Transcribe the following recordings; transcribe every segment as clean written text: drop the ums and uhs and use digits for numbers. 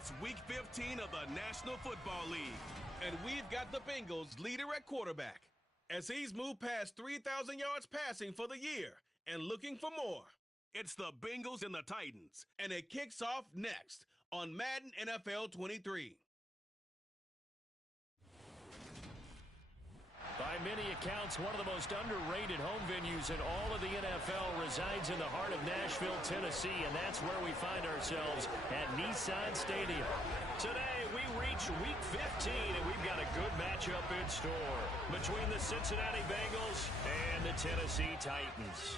It's Week 15 of the National Football League, and we've got the Bengals leader at quarterback as he's moved past 3,000 yards passing for the year and looking for more. It's the Bengals and the Titans, and it kicks off next on Madden NFL 23. By many accounts, one of the most underrated home venues in all of the NFL resides in the heart of Nashville, Tennessee, and that's where we find ourselves at Nissan Stadium. Today, we reach Week 15, and we've got a good matchup in store between the Cincinnati Bengals and the Tennessee Titans.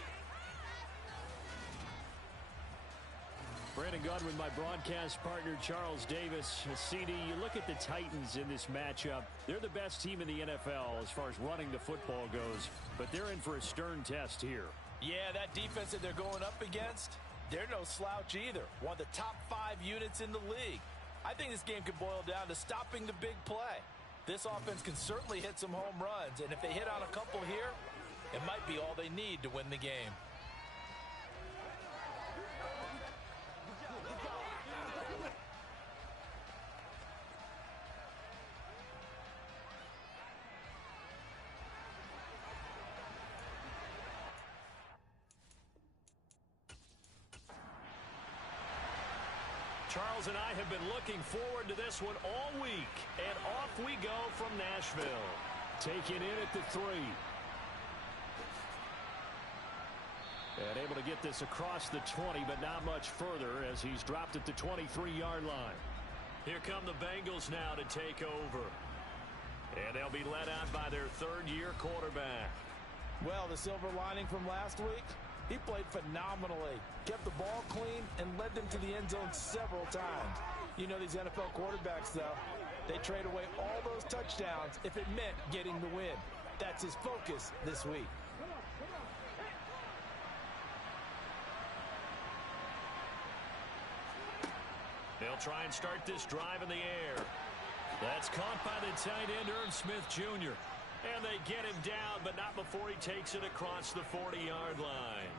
Brandon Gunn with my broadcast partner, Charles Davis. CD, you look at the Titans in this matchup. They're the best team in the NFL as far as running the football goes, but they're in for a stern test here. Yeah, that defense that they're going up against, they're no slouch either. One of the top 5 units in the league. I think this game could boil down to stopping the big play. This offense can certainly hit some home runs, and if they hit on a couple here, it might be all they need to win the game. Charles and I have been looking forward to this one all week, and off we go from Nashville. Taken in at the 3. And able to get this across the 20, but not much further as he's dropped at the 23-yard line. Here come the Bengals now to take over. And they'll be led out by their third-year quarterback. Well, the silver lining from last week, he played phenomenally, kept the ball clean, and led them to the end zone several times. You know these NFL quarterbacks, though, they trade away all those touchdowns if it meant getting the win. That's his focus this week. They'll try and start this drive in the air. That's caught by the tight end, Irv Smith Jr. And they get him down, but not before he takes it across the 40-yard line.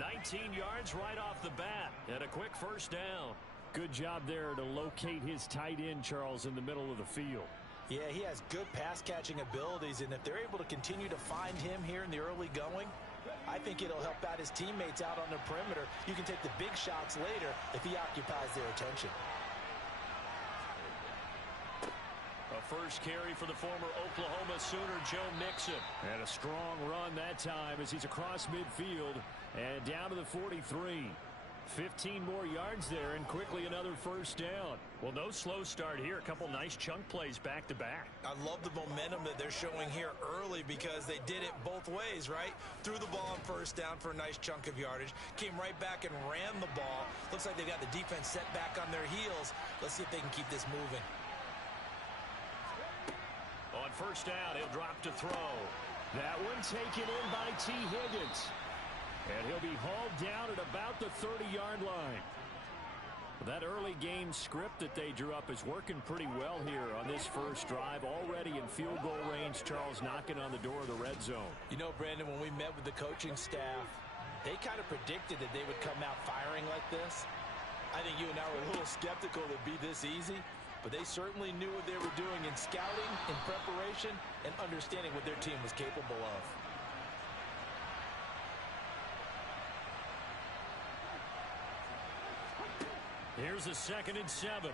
19 yards right off the bat, and a quick first down. Good job there to locate his tight end, Charles, in the middle of the field. Yeah, he has good pass-catching abilities, and if they're able to continue to find him here in the early going, I think it'll help out his teammates out on the perimeter. You can take the big shots later if he occupies their attention. A first carry for the former Oklahoma Sooner, Joe Mixon. And a strong run that time as he's across midfield and down to the 43. 15 more yards there and quickly another first down. Well, no slow start here. A couple nice chunk plays back-to-back. I love the momentum that they're showing here early because they did it both ways, right? Threw the ball on first down for a nice chunk of yardage. Came right back and ran the ball. Looks like they got the defense set back on their heels. Let's see if they can keep this moving. On first down, he'll drop to throw. That one taken in by T. Higgins. And he'll be hauled down at about the 30-yard line. That early game script that they drew up is working pretty well here on this first drive. Already in field goal range, Charles knocking on the door of the red zone. You know, Brandon, when we met with the coaching staff, they kind of predicted that they would come out firing like this. I think you and I were a little skeptical that it'd be this easy. But they certainly knew what they were doing in scouting, in preparation, and understanding what their team was capable of. Here's a 2nd and 7.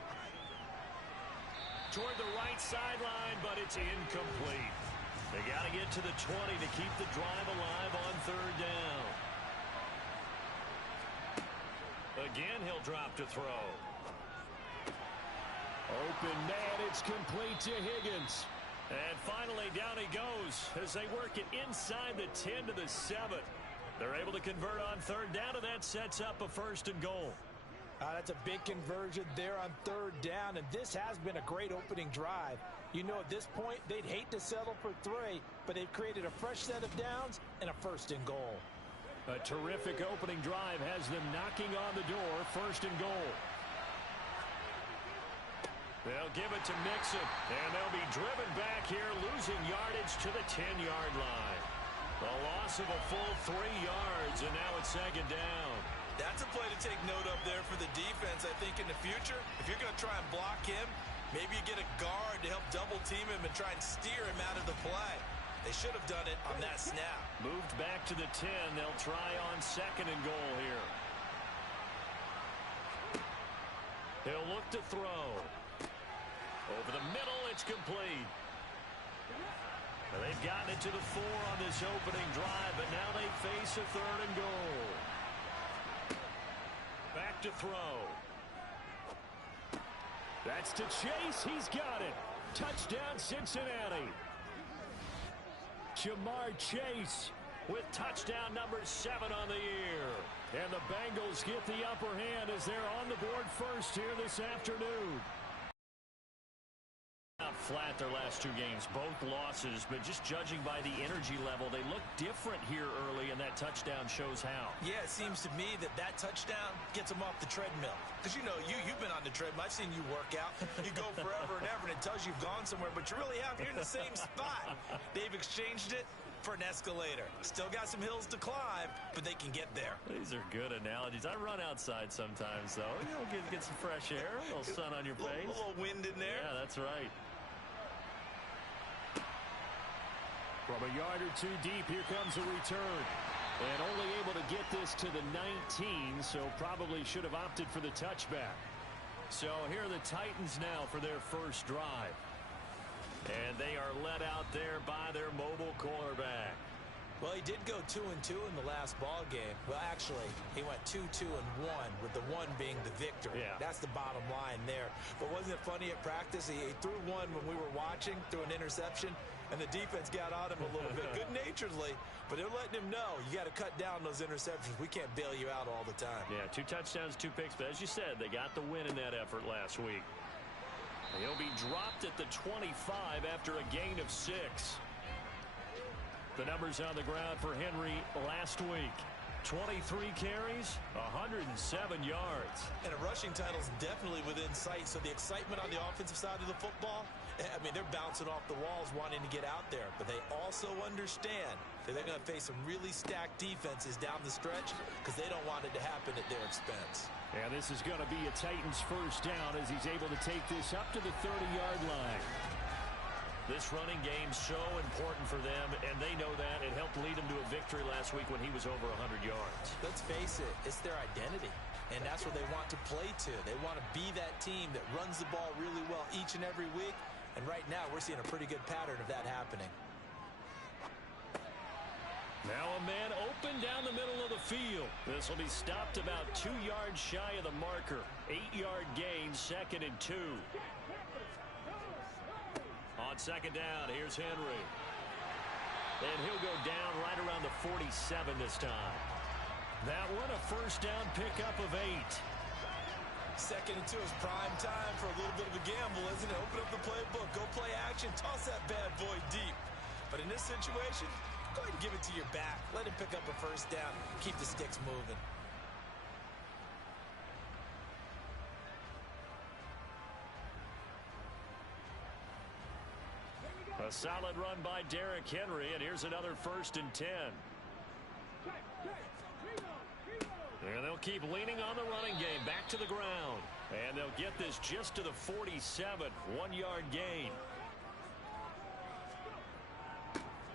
Toward the right sideline, but it's incomplete. They got to get to the 20 to keep the drive alive on third down. Again, he'll drop to throw. Open man, it's complete to Higgins. And finally, down he goes as they work it inside the 10 to the 7. They're able to convert on third down, and that sets up a 1st and goal. That's a big conversion there on third down, and this has been a great opening drive. You know, at this point, they'd hate to settle for 3, but they've created a fresh set of downs and a 1st and goal. A terrific opening drive has them knocking on the door, 1st and goal. They'll give it to Mixon, and they'll be driven back here, losing yardage to the 10-yard line. A loss of a full 3 yards, and now it's 2nd down. That's a play to take note of there for the defense. I think in the future, if you're going to try and block him, maybe you get a guard to help double team him and try and steer him out of the play. They should have done it on that snap. Moved back to the 10. They'll try on 2nd and goal here. He'll look to throw. Over the middle, it's complete. They've gotten it to the 4 on this opening drive, but now they face a 3rd and goal. Back to throw. That's to Chase. He's got it. Touchdown, Cincinnati. Jamar Chase with touchdown number 7 on the year. And the Bengals get the upper hand as they're on the board first here this afternoon. Out flat their last 2 games, both losses, but just judging by the energy level, they look different here early, and that touchdown shows how. Yeah, it seems to me that touchdown gets them off the treadmill. Because, you know, you've been on the treadmill. I've seen you work out. You go forever and ever, and it tells you you've gone somewhere, but you really haven't. You're in the same spot. They've exchanged it for an escalator. Still got some hills to climb, but they can get there. These are good analogies. I run outside sometimes, though. You know, get some fresh air, a little sun on your face. A little wind in there. Yeah, that's right. From a yard or 2 deep, here comes a return. And only able to get this to the 19, so probably should have opted for the touchback. So here are the Titans now for their first drive. And they are led out there by their mobile quarterback. Well, he did go 2-2 in the last ball game. Well, actually, he went 2-2-1, with the 1 being the victory. Yeah. That's the bottom line there. But wasn't it funny at practice? He threw 1 when we were watching, threw an interception, and the defense got on him a little bit, good-naturedly. But they're letting him know, you got to cut down those interceptions. We can't bail you out all the time. Yeah, 2 touchdowns, 2 picks. But as you said, they got the win in that effort last week. He'll be dropped at the 25 after a gain of 6. The numbers on the ground for Henry last week. 23 carries, 107 yards. And a rushing title is definitely within sight, so the excitement on the offensive side of the football, I mean, they're bouncing off the walls wanting to get out there, but they also understand that they're going to face some really stacked defenses down the stretch because they don't want it to happen at their expense. And this is going to be a Titans first down as he's able to take this up to the 30-yard line. This running game so important for them, and they know that. It helped lead them to a victory last week when he was over 100 yards. Let's face it, it's their identity, and that's what they want to play to. They want to be that team that runs the ball really well each and every week, and right now we're seeing a pretty good pattern of that happening. Now a man open down the middle of the field. This will be stopped about 2 yards shy of the marker. 8-yard gain, 2nd and 2. On 2nd down, here's Henry. And he'll go down right around the 47 this time. That one a first down pickup of 8. 2nd and 2 is prime time for a little bit of a gamble, isn't it? Open up the playbook, go play action, toss that bad boy deep. But in this situation, go ahead and give it to your back. Let him pick up a first down, keep the sticks moving. A solid run by Derrick Henry, and here's another 1st and 10. And they'll keep leaning on the running game, back to the ground. And they'll get this just to the 47, 1-yard gain.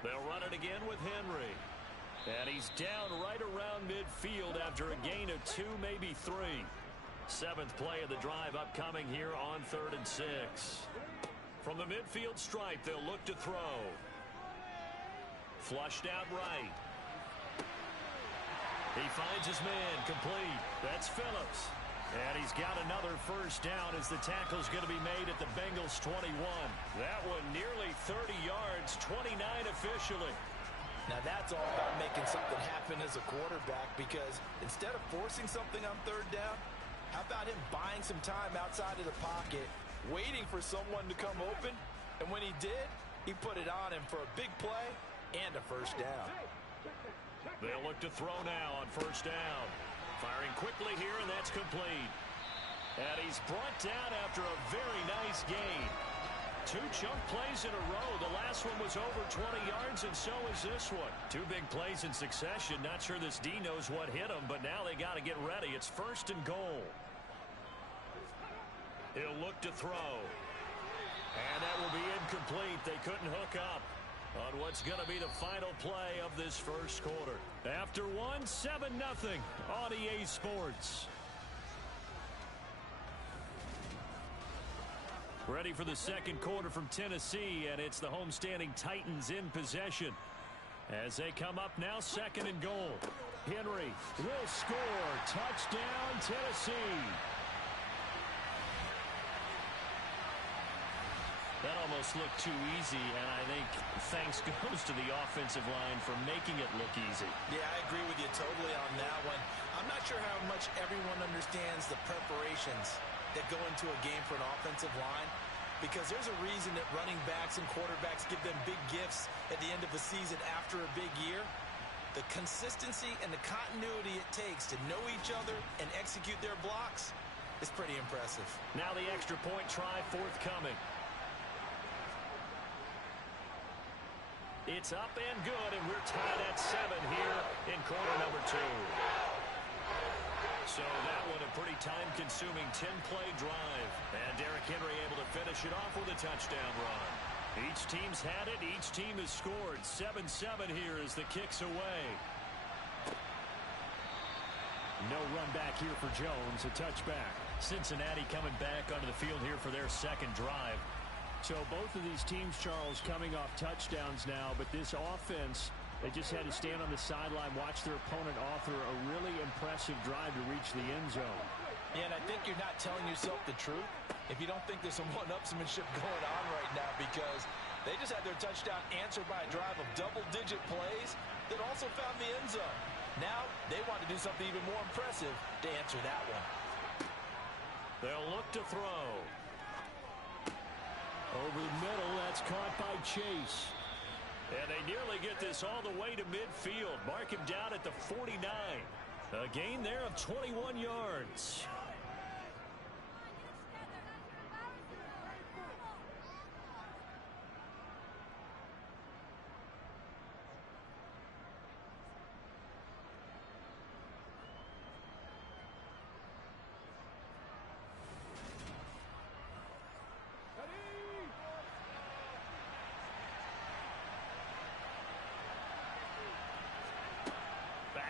They'll run it again with Henry. And he's down right around midfield after a gain of 2, maybe 3. 7th play of the drive upcoming here on 3rd and 6. From the midfield stripe, they'll look to throw. Flushed out right. He finds his man, complete. That's Phillips. And he's got another first down as the tackle's going to be made at the Bengals 21. That one nearly 30 yards, 29 officially. Now that's all about making something happen as a quarterback, because instead of forcing something on 3rd down, how about him buying some time outside of the pocket, waiting for someone to come open, and when he did, he put it on him for a big play and a first down. They'll look to throw now on 1st down. Firing quickly here, and that's complete. And he's brought down after a very nice gain. 2 chunk plays in a row. The last one was over 20 yards, and so is this one. 2 big plays in succession. Not sure this D knows what hit him, but now they got to get ready. It's 1st and goal. He'll look to throw. And that will be incomplete. They couldn't hook up on what's going to be the final play of this first quarter. After one, 7-0 on EA Sports. Ready for the second quarter from Tennessee, and it's the homestanding Titans in possession. As they come up now, 2nd and goal. Henry will score. Touchdown, Tennessee. That almost looked too easy, and I think thanks goes to the offensive line for making it look easy. Yeah, I agree with you totally on that one. I'm not sure how much everyone understands the preparations that go into a game for an offensive line, because there's a reason that running backs and quarterbacks give them big gifts at the end of the season after a big year. The consistency and the continuity it takes to know each other and execute their blocks is pretty impressive. Now the extra point try forthcoming. It's up and good, and we're tied at 7 here in quarter number 2. So that one a pretty time-consuming 10-play drive. And Derrick Henry able to finish it off with a touchdown run. Each team's had it. Each team has scored. 7-7 here as the kick's away. No run back here for Jones. A touchback. Cincinnati coming back onto the field here for their second drive. So both of these teams, Charles, coming off touchdowns now, but this offense, they just had to stand on the sideline, watch their opponent offer a really impressive drive to reach the end zone. Yeah, and I think you're not telling yourself the truth if you don't think there's some one-upsmanship going on right now, because they just had their touchdown answered by a drive of double-digit plays that also found the end zone. Now they want to do something even more impressive to answer that one. They'll look to throw. Over the middle, that's caught by Chase. And they nearly get this all the way to midfield. Mark him down at the 49. A gain there of 21 yards.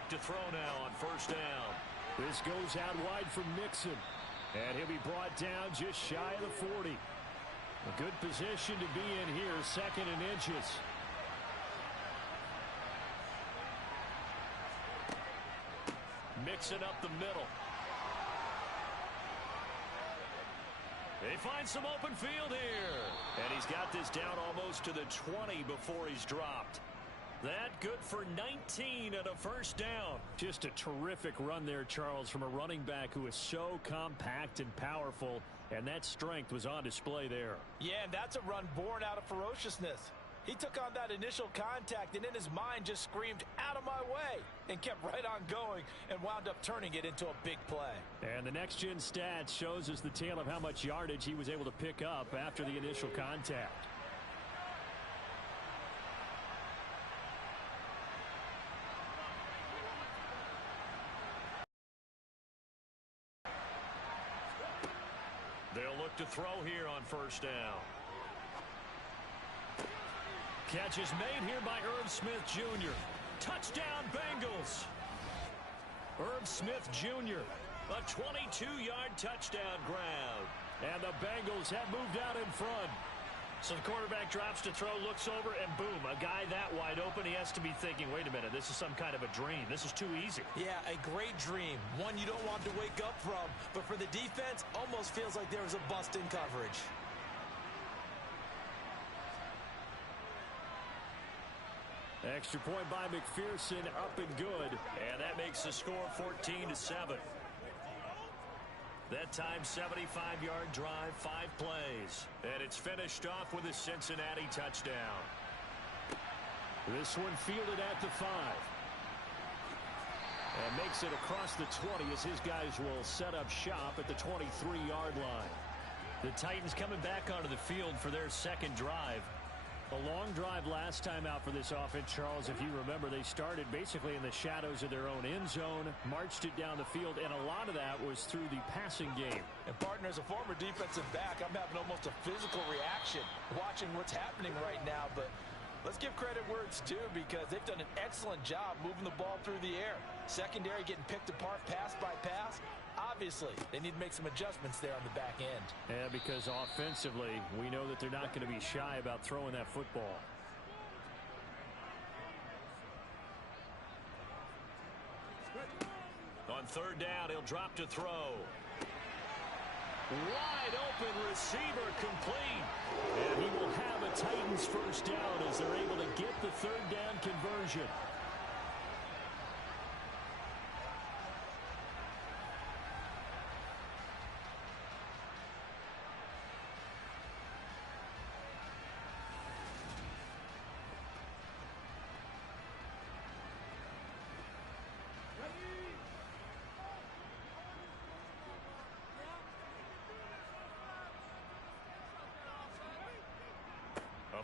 To throw now on first down. This goes out wide for Mixon, and he'll be brought down just shy of the 40. A good position to be in here, 2nd and inches. Mixon up the middle. They find some open field here, and he's got this down almost to the 20 before he's dropped. That good for 19 and a first down. Just a terrific run there, Charles, from a running back who is so compact and powerful, and that strength was on display there. Yeah, and that's a run born out of ferociousness. He took on that initial contact and in his mind just screamed, "Out of my way," and kept right on going and wound up turning it into a big play. And the next-gen stats shows us the tale of how much yardage he was able to pick up after the initial contact. They'll look to throw here on first down. Catch is made here by Irv Smith Jr. Touchdown, Bengals. Irv Smith Jr., a 22-yard touchdown grab. And the Bengals have moved out in front. So the quarterback drops to throw, looks over, and boom, a guy that wide open, he has to be thinking, wait a minute, this is some kind of a dream. This is too easy. Yeah, a great dream. One you don't want to wake up from. But for the defense, almost feels like there was a bust in coverage. Extra point by McPherson, up and good. And that makes the score 14-7. That time, 75-yard drive, 5 plays. And it's finished off with a Cincinnati touchdown. This one fielded at the 5. And makes it across the 20 as his guys will set up shop at the 23-yard line. The Titans coming back onto the field for their second drive. A long drive last time out for this offense, Charles. If you remember, they started basically in the shadows of their own end zone, marched it down the field, and a lot of that was through the passing game. And, partner, as a former defensive back, I'm having almost a physical reaction watching what's happening right now. But let's give credit where it's due, because they've done an excellent job moving the ball through the air. Secondary getting picked apart pass by pass. Obviously, they need to make some adjustments there on the back end. Yeah, because offensively, we know that they're not going to be shy about throwing that football. On third down, he'll drop to throw. Wide open receiver, complete. And he will have a Titans first down as they're able to get the third down conversion.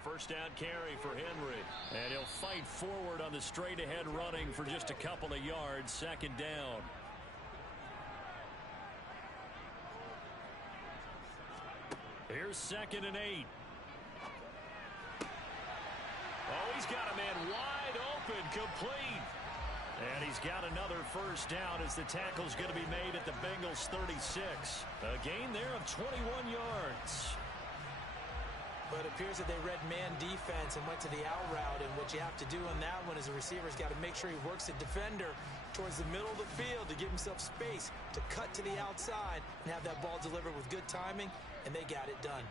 First down carry for Henry. And he'll fight forward on the straight-ahead running for just a couple of yards. Second down. Here's 2nd and 8. Oh, he's got a man wide open, complete. And he's got another first down as the tackle's going to be made at the Bengals' 36. A gain there of 21 yards. But it appears that they read man defense and went to the out route, and what you have to do on that one is the receiver's got to make sure he works the defender towards the middle of the field to give himself space to cut to the outside and have that ball delivered with good timing, and they got it done.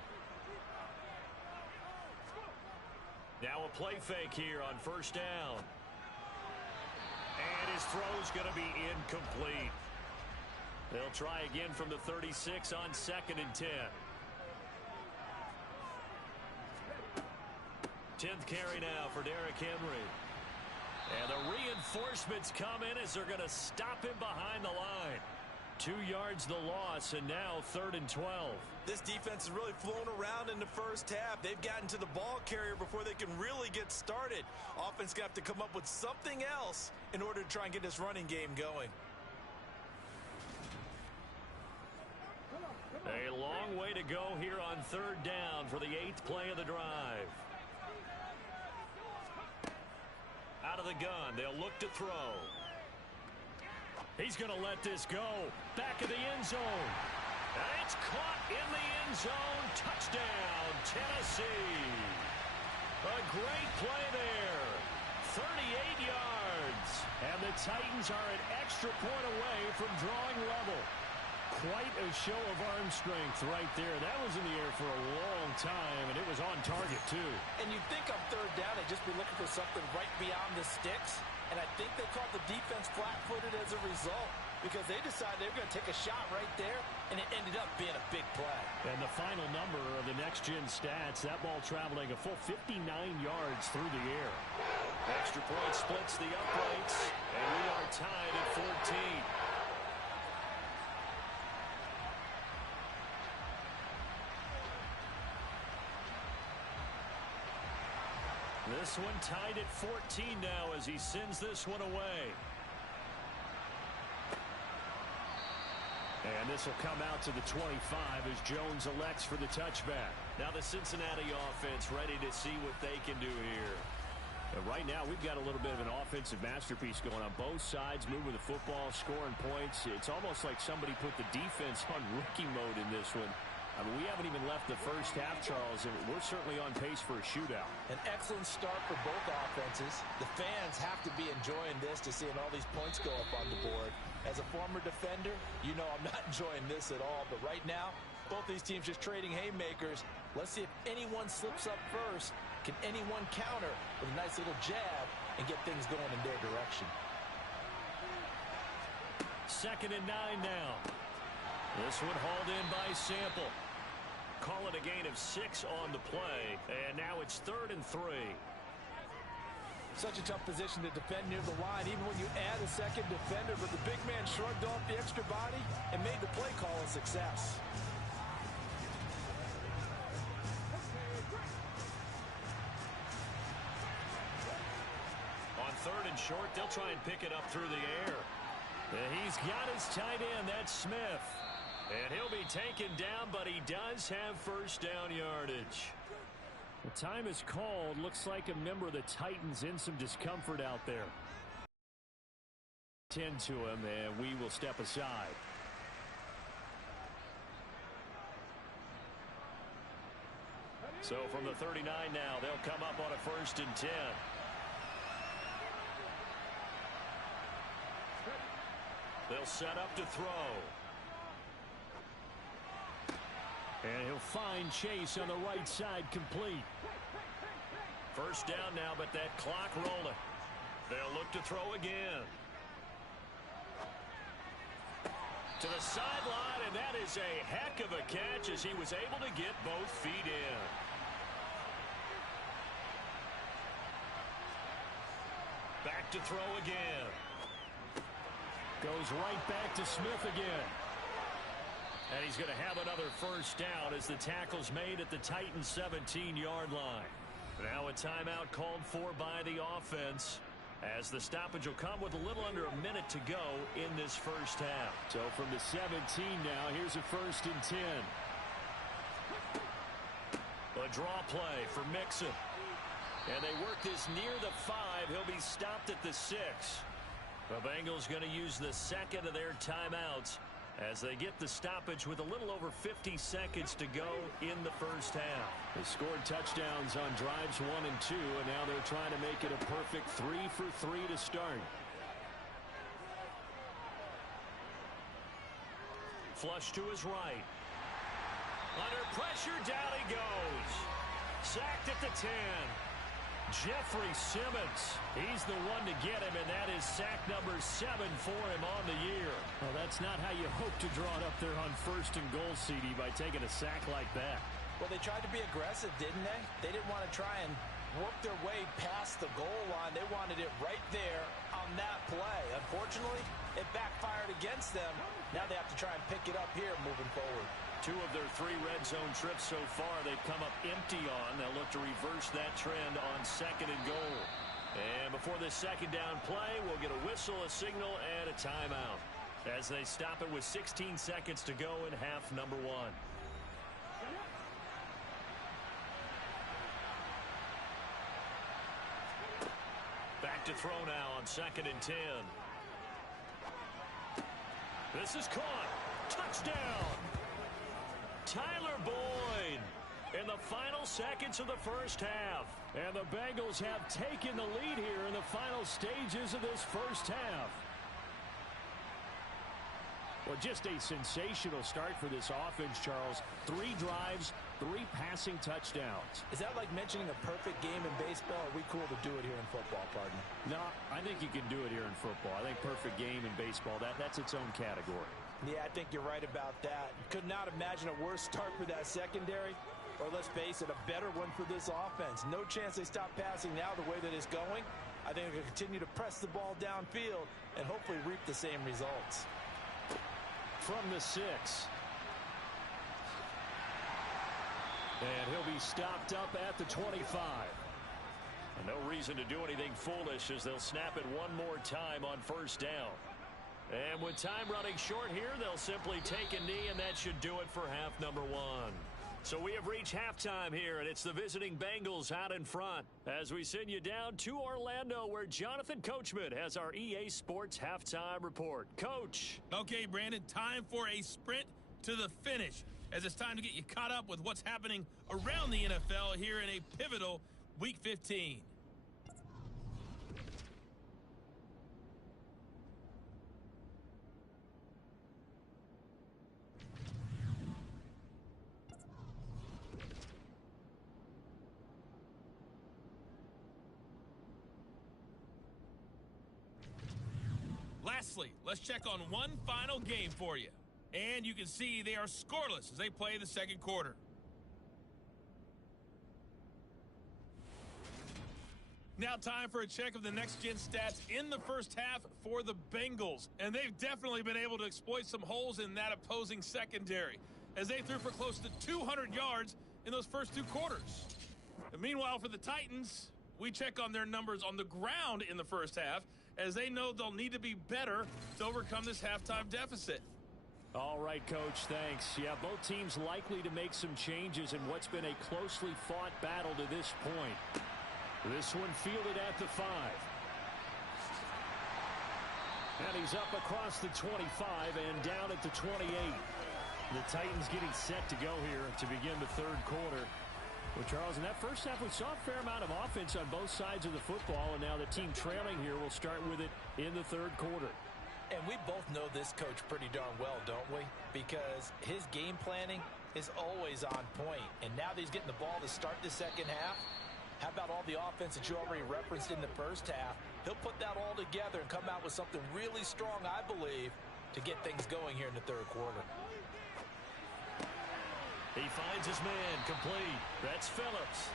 Now a play fake here on first down. And his throw's going to be incomplete. They'll try again from the 36 on 2nd and 10. 10th carry now for Derrick Henry. And the reinforcements come in as they're going to stop him behind the line. 2 yards the loss, and now 3rd and 12. This defense has really flown around in the first half. They've gotten to the ball carrier before they can really get started. Offense going to have to come up with something else in order to try and get this running game going. A long way to go here on 3rd down for the 8th play of the drive. Out of the gun, they'll look to throw. He's going to let this go. Back of the end zone. And it's caught in the end zone. Touchdown, Tennessee. A great play there. 38 yards. And the Titans are an extra point away from drawing level. Quite a show of arm strength right there. That was in the air for a long time, and it was on target, too. And you'd think on 3rd down they'd just be looking for something right beyond the sticks, and I think they caught the defense flat-footed as a result, because they decided they were going to take a shot right there, and it ended up being a big play. And the final number of the next-gen stats, that ball traveling a full 59 yards through the air. Extra point splits the uprights, and we are tied at 14. This one tied at 14 now as he sends this one away. And this will come out to the 25 as Jones elects for the touchback. Now the Cincinnati offense ready to see what they can do here. And right now we've got a little bit of an offensive masterpiece going on both sides, moving the football, scoring points. It's almost like somebody put the defense on rookie mode in this one. I mean, we haven't even left the first half, Charles, and we're certainly on pace for a shootout. An excellent start for both offenses. The fans have to be enjoying this to seeing all these points go up on the board. As a former defender, you know I'm not enjoying this at all. But right now, both these teams just trading haymakers. Let's see if anyone slips up first. Can anyone counter with a nice little jab and get things going in their direction? 2nd and 9 now. This one hauled in by Sample. Call it a gain of 6 on the play. And now it's 3rd and 3. Such a tough position to defend near the line, even when you add a second defender. But the big man shrugged off the extra body and made the play call a success. third and short. They'll try and pick it up through the air. And he's got his tight end. That's Smith. And he'll be taken down, but he does have first down yardage. The time is called. Looks like a member of the Titans in some discomfort out there. Tend to him, and we will step aside. So from the 39 now, they'll come up on a 1st and 10. They'll set up to throw. And he'll find Chase on the right side, complete. First down now, but that clock rolling. They'll look to throw again. To the sideline, and that is a heck of a catch as he was able to get both feet in. Back to throw again. Goes right back to Smith again. And he's going to have another first down as the tackle's made at the Titans' 17-yard line. Now a timeout called for by the offense, as the stoppage will come with a little under a minute to go in this first half. So from the 17 now, here's a 1st and 10. A draw play for Mixon. And they work this near the 5. He'll be stopped at the 6. The Bengals going to use the second of their timeouts as they get the stoppage with a little over 50 seconds to go in the first half. They scored touchdowns on drives 1 and 2, and now they're trying to make it a perfect 3 for 3 to start. Flush to his right. Under pressure, down he goes. Sacked at the 10. Jeffrey Simmons, he's the one to get him, and that is sack number 7 for him on the year. Well, that's not how you hope to draw it up there on 1st and goal, CD, by taking a sack like that. Well, they tried to be aggressive, didn't they? They didn't want to try and work their way past the goal line. They wanted it right there on that play. Unfortunately, it backfired against them. Now they have to try and pick it up here moving forward. 2 of their 3 red zone trips so far, they've come up empty on. They'll look to reverse that trend on 2nd and goal. And before this 2nd down play, we'll get a whistle, a signal, and a timeout as they stop it with 16 seconds to go in half number 1. Back to throw now on 2nd and 10. This is caught. Touchdown! Tyler Boyd in the final seconds of the first half. And the Bengals have taken the lead here in the final stages of this first half. Well, just a sensational start for this offense, Charles. 3 drives, 3 passing touchdowns. Is that like mentioning a perfect game in baseball? Or are we cool to do it here in football, partner? No, I think you can do it here in football. I think perfect game in baseball, that's its own category. Yeah, I think you're right about that. Could not imagine a worse start for that secondary, or let's face it, a better one for this offense. No chance they stop passing now the way that it's going. I think they're going to continue to press the ball downfield and hopefully reap the same results. From the 6. And he'll be stopped up at the 25. And no reason to do anything foolish as they'll snap it one more time on 1st down. And with time running short here, they'll simply take a knee, and that should do it for half number 1. So we have reached halftime here, and it's the visiting Bengals out in front as we send you down to Orlando, where Jonathan Coachman has our EA Sports halftime report. Coach. Okay, Brandon, time for a sprint to the finish, as it's time to get you caught up with what's happening around the NFL here in a pivotal Week 15. Lastly, let's check on one final game for you. And you can see they are scoreless as they play the 2nd quarter. Now time for a check of the next-gen stats in the first half for the Bengals. And they've definitely been able to exploit some holes in that opposing secondary, as they threw for close to 200 yards in those first 2 quarters. And meanwhile, for the Titans, We check on their numbers on the ground in the first half, as they know they'll need to be better to overcome this halftime deficit. All right, Coach, thanks. Yeah, both teams likely to make some changes in what's been a closely fought battle to this point. This one fielded at the 5. And he's up across the 25 and down at the 28. The Titans getting set to go here to begin the third quarter. Well, Charles, in that first half, we saw a fair amount of offense on both sides of the football, and now the team trailing here will start with it in the third quarter. And we both know this coach pretty darn well, don't we? Because his game planning is always on point. And now that he's getting the ball to start the second half, how about all the offense that you already referenced in the first half? He'll put that all together and come out with something really strong, I believe, to get things going here in the third quarter. He finds his man complete. That's Phillips.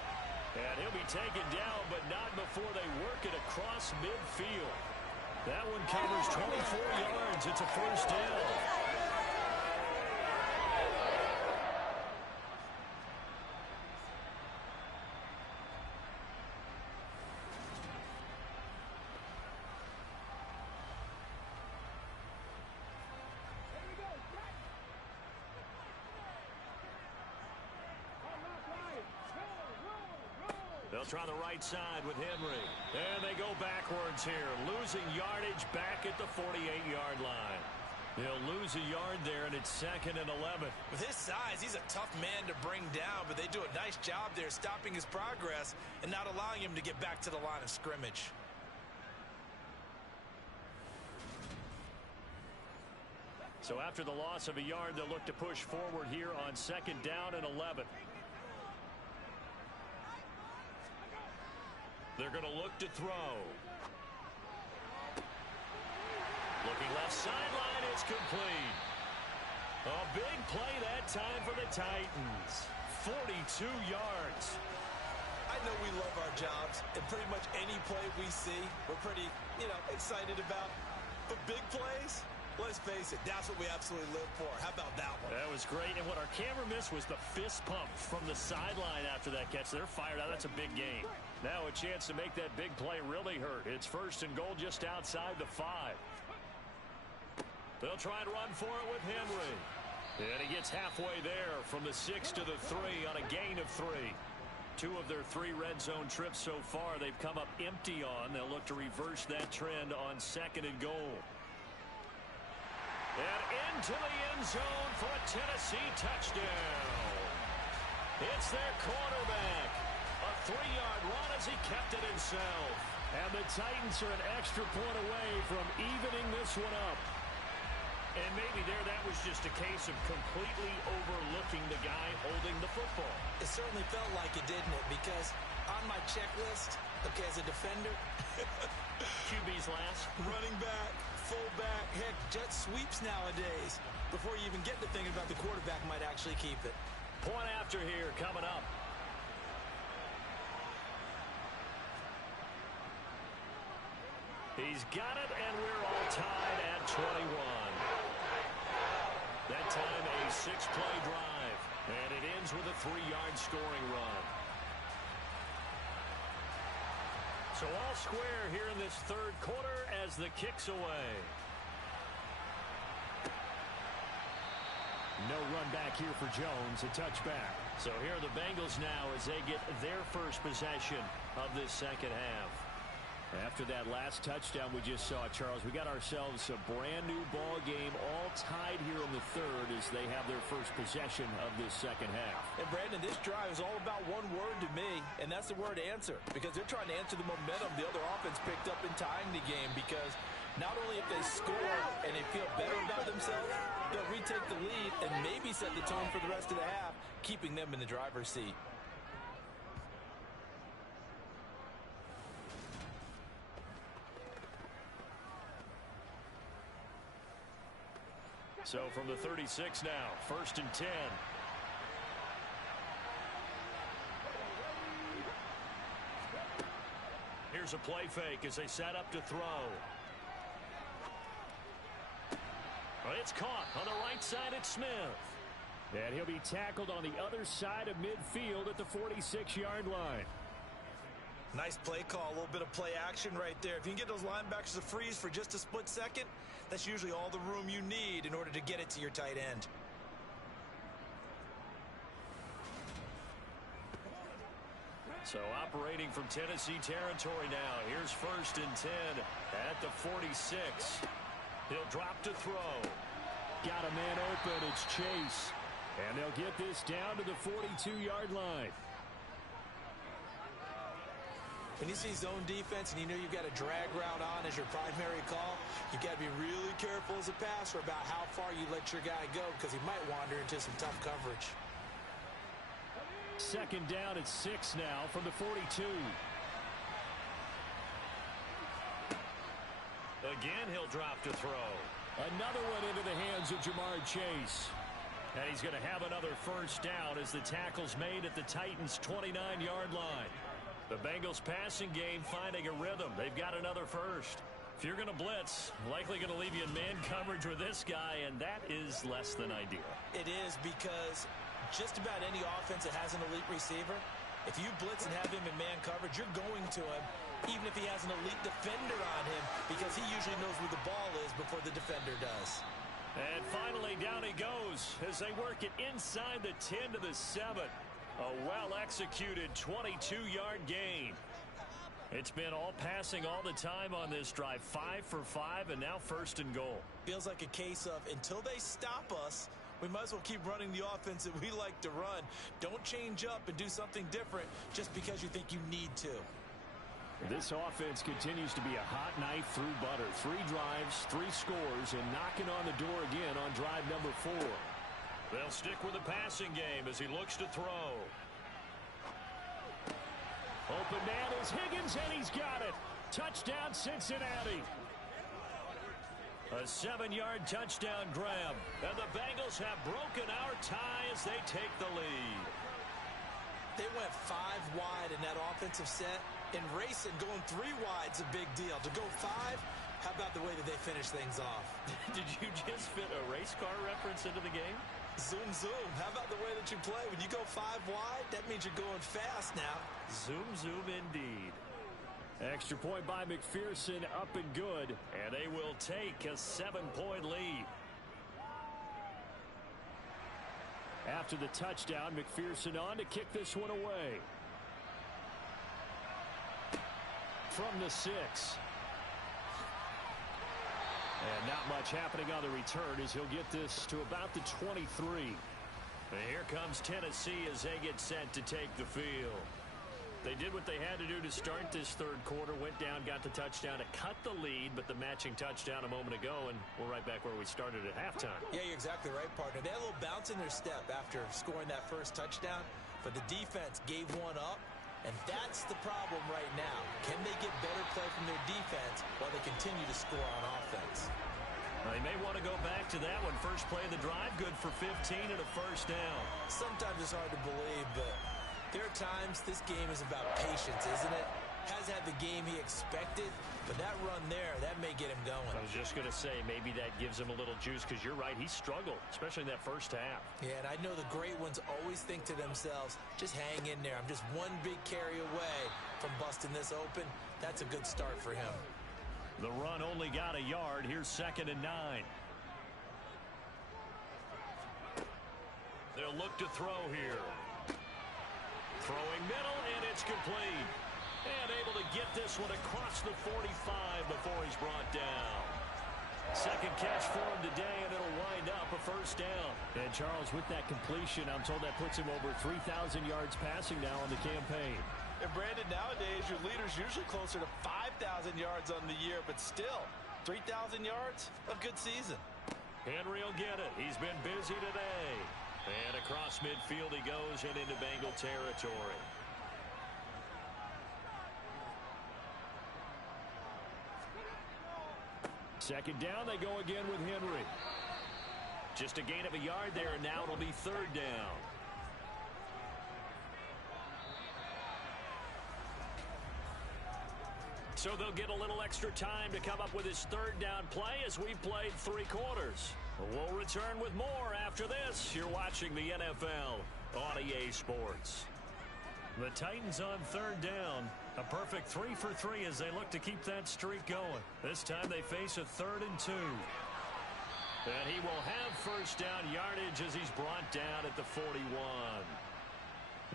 And he'll be taken down, but not before they work it across midfield. That one covers 24 yards. It's a first down. They'll try the right side with Henry. And they go backwards here, losing yardage back at the 48-yard line. They'll lose a yard there, and it's 2nd and 11. With his size, he's a tough man to bring down, but they do a nice job there stopping his progress and not allowing him to get back to the line of scrimmage. So after the loss of a yard, they'll look to push forward here on 2nd down and 11. They're going to look to throw. Looking left sideline, it's complete. A big play that time for the Titans. 42 yards. I know we love our jobs, and pretty much any play we see, we're pretty, excited about. But big plays, let's face it, that's what we absolutely live for. How about that one? That was great, and what our camera missed was the fist pump from the sideline after that catch. They're fired out. That's a big game. Now a chance to make that big play really hurt. It's 1st and goal just outside the 5. They'll try and run for it with Henry. And he gets halfway there from the 6 to the 3 on a gain of 3. 2 of their 3 red zone trips so far they've come up empty on. They'll look to reverse that trend on 2nd and goal. And into the end zone for a Tennessee touchdown. It's their quarterback. A 3-yard run as he kept it himself. And the Titans are an extra point away from evening this one up. And maybe that was just a case of completely overlooking the guy holding the football. It certainly felt like it, didn't it? Because on my checklist, okay, as a defender, QB's last. Running back, fullback, heck, jet sweeps nowadays. Before you even get to thinking about the quarterback might actually keep it. Point after here coming up. He's got it, and we're all tied at 21. That time a 6-play drive, and it ends with a 3-yard scoring run. So all square here in this third quarter as the kick's away. No run back here for Jones, a touchback. So here are the Bengals now as they get their first possession of this second half. After that last touchdown we just saw, Charles, we got ourselves a brand new ball game, all tied here in the third as they have their first possession of this second half. And Brandon, this drive is all about one word to me, and that's the word answer, because they're trying to answer the momentum the other offense picked up in tying the game, because not only if they score and they feel better about themselves, they'll retake the lead and maybe set the tone for the rest of the half, keeping them in the driver's seat. So from the 36 now, 1st and 10. Here's a play fake as they set up to throw. Well, it's caught on the right side at Smith. And he'll be tackled on the other side of midfield at the 46-yard line. Nice play call, a little bit of play action right there. If you can get those linebackers to freeze for just a split second, that's usually all the room you need in order to get it to your tight end. So operating from Tennessee territory now. Here's 1st and 10 at the 46. He'll drop to throw. Got a man open. It's Chase. And they'll get this down to the 42-yard line. When you see zone defense and you know you've got a drag route on as your primary call, you've got to be really careful as a passer about how far you let your guy go because he might wander into some tough coverage. 2nd down at 6 now from the 42. Again, he'll drop to throw. Another one into the hands of Jamar Chase. And he's going to have another 1st down as the tackle's made at the Titans' 29-yard line. The Bengals passing game finding a rhythm. They've got another 1st. If you're going to blitz, likely going to leave you in man coverage with this guy, and that is less than ideal. It is because just about any offense that has an elite receiver, if you blitz and have him in man coverage, you're going to him, even if he has an elite defender on him, because he usually knows where the ball is before the defender does. And finally, down he goes as they work it inside the 10 to the 7. A well-executed 22-yard gain. It's been all passing all the time on this drive. 5 for 5, and now 1st and goal. Feels like a case of until they stop us, we might as well keep running the offense that we like to run. Don't change up and do something different just because you think you need to. This offense continues to be a hot knife through butter. 3 drives, 3 scores, and knocking on the door again on drive number 4. They'll stick with the passing game as he looks to throw. Open man is Higgins, and he's got it. Touchdown, Cincinnati. A 7-yard touchdown grab. And the Bengals have broken our tie as they take the lead. They went 5 wide in that offensive set. And racing, going 3 wide's a big deal. To go 5, how about the way that they finish things off? Did you just fit a race car reference into the game? Zoom, zoom. How about the way that you play? When you go 5 wide, that means you're going fast now. Zoom, zoom indeed. Extra point by McPherson, up and good. And they will take a 7-point lead. After the touchdown, McPherson on to kick this one away. From the 6. And not much happening on the return as he'll get this to about the 23. And here comes Tennessee as they get set to take the field. They did what they had to do to start this 3rd quarter, went down, got the touchdown to cut the lead, but the matching touchdown a moment ago, and we're right back where we started at halftime. Yeah, you're exactly right, partner. They had a little bounce in their step after scoring that 1st touchdown, but the defense gave one up, and that's the problem right now. Can they get better play from their defense while they continue to score on offense? They may want to go back to that one. First play of the drive, good for 15 and a 1st down. Sometimes it's hard to believe, but there are times this game is about patience, isn't it? Has had the game he expected, but that run there, that may get him going. I was just going to say, maybe that gives him a little juice, because you're right, he struggled, especially in that 1st half. Yeah, and I know the great ones always think to themselves, just hang in there. I'm just one big carry away from busting this open. That's a good start for him. The run only got a yard. Here's 2nd and 9. They'll look to throw here. Throwing middle, and it's complete. And able to get this one across the 45 before he's brought down. 2nd catch for him today, and it'll wind up a 1st down. And Charles, with that completion, I'm told that puts him over 3,000 yards passing now on the campaign. And Brandon, nowadays your leader's usually closer to 5,000 yards on the year, but still, 3,000 yards, a good season. Henry will get it. He's been busy today. And across midfield he goes and into Bengal territory. Second down, they go again with Henry. Just a gain of a yard there, and now it'll be 3rd down. So they'll get a little extra time to come up with his 3rd down play as we've played 3 quarters. We'll return with more after this. You're watching the NFL on EA Sports. The Titans on 3rd down. A perfect 3 for 3 as they look to keep that streak going. This time they face a 3rd and 2. And he will have first down yardage as he's brought down at the 41.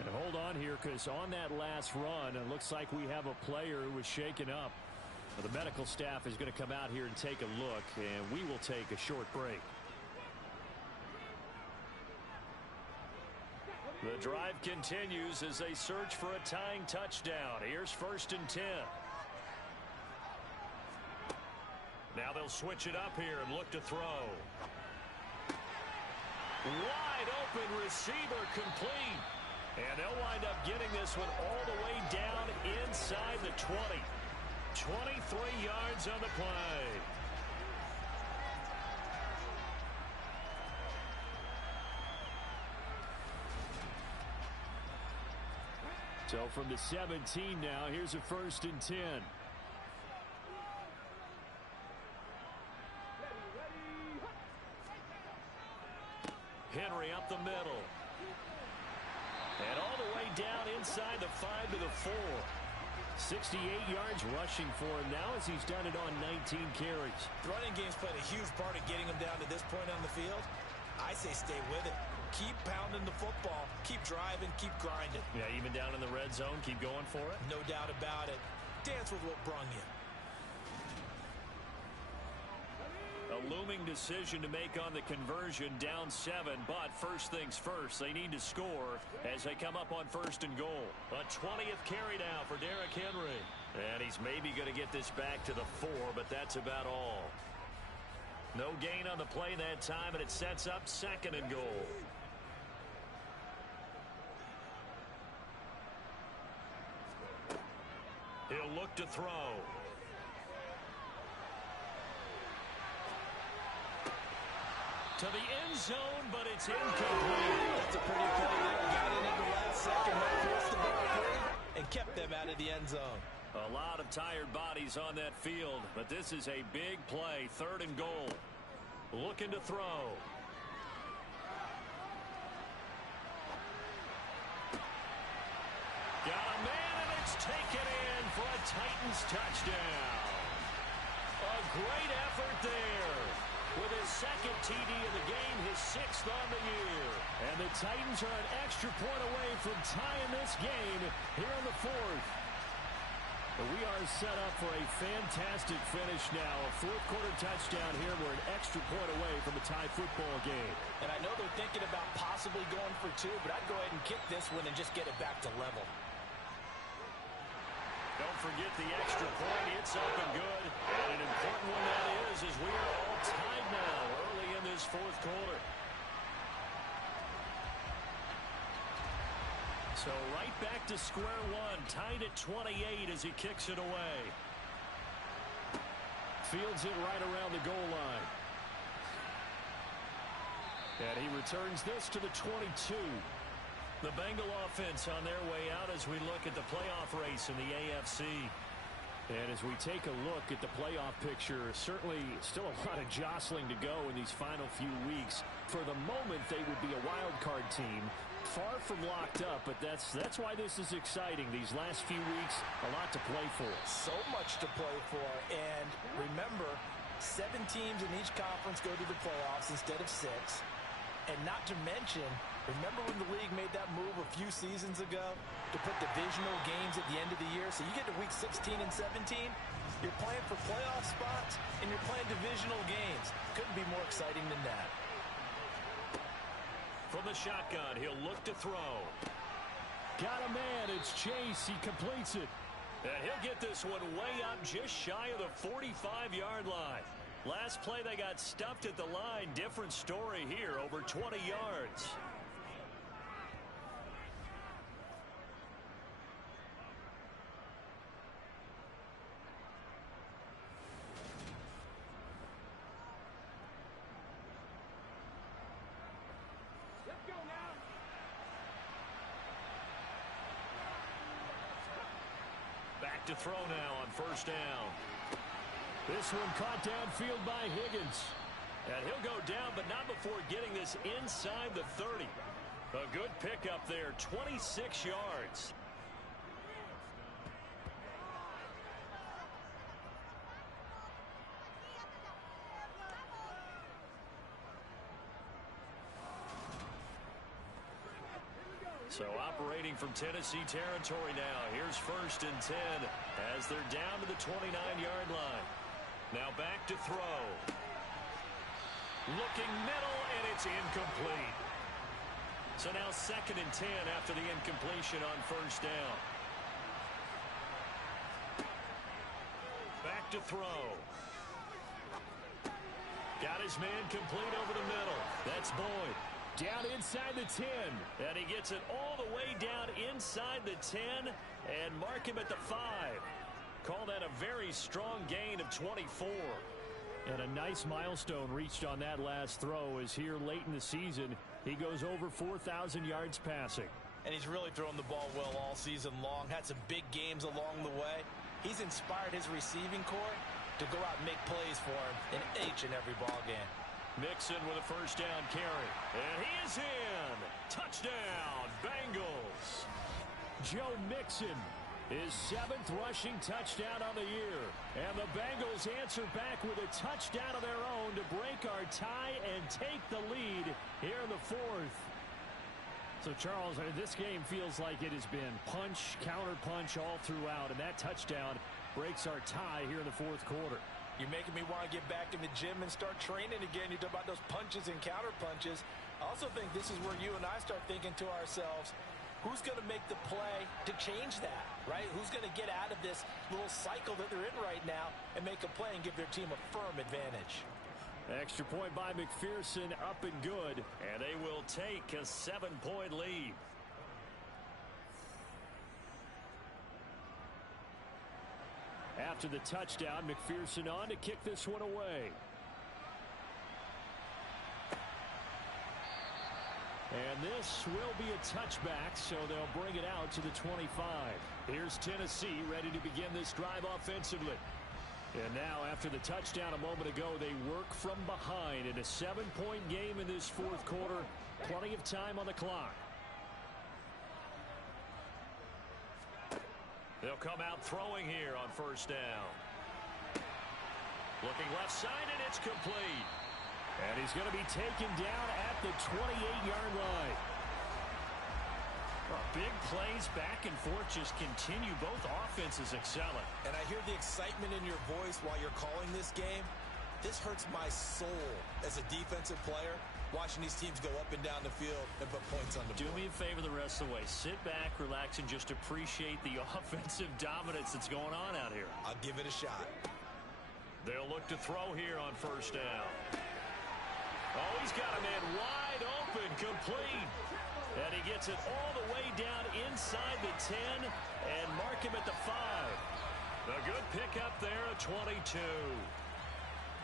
And hold on here, because on that last run, it looks like we have a player who was shaken up. The medical staff is going to come out here and take a look, and we will take a short break. The drive continues as they search for a tying touchdown. Here's 1st and 10. Now they'll switch it up here and look to throw. Wide open receiver complete. And they'll wind up getting this one all the way down inside the 20. 23 yards on the play. So from the 17 now, here's a 1st and 10. Henry up the middle. And all the way down inside the 5 to the 4. 68 yards rushing for him now as he's done it on 19 carries. The running game's played a huge part of getting him down to this point on the field. I say stay with it. Keep pounding the football. Keep driving. Keep grinding. Yeah, even down in the red zone, keep going for it. No doubt about it. Dance with what brung you. A looming decision to make on the conversion, down 7, but first things first, they need to score as they come up on 1st and goal. A 20th carry now for Derrick Henry. And he's maybe going to get this back to the 4, but that's about all. No gain on the play that time, and it sets up 2nd and goal. He'll look to throw. To the end zone, but it's incomplete. That's a pretty play there. Got it in the last second, forced the ball free, and kept them out of the end zone. A lot of tired bodies on that field, but this is a big play. 3rd and goal. Looking to throw. Got a man, and it's taken in for a Titans touchdown. A great effort there. With his 2nd TD of the game, his 6th on the year. And the Titans are an extra point away from tying this game here on the 4th. We are set up for a fantastic finish now. A 4th quarter touchdown here. We're an extra point away from a tie football game. And I know they're thinking about possibly going for 2, but I'd go ahead and kick this one and just get it back to level. Don't forget the extra point. It's up and good. And an important one that is, as we are all tied now early in this 4th quarter. So right back to square one, tied at 28 as he kicks it away. Fields it right around the goal line. And he returns this to the 22. The Bengal offense on their way out as we look at the playoff race in the AFC. And as we take a look at the playoff picture, certainly still a lot of jostling to go in these final few weeks. For the moment, they would be a wild card team. Far from locked up, but that's why this is exciting. These last few weeks, a lot to play for. So much to play for. And remember, 7 teams in each conference go to the playoffs instead of 6. And not to mention, remember when the league made that move a few seasons ago to put divisional games at the end of the year? So you get to week 16 and 17, you're playing for playoff spots, and you're playing divisional games. Couldn't be more exciting than that. From the shotgun, he'll look to throw. Got a man. It's Chase. He completes it. And he'll get this one way up just shy of the 45-yard line. Last play, they got stuffed at the line. Different story here, over 20 yards. Back to throw now on 1st down. This one caught downfield by Higgins. And he'll go down, but not before getting this inside the 30. A good pickup there, 26 yards. So operating from Tennessee territory now. Here's 1st and 10 as they're down to the 29-yard line. Now back to throw. Looking middle, and it's incomplete. So now 2nd and 10 after the incompletion on 1st down. Back to throw. Got his man complete over the middle. That's Boyd. Down inside the 10. And he gets it all the way down inside the 10 and mark him at the 5. Call that a very strong gain of 24. And a nice milestone reached on that last throw as here late in the season, he goes over 4,000 yards passing. And he's really thrown the ball well all season long. Had some big games along the way. He's inspired his receiving corps to go out and make plays for him in each and every ball game. Mixon with a 1st down carry. And he is in. Touchdown, Bengals. Joe Mixon, his 7th rushing touchdown on the year. And the Bengals answer back with a touchdown of their own to break our tie and take the lead here in the 4th. So, Charles, this game feels like it has been punch, counter-punch all throughout, and that touchdown breaks our tie here in the 4th quarter. You're making me want to get back in the gym and start training again. You talk about those punches and counter punches. I also think this is where you and I start thinking to ourselves, who's going to make the play to change that, right? Who's going to get out of this little cycle that they're in right now and make a play and give their team a firm advantage? Extra point by McPherson, up and good. And they will take a 7-point lead. After the touchdown, McPherson on to kick this one away. And this will be a touchback, so they'll bring it out to the 25. Here's Tennessee ready to begin this drive offensively. And now, after the touchdown a moment ago, they work from behind in a 7-point game in this 4th quarter. Plenty of time on the clock. They'll come out throwing here on 1st down. Looking left side, and it's complete. And he's going to be taken down at the 28-yard line. Well, big plays back and forth just continue. Both offenses excelling. And I hear the excitement in your voice while you're calling this game. This hurts my soul as a defensive player, watching these teams go up and down the field and put points on the board. Do me a favor the rest of the way. Sit back, relax, and just appreciate the offensive dominance that's going on out here. I'll give it a shot. They'll look to throw here on 1st down. Oh, he's got a man wide open, complete. And he gets it all the way down inside the 10 and mark him at the 5. A good pickup there at 22.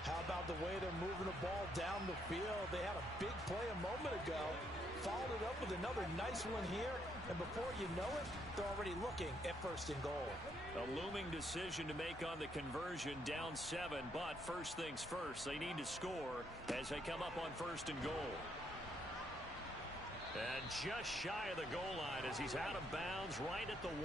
How about the way they're moving the ball down the field? They had a big play a moment ago, followed it up with another nice one here, and before you know it, they're already looking at 1st and goal. A looming decision to make on the conversion, down 7, but first things first, they need to score as they come up on 1st and goal. And just shy of the goal line as he's out of bounds right at the 1.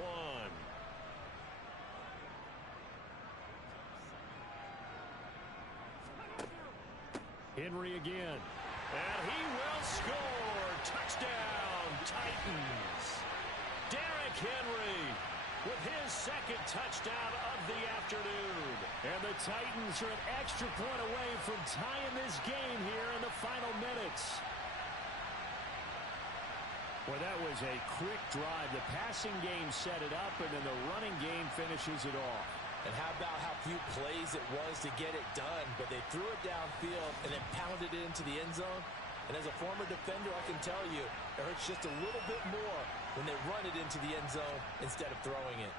Henry again. And he will score. Touchdown, Titans. Derrick Henry with his 2nd touchdown of the afternoon. And the Titans are an extra point away from tying this game here in the final minutes. Well, that was a quick drive. The passing game set it up, and then the running game finishes it off. And how about how few plays it was to get it done, but they threw it downfield and then pounded it into the end zone. And as a former defender, I can tell you, it hurts just a little bit more when they run it into the end zone instead of throwing it.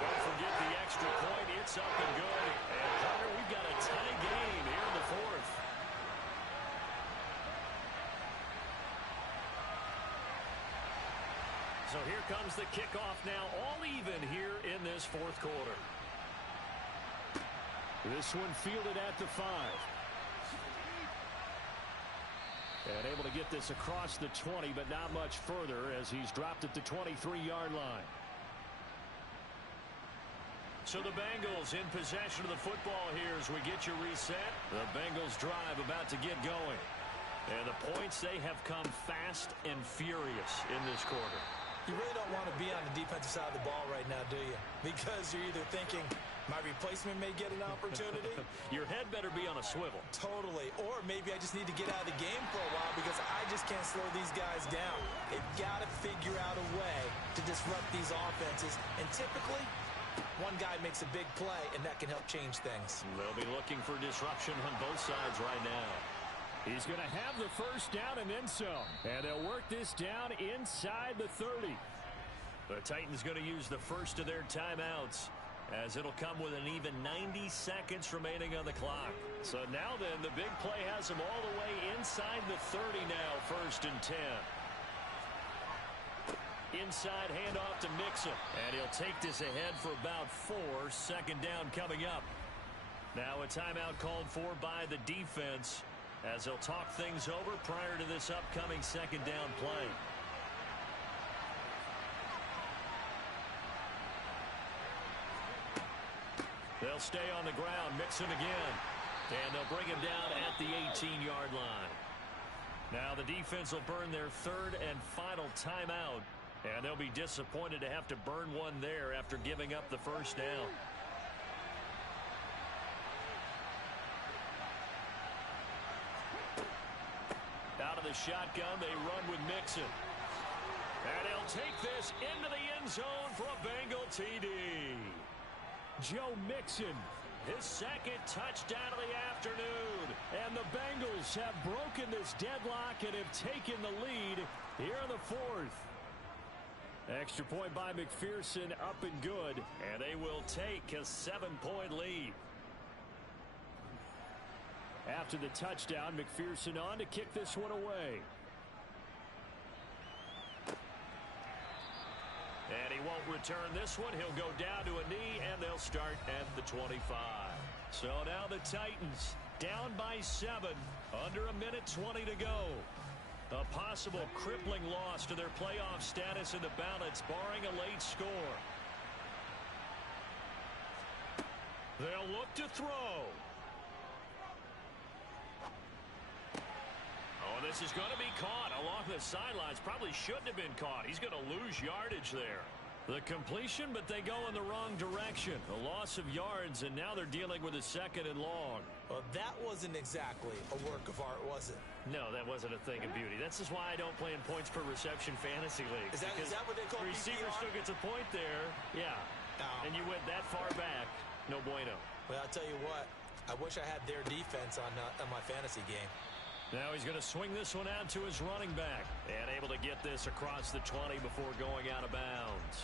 Don't forget the extra point. It's up and good. And Hunter, we've got a tie game here in the 4th. So here comes the kickoff now, all even here in this 4th quarter. This one fielded at the 5. And able to get this across the 20, but not much further as he's dropped at the 23-yard line. So the Bengals in possession of the football here as we get you reset. The Bengals drive about to get going. And the points, they have come fast and furious in this quarter. You really don't want to be on the defensive side of the ball right now, do you? Because you're either thinking, my replacement may get an opportunity. Your head better be on a swivel. Totally. Or maybe I just need to get out of the game for a while because I just can't slow these guys down. They've got to figure out a way to disrupt these offenses. And typically, one guy makes a big play, and that can help change things. They'll be looking for disruption on both sides right now. He's going to have the first down and then some. And they'll work this down inside the 30. The Titans going to use the first of their timeouts, as it'll come with an even 90 seconds remaining on the clock. So now then, the big play has them all the way inside the 30 now, 1st and 10. Inside handoff to Mixon, and he'll take this ahead for about 4. 2nd down coming up. Now a timeout called for by the defense, as they'll talk things over prior to this upcoming 2nd down play. They'll stay on the ground. Mixon again. And they'll bring him down at the 18-yard line. Now the defense will burn their 3rd and final timeout. And they'll be disappointed to have to burn one there after giving up the first down. Out of the shotgun, they run with Mixon. And he'll take this into the end zone for a Bengal TD. Joe Mixon, his 2nd touchdown of the afternoon. And the Bengals have broken this deadlock and have taken the lead here in the 4th. Extra point by McPherson, up and good. And they will take a 7-point lead. After the touchdown, McPherson on to kick this one away. And he won't return this one. He'll go down to a knee, and they'll start at the 25. So now the Titans down by 7, under 1:20 to go. A possible crippling loss to their playoff status in the balance, barring a late score. They'll look to throw. Oh, this is going to be caught along the sidelines. Probably shouldn't have been caught. He's going to lose yardage there. The completion, but they go in the wrong direction. A loss of yards, and now they're dealing with a 2nd and long. Well, that wasn't exactly a work of art, was it? No, that wasn't a thing of beauty. That's just why I don't play in points per reception fantasy leagues. Is that what they call the receiver PPR? still gets a point there. Yeah. And you went that far back. No bueno. Well, I'll tell you what. I wish I had their defense on my fantasy game. Now he's going to swing this one out to his running back. And able to get this across the 20 before going out of bounds.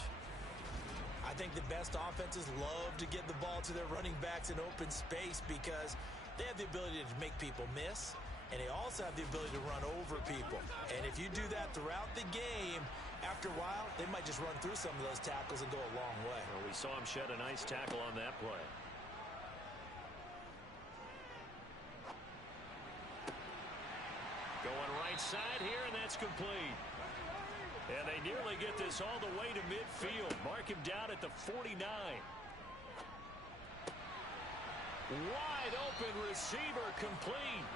I think the best offenses love to get the ball to their running backs in open space because they have the ability to make people miss, and they also have the ability to run over people. And if you do that throughout the game, after a while, they might just run through some of those tackles and go a long way. Well, we saw him shed a nice tackle on that play. Going right side here, and that's complete. And they nearly get this all the way to midfield. Mark him down at the 49. Wide open receiver, complete.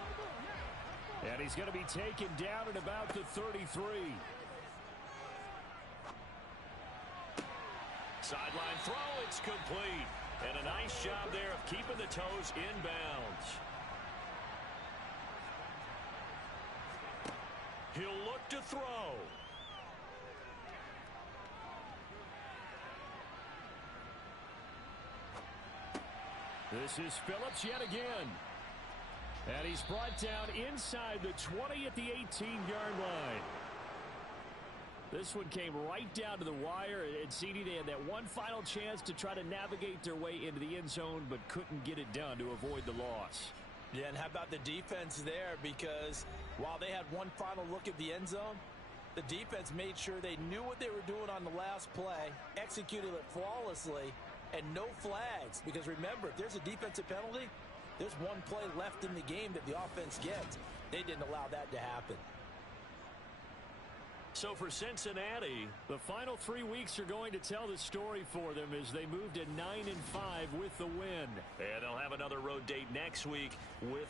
And he's going to be taken down at about the 33. Sideline throw, it's complete. And a nice job there of keeping the toes inbounds. He'll look to throw. This is Phillips yet again. And he's brought down inside the 20 at the 18-yard line. This one came right down to the wire, and CD, they had that one final chance to try to navigate their way into the end zone, but couldn't get it done to avoid the loss. Yeah, and how about the defense there? Because while they had one final look at the end zone, the defense made sure they knew what they were doing on the last play, executed it flawlessly, and no flags. Because remember, if there's a defensive penalty, there's one play left in the game that the offense gets. They didn't allow that to happen. So for Cincinnati, the final 3 weeks are going to tell the story for them as they move to 9-5 with the win. And they'll have another road date next week with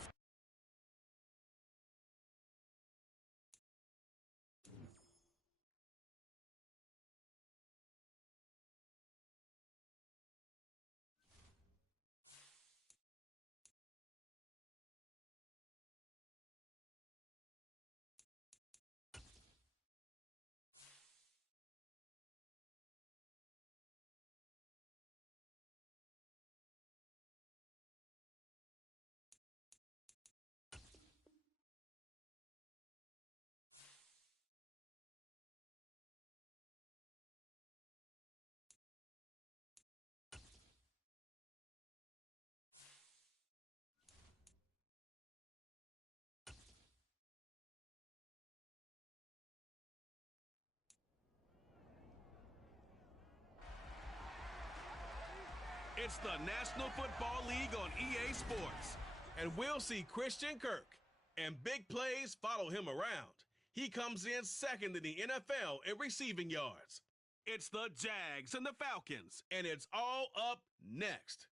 It's the National Football League on EA Sports. And we'll see Christian Kirk. And big plays follow him around. He comes in second in the NFL in receiving yards. It's the Jags and the Falcons, and it's all up next.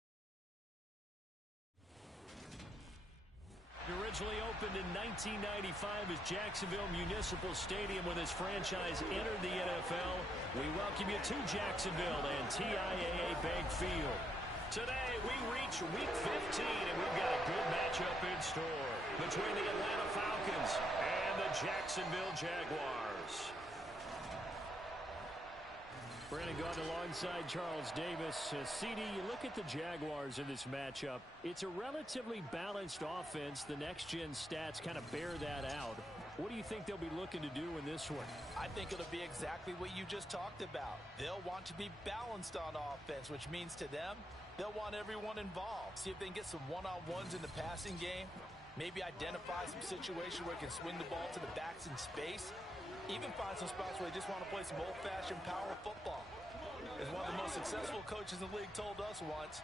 Originally opened in 1995 as Jacksonville Municipal Stadium when this franchise entered the NFL. We welcome you to Jacksonville and TIAA Bank Field. Today we reach Week 15 and we've got a good matchup in store between the Atlanta Falcons and the Jacksonville Jaguars. Brandon Gordon alongside Charles Davis. CD, you look at the Jaguars in this matchup. It's a relatively balanced offense. The next-gen stats kind of bear that out. What do you think they'll be looking to do in this one? I think it'll be exactly what you just talked about. They'll want to be balanced on offense, which means to them, they'll want everyone involved. See if they can get some one-on-ones in the passing game. Maybe identify some situation where they can swing the ball to the backs in space. Even find some spots where they just want to play some old-fashioned power football. As one of the most successful coaches in the league told us once,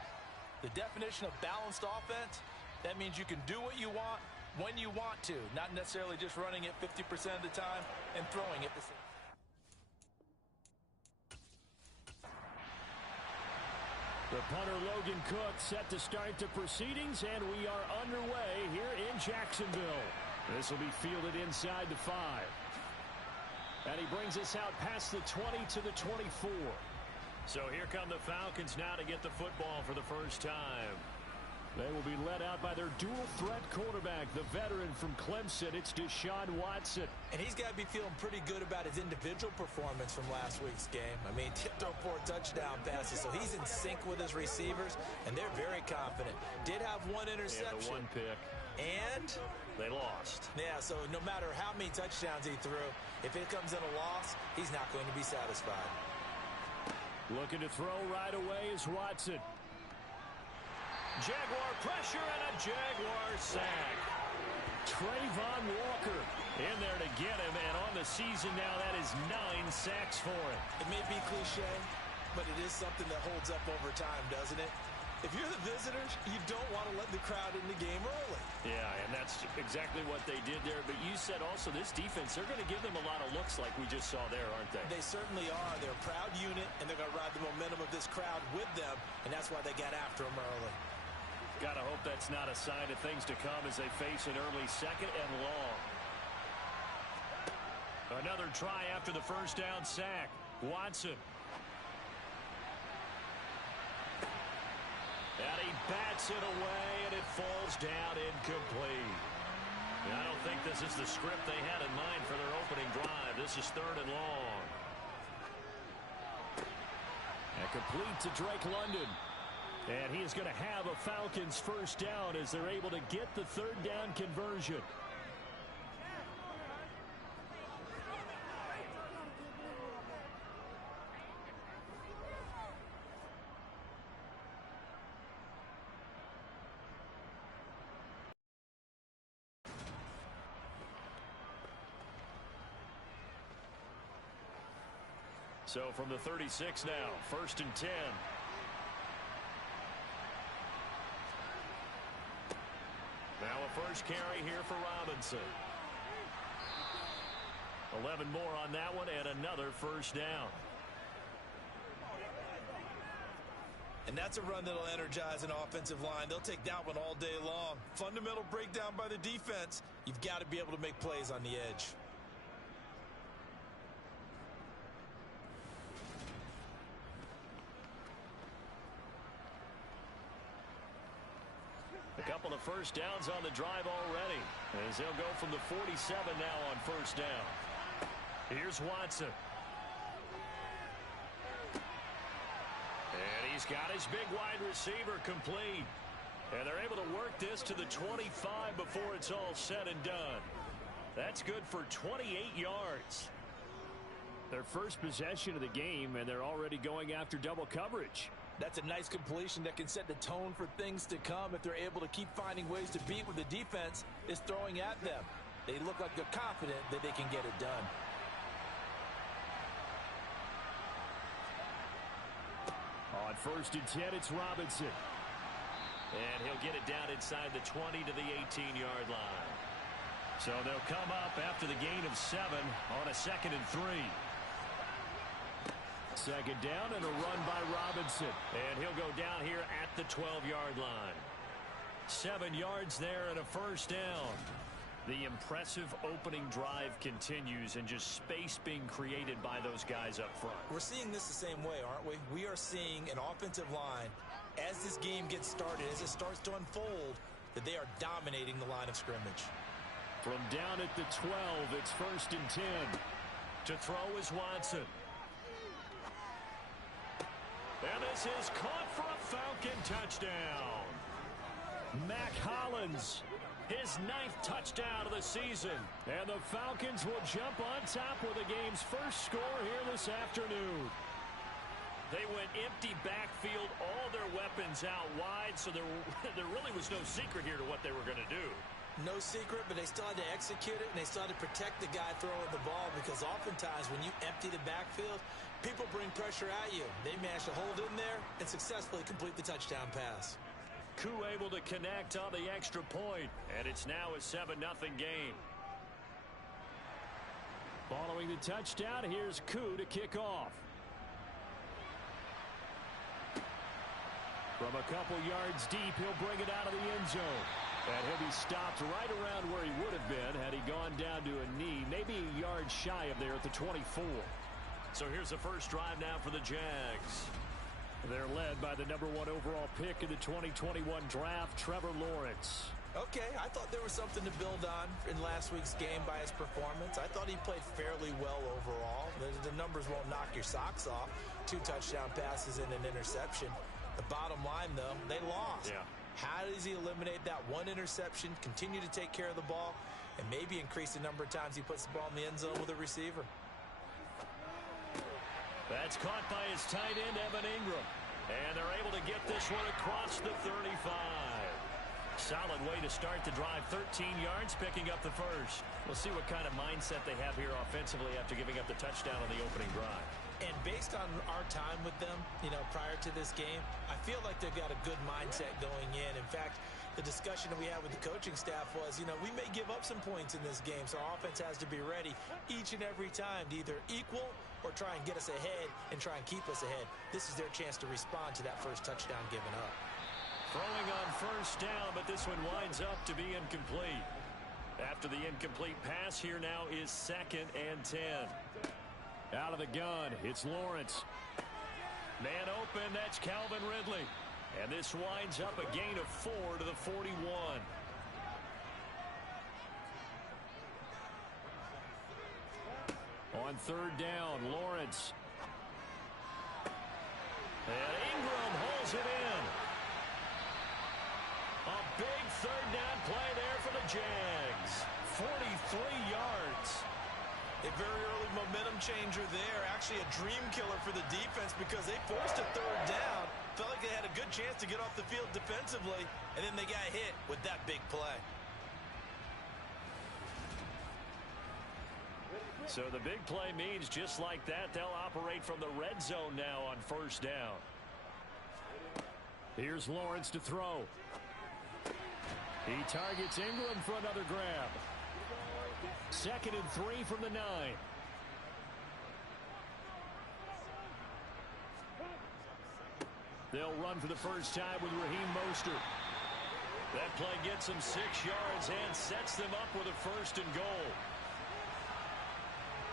the definition of balanced offense, that means you can do what you want when you want to, not necessarily just running it 50% of the time and throwing it the same. The punter Logan Cook set to start the proceedings, and we are underway here in Jacksonville. This will be fielded inside the 5. And he brings us out past the 20 to the 24. So here come the Falcons now to get the football for the first time. They will be led out by their dual-threat quarterback, the veteran from Clemson. It's Deshaun Watson. And he's got to be feeling pretty good about his individual performance from last week's game. I mean, throw 4 touchdown passes, so he's in sync with his receivers, and they're very confident. Did have 1 interception. Yeah, the 1 pick. And they lost. Yeah, so no matter how many touchdowns he threw, if it comes in a loss, he's not going to be satisfied. Looking to throw right away is Watson. Jaguar pressure and a Jaguar sack. Trayvon Walker in there to get him, and on the season now, that is 9 sacks for him. It may be cliche, but it is something that holds up over time, doesn't it? If you're the visitors, you don't want to let the crowd in the game early. Yeah, and that's exactly what they did there. But you said also this defense, they're going to give them a lot of looks like we just saw there, aren't they? They certainly are. They're a proud unit, and they're going to ride the momentum of this crowd with them, and that's why they got after them early. Got to hope that's not a sign of things to come as they face an early 2nd and long. Another try after the first down sack. Watson. And he bats it away, and it falls down incomplete. And I don't think this is the script they had in mind for their opening drive. This is 3rd and long. And complete to Drake London. And he is going to have a Falcons first down as they're able to get the 3rd down conversion. So from the 36 now, 1st and 10. Now a first carry here for Robinson. 11 more on that one and another first down. And that's a run that'll energize an offensive line. They'll take that one all day long. Fundamental breakdown by the defense. You've got to be able to make plays on the edge. A couple of first downs on the drive already, as they'll go from the 47 now on first down. Here's Watson. And he's got his big wide receiver complete. And they're able to work this to the 25 before it's all said and done. That's good for 28 yards. Their first possession of the game, and they're already going after double coverage. That's a nice completion that can set the tone for things to come if they're able to keep finding ways to beat what the defense is throwing at them. They look like they're confident that they can get it done. On 1st and 10, it's Robinson. And he'll get it down inside the 20 to the 18-yard line. So they'll come up after the gain of 7 on a 2nd and 3. 2nd down and a run by Robinson. And he'll go down here at the 12-yard line. 7 yards there and a 1st down. The impressive opening drive continues and just space being created by those guys up front. We're seeing this the same way, aren't we? We are seeing an offensive line, as this game gets started, as it starts to unfold, that they are dominating the line of scrimmage. From down at the 12, it's 1st and 10. To throw is Watson. And this is caught for a Falcon touchdown. Mac Hollins, his 9th touchdown of the season. And the Falcons will jump on top with the game's first score here this afternoon. They went empty backfield, all their weapons out wide, so there really was no secret here to what they were going to do. No secret, but they still had to execute it, and they still had to protect the guy throwing the ball, because oftentimes when you empty the backfield, people bring pressure at you. They managed to hold in there and successfully complete the touchdown pass. Koo able to connect on the extra point, and it's now a 7-0 game. Following the touchdown, here's Koo to kick off. From a couple yards deep, he'll bring it out of the end zone. And he'll be stopped right around where he would have been had he gone down to a knee, maybe a yard shy of there at the 24. So here's the first drive now for the Jags. They're led by the #1 overall pick in the 2021 draft, Trevor Lawrence. Okay, I thought there was something to build on in last week's game by his performance. I thought he played fairly well overall. The numbers won't knock your socks off. 2 touchdown passes and an interception. The bottom line, though, they lost. Yeah. How does he eliminate that 1 interception, continue to take care of the ball, and maybe increase the number of times he puts the ball in the end zone with a receiver? That's caught by his tight end, Evan Ingram. And they're able to get this one across the 35. Solid way to start the drive. 13 yards, picking up the first. We'll see what kind of mindset they have here offensively after giving up the touchdown on the opening drive. And based on our time with them, prior to this game, I feel like they've got a good mindset going in. In fact, the discussion that we had with the coaching staff was, we may give up some points in this game, so our offense has to be ready each and every time to either equal or try and get us ahead and try and keep us ahead. This is their chance to respond to that first touchdown given up. Throwing on first down, but this one winds up to be incomplete. After the incomplete pass, here now is 2nd and 10. Out of the gun, it's Lawrence. Man open, that's Calvin Ridley. And this winds up a gain of 4 to the 41. On 3rd down, Lawrence. And Ingram holds it in. A big 3rd down play there for the Jags. 43 yards. A very early momentum changer there. Actually a dream killer for the defense because they forced a 3rd down. Felt like they had a good chance to get off the field defensively, and then they got hit with that big play. So the big play means just like that, they'll operate from the red zone now on 1st down. Here's Lawrence to throw. He targets Ingram for another grab. 2nd and 3 from the 9. They'll run for the first time with Raheem Mostert. That play gets them 6 yards and sets them up with a 1st and goal.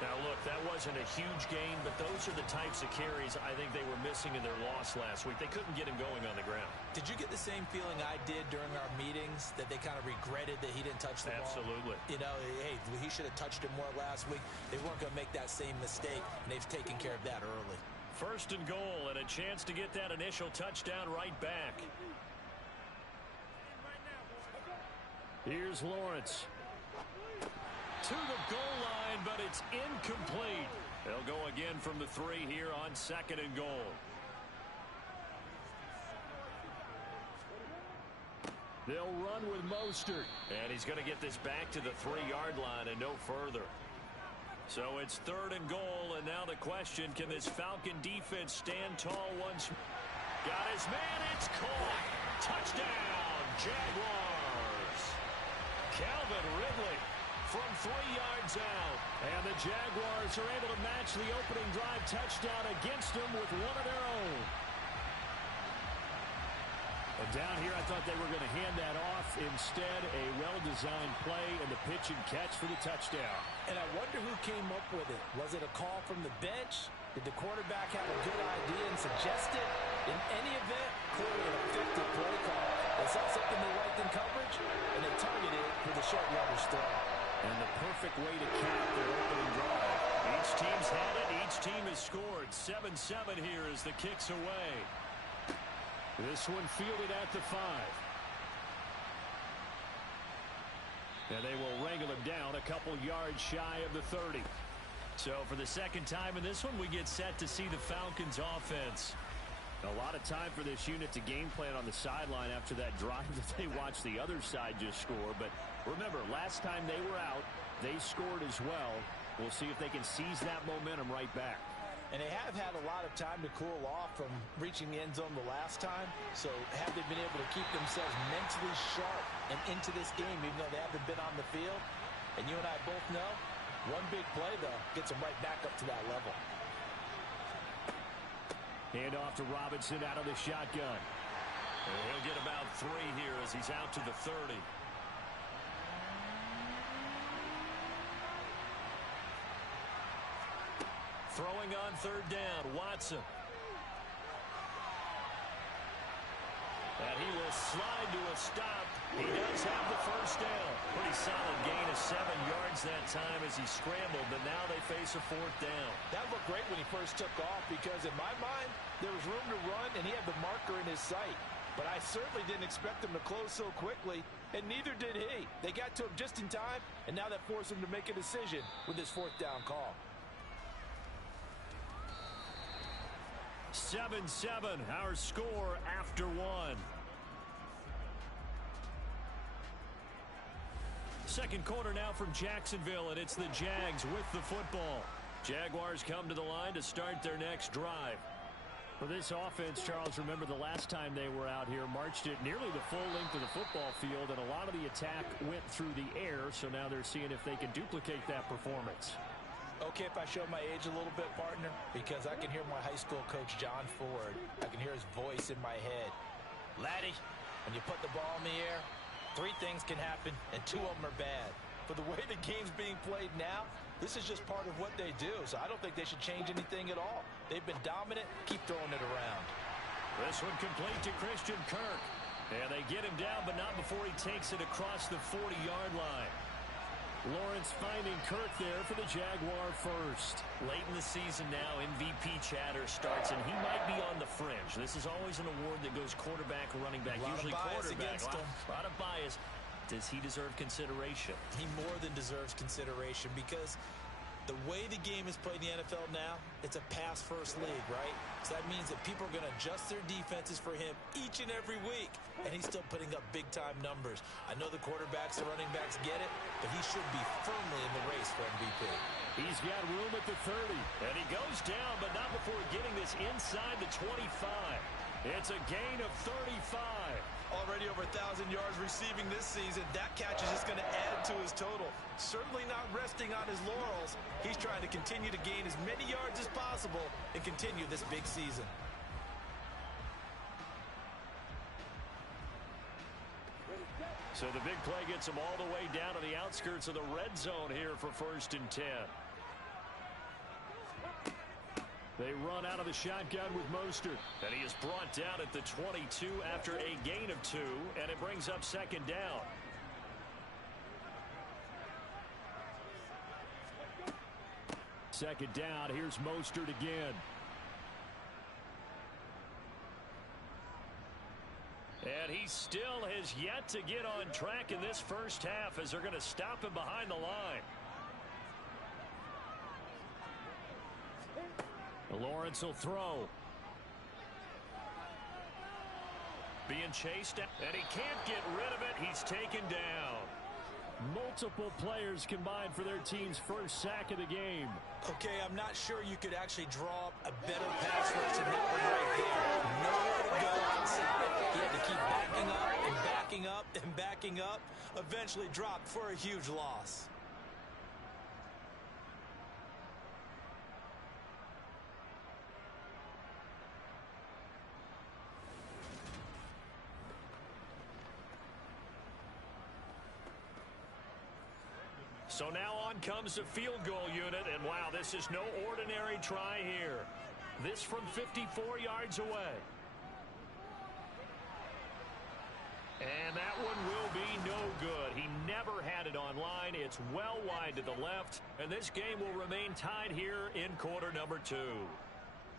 Now, look, that wasn't a huge gain, but those are the types of carries I think they were missing in their loss last week. They couldn't get him going on the ground. Did you get the same feeling I did during our meetings, that they kind of regretted that he didn't touch the ball? Absolutely. Hey, he should have touched it more last week. They weren't going to make that same mistake, and they've taken care of that early. 1st and goal, and a chance to get that initial touchdown right back. Here's Lawrence. To the goal line, but it's incomplete. They'll go again from the 3 here on 2nd and goal. They'll run with Mostert. And he's going to get this back to the 3-yard line and no further. So it's 3rd and goal, and now the question, can this Falcon defense stand tall once? Got his man. It's caught. Touchdown, Jaguars. Calvin Ridley from 3 yards out. And the Jaguars are able to match the opening drive touchdown against them with one of their own. And down here, I thought they were going to hand that off. Instead, a well-designed play and the pitch and catch for the touchdown. And I wonder who came up with it. Was it a call from the bench? Did the quarterback have a good idea and suggest it? In any event, clearly an effective play call. They saw something they liked in coverage, and they targeted it with a short yardage throw. And the perfect way to cap their opening drive. Each team's had it. Each team has scored. 7-7 here as the kick's away. This one fielded at the 5. And they will wrangle him down a couple yards shy of the 30. So for the second time in this one, we get set to see the Falcons offense. A lot of time for this unit to game plan on the sideline after that drive that they watched the other side just score. But remember, last time they were out, they scored as well. We'll see if they can seize that momentum right back. And they have had a lot of time to cool off from reaching the end zone the last time. So have they been able to keep themselves mentally sharp and into this game, even though they haven't been on the field? And you and I both know, one big play, though, gets them right back up to that level. Hand off to Robinson out of the shotgun. And he'll get about 3 here as he's out to the 30. Throwing on 3rd down, Watson. And he will slide to a stop. He does have the 1st down. Pretty solid gain of 7 yards that time as he scrambled, but now they face a 4th down. That looked great when he first took off because in my mind, there was room to run and he had the marker in his sight. But I certainly didn't expect him to close so quickly, and neither did he. They got to him just in time, and now that forced him to make a decision with his 4th down call. 7-7, our score after 1. Second quarter now from Jacksonville, and it's the Jags with the football. Jaguars come to the line to start their next drive. For this offense, Charles, remember the last time they were out here, marched it nearly the full length of the football field, and a lot of the attack went through the air, so now they're seeing if they can duplicate that performance. Okay, if I show my age a little bit, partner, because I can hear my high school coach, John Ford. I can hear his voice in my head. Laddie, when you put the ball in the air, 3 things can happen, and 2 of them are bad. For the way the game's being played now, this is just part of what they do, so I don't think they should change anything at all. They've been dominant. Keep throwing it around. This one complete to Christian Kirk. And they get him down, but not before he takes it across the 40-yard line. Lawrence finding Kirk there for the Jaguar first. Late in the season now, MVP chatter starts, and he might be on the fringe. This is always an award that goes quarterback or running back. Usually quarterback. A lot of bias. Does he deserve consideration? He more than deserves consideration because the way the game is played in the NFL now, it's a pass-first league, right? So that means that people are going to adjust their defenses for him each and every week, and he's still putting up big-time numbers. I know the quarterbacks, the running backs get it, but he should be firmly in the race for MVP. He's got room at the 30, and he goes down, but not before getting this inside the 25. It's a gain of 35. Already over 1,000 yards receiving this season. That catch is just going to add to his total. Certainly not resting on his laurels. He's trying to continue to gain as many yards as possible and continue this big season. So the big play gets him all the way down to the outskirts of the red zone here for 1st and 10. They run out of the shotgun with Mostert. And he is brought down at the 22 after a gain of 2, and it brings up 2nd down. Second down, here's Mostert again. And he still has yet to get on track in this first half as they're going to stop him behind the line. Lawrence will throw. Being chased, and he can't get rid of it. He's taken down. Multiple players combined for their team's first sack of the game. Okay, I'm not sure you could actually draw up a better pass rush than that one right there. Nowhere to go outside. He had to keep backing up and backing up and backing up. Eventually dropped for a huge loss. So now on comes the field goal unit, and wow, this is no ordinary try here. This from 54 yards away. And that one will be no good. He never had it on line. It's well wide to the left, and this game will remain tied here in quarter number 2.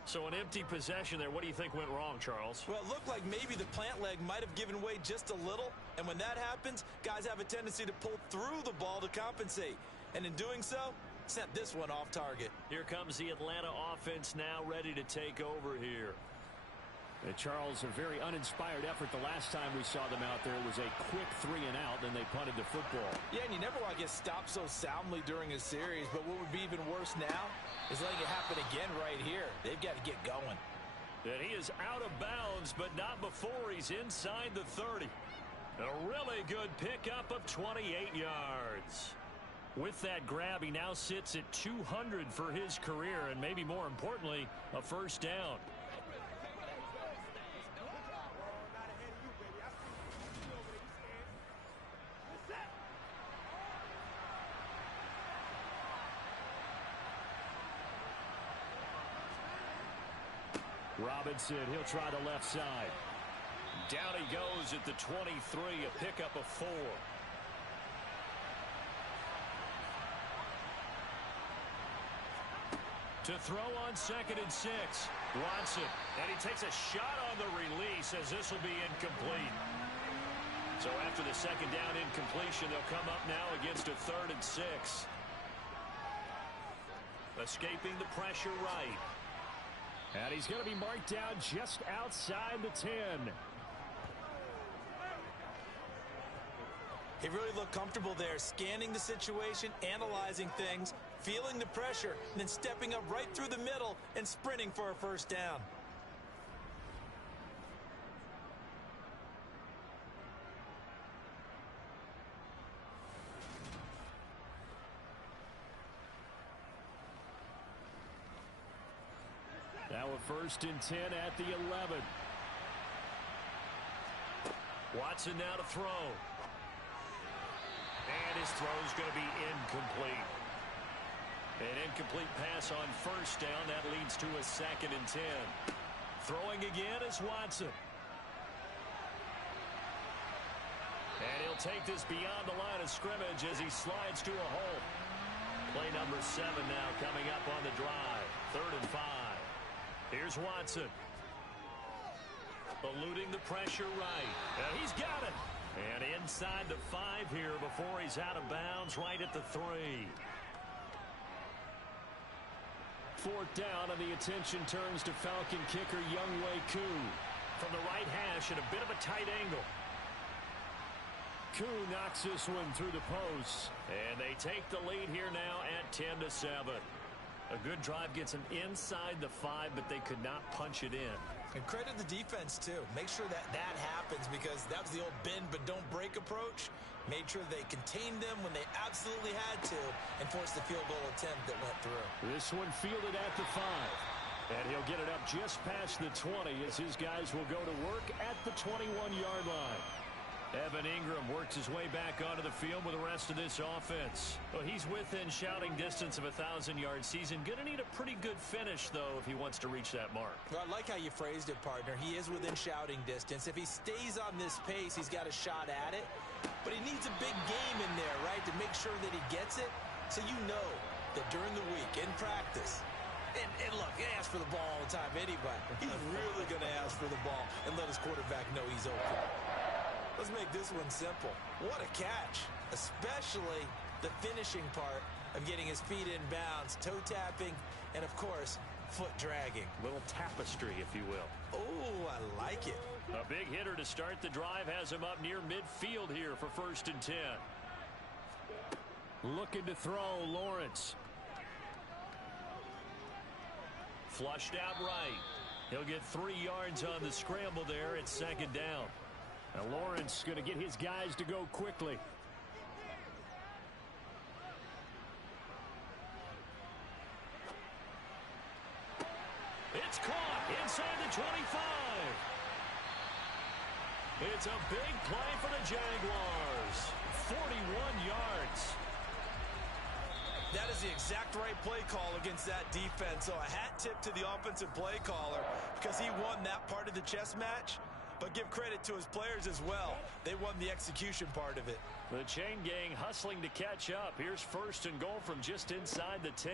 So an empty possession there. What do you think went wrong, Charles? Well, it looked like maybe the plant leg might have given way just a little. And when that happens, guys have a tendency to pull through the ball to compensate. And in doing so, sent this one off target. Here comes the Atlanta offense now ready to take over here. Charles, a very uninspired effort the last time we saw them out there. It was a quick 3 and out, then they punted the football. Yeah, and you never want to get stopped so soundly during a series, but what would be even worse now is letting it happen again right here. They've got to get going. And he is out of bounds, but not before he's inside the 30. A really good pickup of 28 yards. With that grab, he now sits at 200 for his career, and maybe more importantly, a first down. Robinson, he'll try the left side. Down he goes at the 23, a pickup of 4. To throw on 2nd and 6. Watson, and he takes a shot on the release as this will be incomplete. So after the 2nd down incompletion, they'll come up now against a 3rd and 6. Escaping the pressure right. And he's going to be marked down just outside the 10. He really looked comfortable there, scanning the situation, analyzing things, feeling the pressure, and then stepping up right through the middle and sprinting for a first down. Now a 1st and 10 at the 11. Watson now to throw. And his throw's going to be incomplete. An incomplete pass on first down. That leads to a 2nd and 10. Throwing again is Watson. And he'll take this beyond the line of scrimmage as he slides to a hole. Play number 7 now coming up on the drive. 3rd and 5. Here's Watson. Eluding the pressure right. And he's got it. And inside the 5 here before he's out of bounds right at the 3. 4th down, and the attention turns to Falcon kicker Younghoe Koo. From the right hash at a bit of a tight angle. Koo knocks this one through the post. And they take the lead here now at 10-7. A good drive gets them inside the 5, but they could not punch it in. And credit the defense, too. Make sure that happens, because that was the old bend but don't break approach. Made sure they contained them when they absolutely had to and forced the field goal attempt that went through. This one fielded at the 5. And he'll get it up just past the 20 as his guys will go to work at the 21-yard line. Evan Ingram works his way back onto the field with the rest of this offense. Well, he's within shouting distance of a 1,000-yard season. Going to need a pretty good finish, though, if he wants to reach that mark. Well, I like how you phrased it, partner. He is within shouting distance. If he stays on this pace, he's got a shot at it. But he needs a big game in there, right, to make sure that he gets it. So you know that during the week, in practice, and look, he asks for the ball all the time anyway. He's really going to ask for the ball and let his quarterback know he's open. Let's make this one simple. What a catch, especially the finishing part of getting his feet in bounds, toe tapping, and, of course, foot dragging. Little tapestry, if you will. Oh, I like it. A big hitter to start the drive has him up near midfield here for 1st and 10. Looking to throw, Lawrence. Flushed out right. He'll get 3 yards on the scramble there at second down. Now Lawrence going to get his guys to go quickly. It's caught inside the 25. It's a big play for the Jaguars. 41 yards. That is the exact right play call against that defense. So a hat tip to the offensive play caller because he won that part of the chess match. But give credit to his players as well. They won the execution part of it. The chain gang hustling to catch up. Here's first and goal from just inside the 10.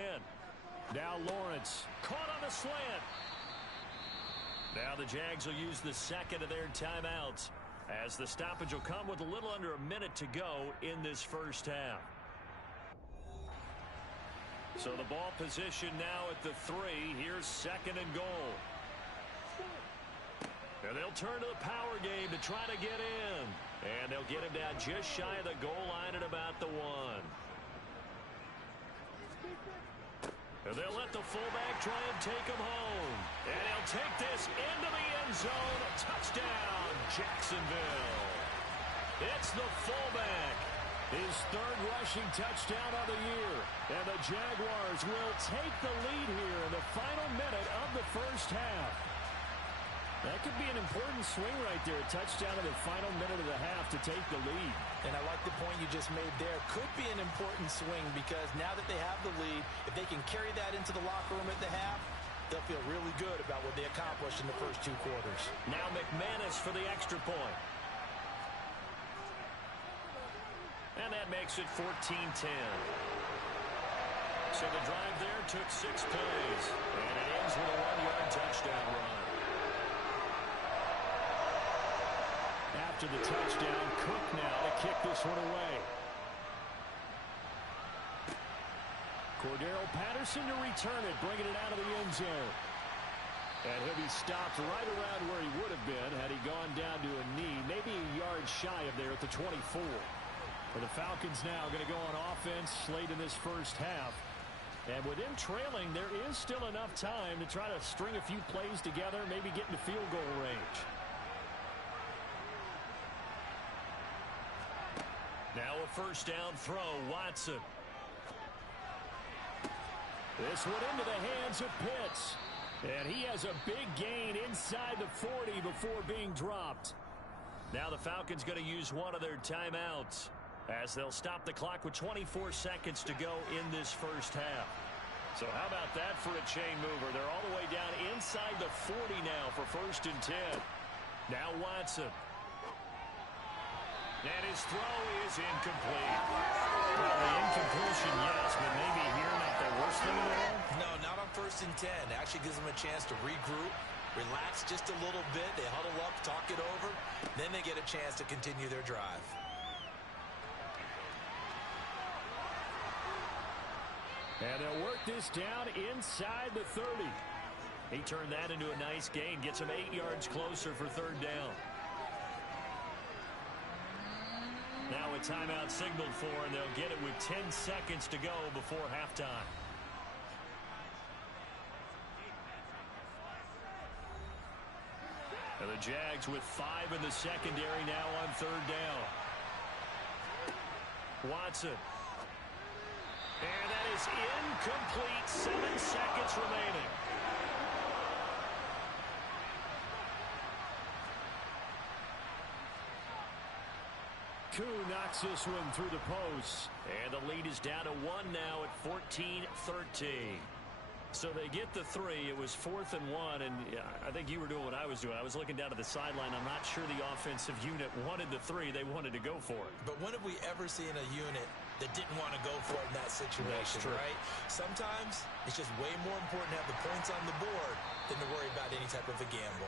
Now Lawrence Caught on the slant. Now the Jags will use the second of their timeouts as the stoppage will come with a little under a minute to go in this first half. So the ball position now at the 3. Here's second and goal. And they'll turn to the power game to try to get in. And they'll get him down just shy of the goal line at about the 1. And they'll let the fullback try and take him home. And he'll take this into the end zone. Touchdown, Jacksonville. It's the fullback. his third rushing touchdown of the year. And the Jaguars will take the lead here in the final minute of the first half. That could be an important swing right there. A touchdown in the final minute of the half to take the lead. And I like the point you just made there. Could be an important swing because now that they have the lead, if they can carry that into the locker room at the half, they'll feel really good about what they accomplished in the first 2 quarters. Now McManus for the extra point. And that makes it 14-10. So the drive there took 6 plays. And it ends with a 1-yard touchdown run. After the touchdown, Cook now to kick this one away. Cordero Patterson to return it, bringing it out of the end zone. And he'll be stopped right around where he would have been had he gone down to a knee, maybe a yard shy of there at the 24. For the Falcons now going to go on offense late in this first half. And with them trailing, there is still enough time to try to string a few plays together, maybe get into field goal range. Now a first down throw, Watson. This one into the hands of Pitts. And he has a big gain inside the 40 before being dropped. Now the Falcons going to use one of their timeouts as they'll stop the clock with 24 seconds to go in this first half. So how about that for a chain mover? They're all the way down inside the 40 now for first and 10. Now Watson. And his throw is incomplete. Well, the incompletion, yes, but maybe here not the worst thing in the world? No, not on first and 10. It actually gives them a chance to regroup, relax just a little bit. They huddle up, talk it over. Then they get a chance to continue their drive. And they'll work this down inside the 30. He turned that into a nice gain. Gets him 8 yards closer for third down. Now a timeout signaled for, and they'll get it with 10 seconds to go before halftime. And the Jags with 5 in the secondary now on third down. Watson. And that is incomplete. 7 seconds remaining. Koo knocks this one through the post. And the lead is down to 1 now at 14-13. So they get the 3. It was 4th and 1, and I think you were doing what I was doing. I was looking down at the sideline. I'm not sure the offensive unit wanted the 3. They wanted to go for it. But when have we ever seen a unit that didn't want to go for it in that situation, right? Sometimes it's just way more important to have the points on the board than to worry about any type of a gamble.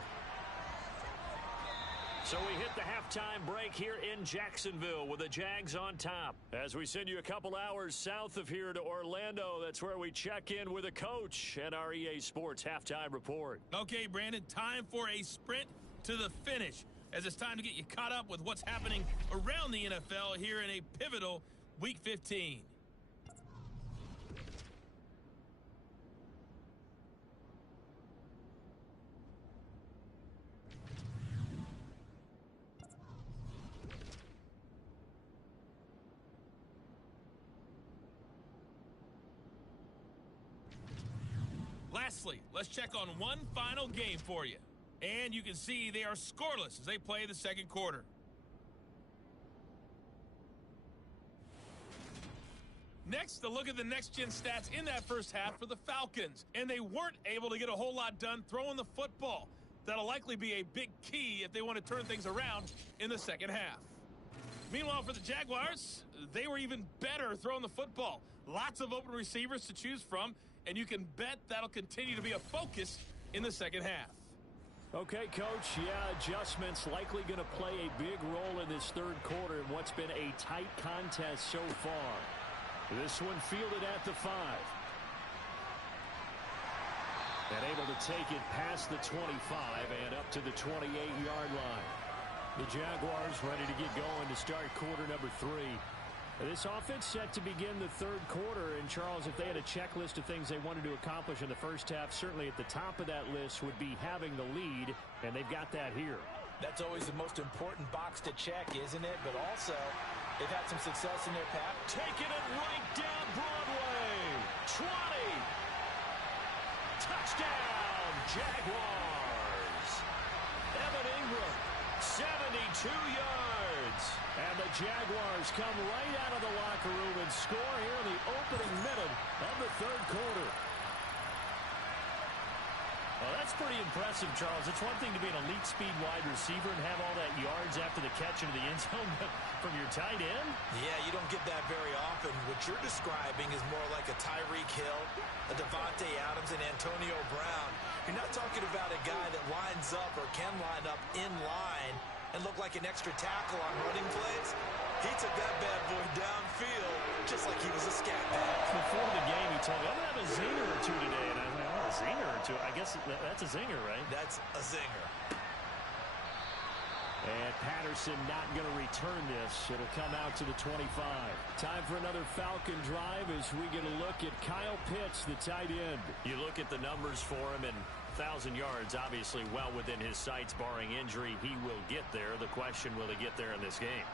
So we hit the halftime break here in Jacksonville with the Jags on top. As we send you a couple hours south of here to Orlando, that's where we check in with a coach at our EA Sports Halftime Report. Okay, Brandon, time for a sprint to the finish, as it's time to get you caught up with what's happening around the NFL here in a pivotal Week 15. Lastly, let's check on one final game for you. And you can see they are scoreless as they play the second quarter. Next, a look at the next-gen stats in that first half for the Falcons. And they weren't able to get a whole lot done throwing the football. That'll likely be a big key if they want to turn things around in the second half. Meanwhile, for the Jaguars, they were even better throwing the football. Lots of open receivers to choose from, and you can bet that'll continue to be a focus in the second half. Okay, Coach, adjustments likely going to play a big role in this third quarter in what's been a tight contest so far. This one fielded at the 5. And able to take it past the 25 and up to the 28-yard line. The Jaguars ready to get going to start quarter number 3. This offense set to begin the third quarter. And, Charles, if they had a checklist of things they wanted to accomplish in the first half, certainly at the top of that list would be having the lead, and they've got that here. That's always the most important box to check, isn't it? But also, they've had some success in their path. Taking it right down Broadway. 20. Touchdown, Jaguars. Evan Ingram, 72 yards. And the Jaguars come right out of the locker room and score here in the opening minute of the third quarter. Well, that's pretty impressive, Charles. It's one thing to be an elite speed wide receiver and have all that yards after the catch into the end zone, but from your tight end? Yeah, you don't get that very often. What you're describing is more like a Tyreek Hill, a Devontae Adams, and Antonio Brown. You're not talking about a guy that lines up or can line up in line and look like an extra tackle on running plays. He took that bad boy downfield just like he was a scat back. Before the game, he told me, I'm going to have a zinger or two today. And I was like, oh, a zinger or two? I guess that's a zinger, right? That's a zinger. And Patterson not going to return this. It'll come out to the 25. Time for another Falcon drive as we get a look at Kyle Pitts, the tight end. You look at the numbers for him, and 1,000 yards, obviously well within his sights, barring injury. He will get there. The question, will he get there in this game?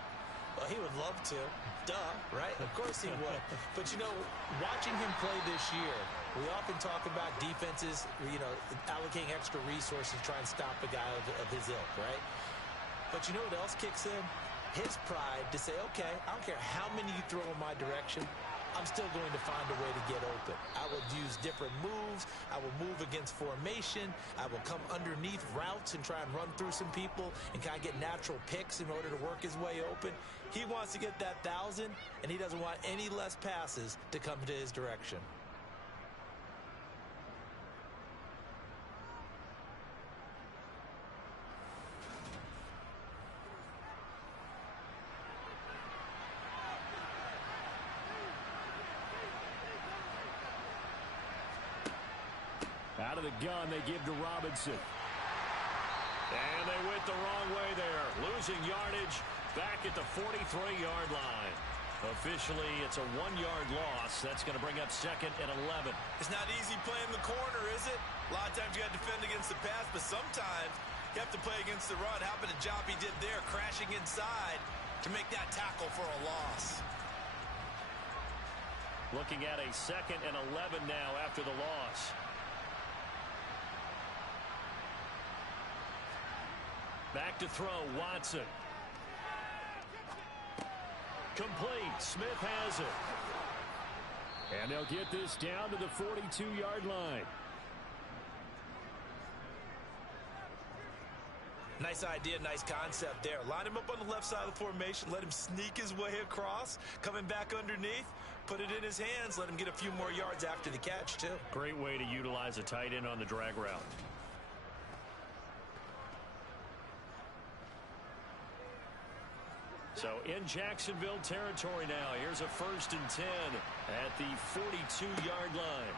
Well, he would love to. Duh, right? Of course he would. But, you know, watching him play this year, we often talk about defenses, you know, allocating extra resources to try and stop a guy of his ilk, right? But you know what else kicks in? His pride to say, okay, I don't care how many you throw in my direction, I'm still going to find a way to get open. I will use different moves. I will move against formation. I will come underneath routes and try and run through some people and kind of get natural picks in order to work his way open. He wants to get that 1,000, and he doesn't want any less passes to come to his direction. Out of the gun, they give to Robinson. And they went the wrong way there. Losing yardage back at the 43-yard line. Officially, it's a 1-yard loss. That's going to bring up 2nd and 11. It's not easy playing the corner, is it? A lot of times you got to defend against the pass, but sometimes you have to play against the run. How about the job he did there, crashing inside to make that tackle for a loss? Looking at a 2nd and 11 now after the loss. Back to throw, Watson. Complete. Smith has it. And they'll get this down to the 42-yard line. Nice idea, nice concept there. Line him up on the left side of the formation, let him sneak his way across, coming back underneath, put it in his hands, let him get a few more yards after the catch, too. Great way to utilize a tight end on the drag route. So in Jacksonville territory now. Here's a 1st and 10 at the 42-yard line.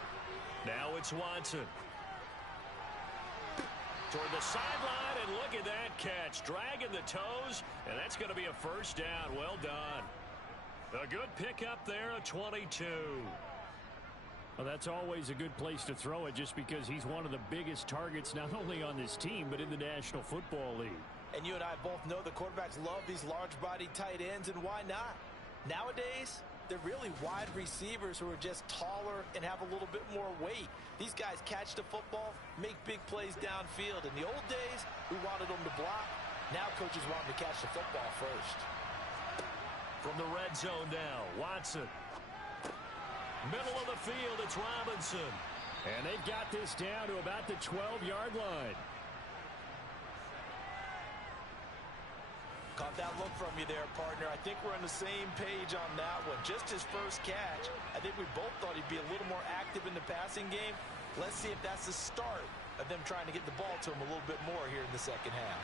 Now it's Watson. Toward the sideline, and look at that catch. Dragging the toes, and that's going to be a 1st down. Well done. A good pickup there, a 22. Well, that's always a good place to throw it just because he's one of the biggest targets not only on this team but in the National Football League. And you and I both know the quarterbacks love these large-bodied tight ends, and why not? Nowadays, they're really wide receivers who are just taller and have a little bit more weight. These guys catch the football, make big plays downfield. In the old days, we wanted them to block. Now coaches want them to catch the football first. From the red zone now, Watson. Middle of the field, it's Robinson. And they've got this down to about the 12-yard line. Caught that look from you there, partner. I think we're on the same page on that one. Just his first catch, I think we both thought he'd be a little more active in the passing game. Let's see if that's the start of them trying to get the ball to him a little bit more here in the second half.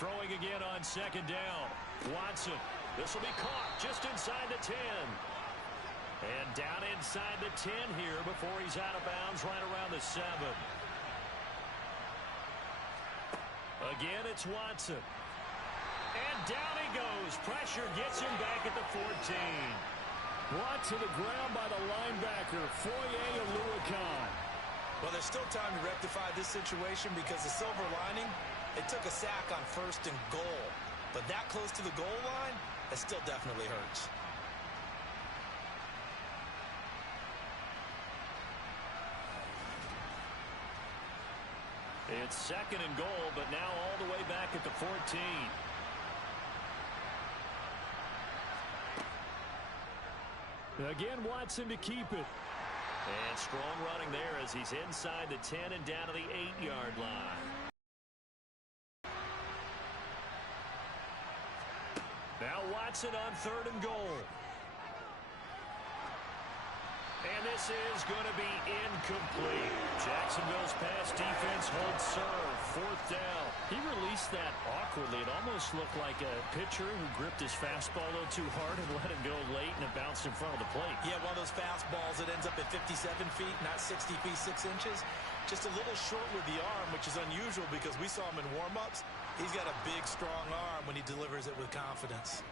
Throwing again on second down. Watson. This will be caught just inside the 10. And down inside the 10 here before he's out of bounds right around the 7. Again, it's Watson. And down he goes. Pressure gets him back at the 14. Brought to the ground by the linebacker, Foye Oluokun. Well, there's still time to rectify this situation because the silver lining, it took a sack on 1st and goal. But that close to the goal line, it still definitely hurts. It's 2nd and goal, but now all the way back at the 14. Again, Watson to keep it. And strong running there as he's inside the 10 and down to the 8-yard line. Now Watson on 3rd and goal. And this is going to be incomplete. Jacksonville's pass defense holds serve. 4th down. He released that awkwardly. It almost looked like a pitcher who gripped his fastball a little too hard and let him go late, and it bounced in front of the plate. Yeah, one of those fastballs that ends up at 57 feet, not 60 feet, 6 inches. Just a little short with the arm, which is unusual because we saw him in warm-ups. He's got a big, strong arm when he delivers it with confidence.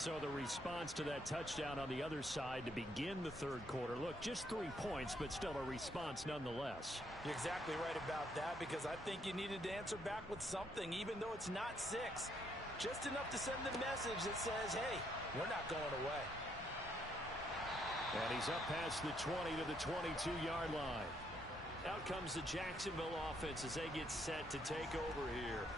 So the response to that touchdown on the other side to begin the 3rd quarter. Look, just 3 points, but still a response nonetheless. You're exactly right about that because I think you needed to answer back with something, even though it's not 6. Just enough to send the message that says, hey, we're not going away. And he's up past the 20 to the 22-yard line. Out comes the Jacksonville offense as they get set to take over here.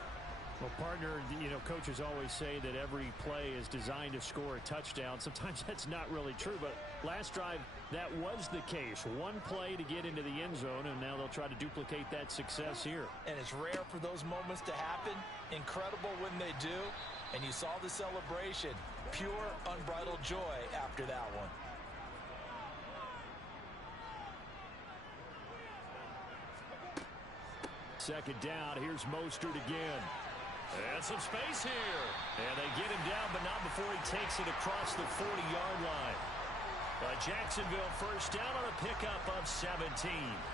Well, partner, you know, coaches always say that every play is designed to score a touchdown. Sometimes that's not really true, but last drive, that was the case. One play to get into the end zone, and now they'll try to duplicate that success here. And it's rare for those moments to happen. Incredible when they do. And you saw the celebration. Pure, unbridled joy after that one. Second down, here's Mostert again. And some space here. And they get him down, but not before he takes it across the 40-yard line. Jacksonville first down on a pickup of 17.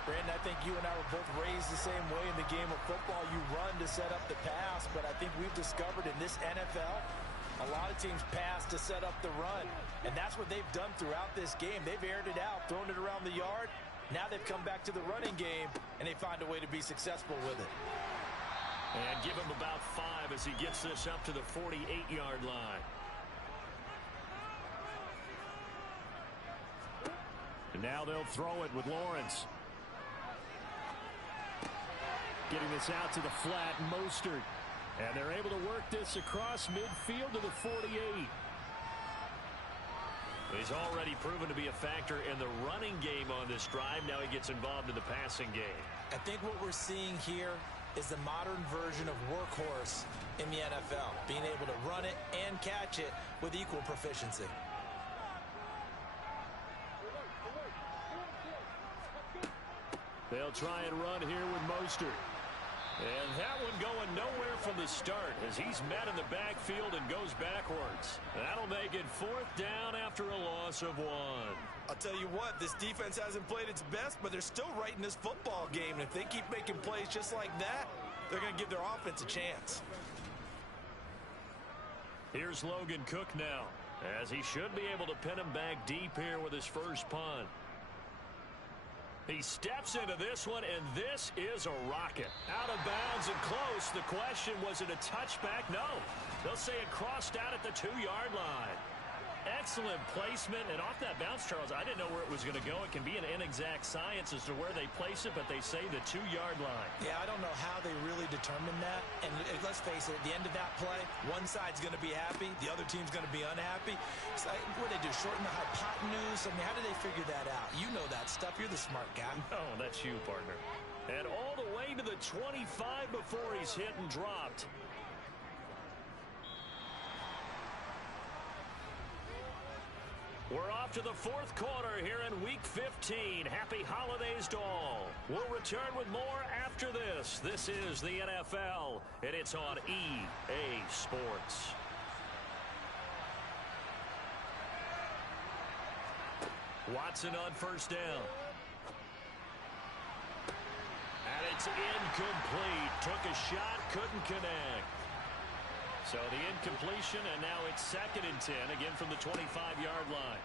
Brandon, I think you and I were both raised the same way in the game of football. You run to set up the pass, but I think we've discovered in this NFL, a lot of teams pass to set up the run. And that's what they've done throughout this game. They've aired it out, thrown it around the yard. Now they've come back to the running game, and they find a way to be successful with it. And give him about 5 as he gets this up to the 48-yard line. And now they'll throw it with Lawrence. Getting this out to the flat, Mostert. And they're able to work this across midfield to the 48. He's already proven to be a factor in the running game on this drive. Now he gets involved in the passing game. I think what we're seeing here is the modern version of workhorse in the NFL, being able to run it and catch it with equal proficiency. They'll try and run here with Mostert. And that one going nowhere from the start as he's met in the backfield and goes backwards. That'll make it 4th down after a loss of 1. I'll tell you what, this defense hasn't played its best, but they're still right in this football game. And if they keep making plays just like that, they're going to give their offense a chance. Here's Logan Cook now, as he should be able to pin him back deep here with his first punt. He steps into this one, and this is a rocket. Out of bounds and close. The question, was it a touchback? No. They'll say it crossed out at the 2-yard line. Excellent placement, and off that bounce, Charles, I didn't know where it was going to go. It can be an inexact science as to where they place it, but they say the 2-yard line. Yeah, I don't know how they really determined that. And let's face it, at the end of that play, one side's going to be happy, the other team's going to be unhappy. So what do they do, shorten the hypotenuse? I mean, how do they figure that out? You know that stuff. You're the smart guy. Oh, that's you, partner. And all the way to the 25 before he's hit and dropped. We're off to the fourth quarter here in Week 15. Happy holidays to all. We'll return with more after this. This is the NFL, and it's on EA Sports. Watson on first down. And it's incomplete. Took a shot, couldn't connect. So the incompletion, and now it's 2nd and 10, again from the 25-yard line.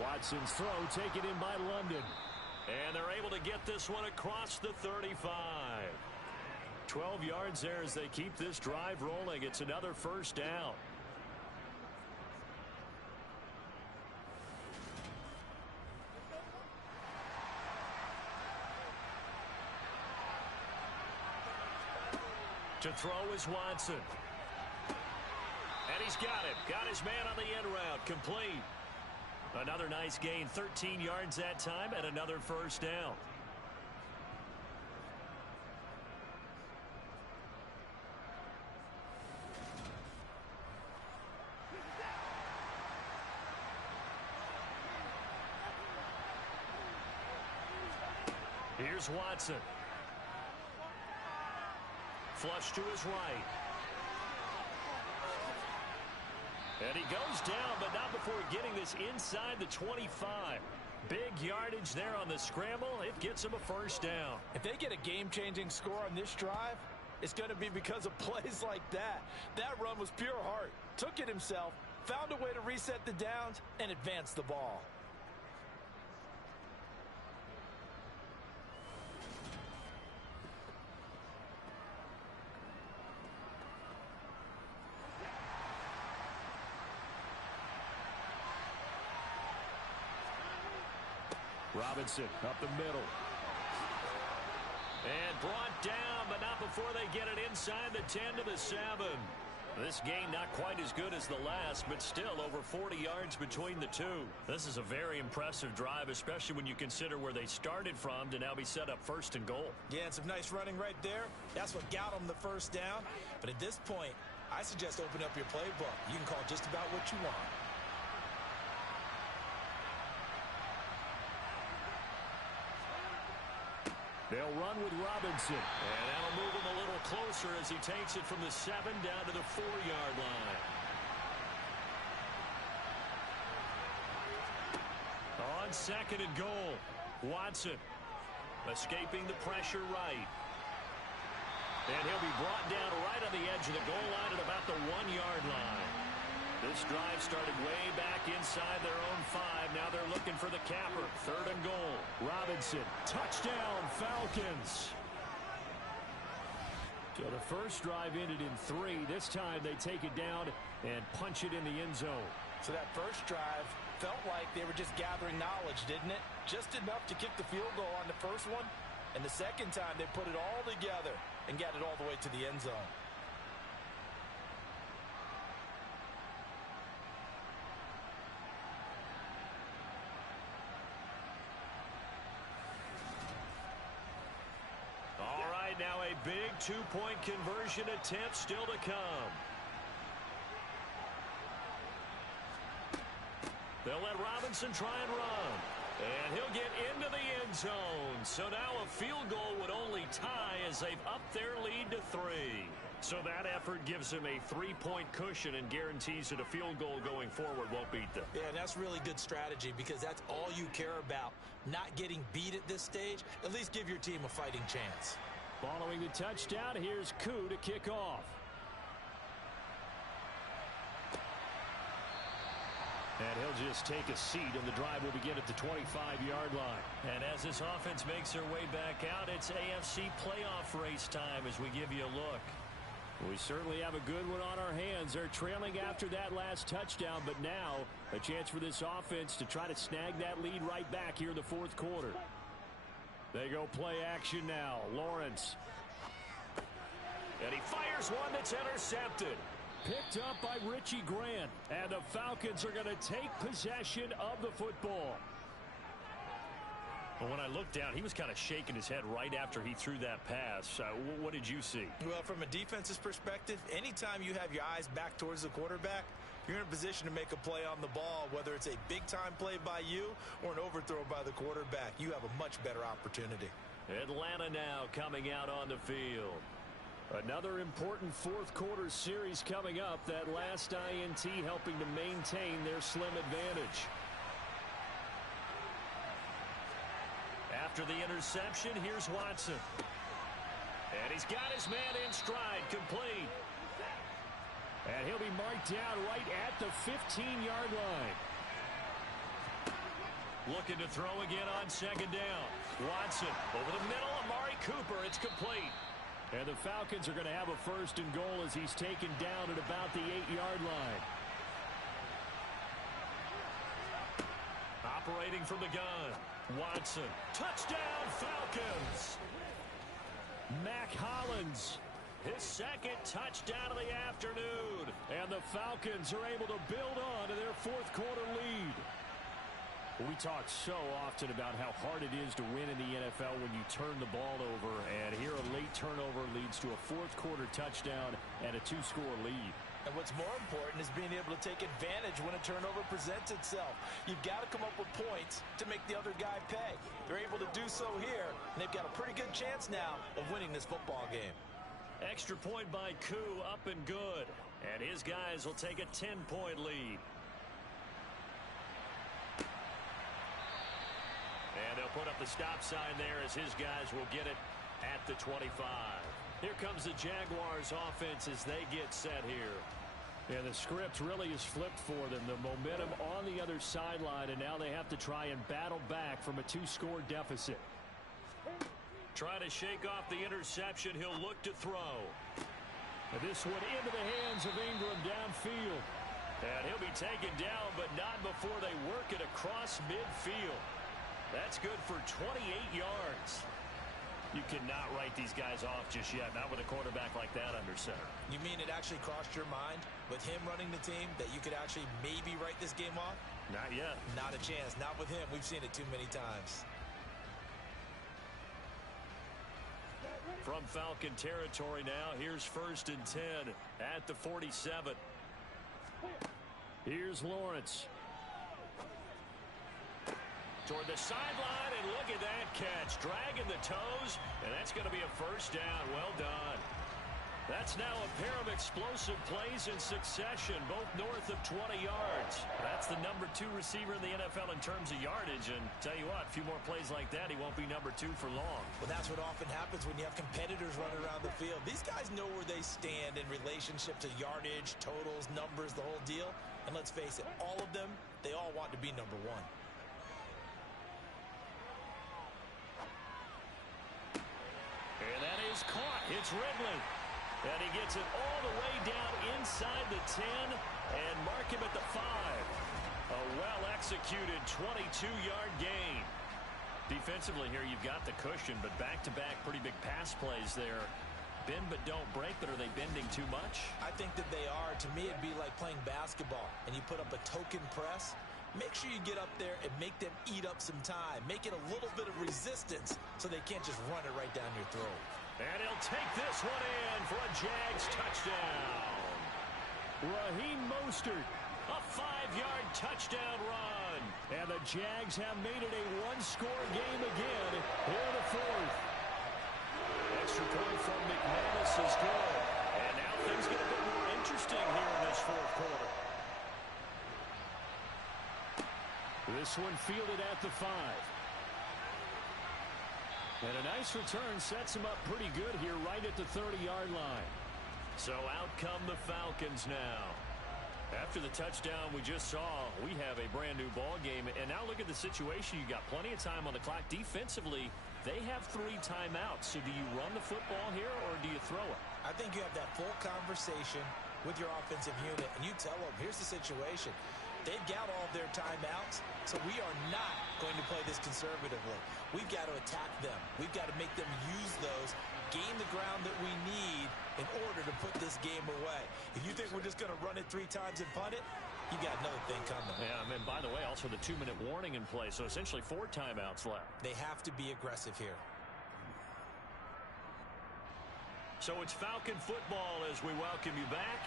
Watson's throw taken in by London. And they're able to get this one across the 35. 12 yards there as they keep this drive rolling. It's another first down. To throw is Watson. And he's got it. Got his man on the end route. Complete. Another nice gain. 13 yards that time and another first down. Here's Watson. Flush to his right. And he goes down, but not before getting this inside the 25. Big yardage there on the scramble. It gets him a first down. If they get a game-changing score on this drive, it's going to be because of plays like that. That run was pure heart. Took it himself, found a way to reset the downs, and advance the ball. Robinson up the middle. And brought down, but not before they get it inside the 10 to the 7. This game not quite as good as the last, but still over 40 yards between the two. This is a very impressive drive, especially when you consider where they started from to now be set up 1st and goal. Yeah, and some nice running right there. That's what got them the first down. But at this point, I suggest open up your playbook. You can call just about what you want. They'll run with Robinson. And that'll move him a little closer as he takes it from the 7 down to the 4-yard line. On 2nd and goal, Watson escaping the pressure right. And he'll be brought down right on the edge of the goal line at about the 1-yard line. This drive started way back inside their own 5. Now they're looking for the capper. 3rd and goal. Robinson, touchdown, Falcons. So the first drive ended in 3. This time they take it down and punch it in the end zone. So that first drive felt like they were just gathering knowledge, didn't it? Just enough to kick the field goal on the first one. And the second time they put it all together and got it all the way to the end zone. Now a big 2-point conversion attempt still to come. They'll let Robinson try and run. And he'll get into the end zone. So now a field goal would only tie as they've upped their lead to 3. So that effort gives him a 3-point cushion and guarantees that a field goal going forward won't beat them. Yeah, that's really good strategy because that's all you care about. Not getting beat at this stage. At least give your team a fighting chance. Following the touchdown, here's Koo to kick off. And he'll just take a seat, and the drive will begin at the 25-yard line. And as this offense makes their way back out, it's AFC playoff race time as we give you a look. We certainly have a good one on our hands. They're trailing after that last touchdown, but now a chance for this offense to try to snag that lead right back here in the fourth quarter. They go play action now. Lawrence. And he fires one that's intercepted. Picked up by Richie Grant. And the Falcons are going to take possession of the football. Well, when I looked down, he was kind of shaking his head right after he threw that pass. What did you see? Well, from a defense's perspective, anytime you have your eyes back towards the quarterback, you're in a position to make a play on the ball, whether it's a big-time play by you or an overthrow by the quarterback. You have a much better opportunity. Atlanta now coming out on the field. Another important fourth quarter series coming up. That last INT helping to maintain their slim advantage. After the interception, here's Watson. And he's got his man in stride, complete. And he'll be marked down right at the 15-yard line. Looking to throw again on second down. Watson over the middle, Amari Cooper. It's complete. And the Falcons are going to have a first and goal as he's taken down at about the 8-yard line. Operating from the gun. Watson. Touchdown, Falcons. Mac Hollins. His second touchdown of the afternoon. And the Falcons are able to build on to their fourth quarter lead. We talk so often about how hard it is to win in the NFL when you turn the ball over. And here a late turnover leads to a fourth quarter touchdown and a 2-score lead. And what's more important is being able to take advantage when a turnover presents itself. You've got to come up with points to make the other guy pay. They're able to do so here, and they've got a pretty good chance now of winning this football game. Extra point by Koo, up and good. And his guys will take a 10-point lead. And they'll put up the stop sign there as his guys will get it at the 25. Here comes the Jaguars offense as they get set here. And the script really is flipped for them. The momentum on the other sideline, and now they have to try and battle back from a 2-score deficit. Trying to shake off the interception. He'll look to throw. And this one into the hands of Ingram downfield. And he'll be taken down, but not before they work it across midfield. That's good for 28 yards. You cannot write these guys off just yet, not with a quarterback like that under center. You mean it actually crossed your mind with him running the team that you could actually maybe write this game off? Not yet. Not a chance. Not with him. We've seen it too many times. From Falcon territory now, here's 1st and 10 at the 47. Here's Lawrence. Toward the sideline, and look at that catch. Dragging the toes, and that's going to be a first down. Well done. That's now a pair of explosive plays in succession, both north of 20 yards. That's the number 2 receiver in the NFL in terms of yardage, and tell you what, a few more plays like that, he won't be number 2 for long. Well, that's what often happens when you have competitors running around the field. These guys know where they stand in relationship to yardage, totals, numbers, the whole deal. And let's face it, all of them, they all want to be number 1. And that is caught. It's Ridley. And he gets it all the way down inside the 10 and mark him at the 5. A well-executed 22-yard gain. Defensively here, you've got the cushion, but back-to-back pretty big pass plays there. Bend but don't break, but are they bending too much? I think that they are. To me, it'd be like playing basketball, and you put up a token press. Make sure you get up there and make them eat up some time. Make it a little bit of resistance so they can't just run it right down your throat. And he'll take this one in for a Jags touchdown. Raheem Mostert. A 5-yard touchdown run. And the Jags have made it a 1-score game again here in the fourth. Extra point from McManus is good. And now things get a bit more interesting here in this fourth quarter. This one fielded at the 5. And a nice return sets him up pretty good here right at the 30-yard line. So out come the Falcons now. After the touchdown we just saw, we have a brand new ball game. And now look at the situation. You got plenty of time on the clock. Defensively, they have 3 timeouts. So do you run the football here or do you throw it? I think you have that full conversation with your offensive unit, and you tell them, here's the situation. They've got all of their timeouts, so we are not going to play this conservatively. We've got to attack them. We've got to make them use those, gain the ground that we need in order to put this game away. If you think we're just going to run it 3 times and punt it, you got another thing coming. Yeah, and by the way, also the 2-minute warning in play, so essentially 4 timeouts left. They have to be aggressive here. So it's Falcon football as we welcome you back.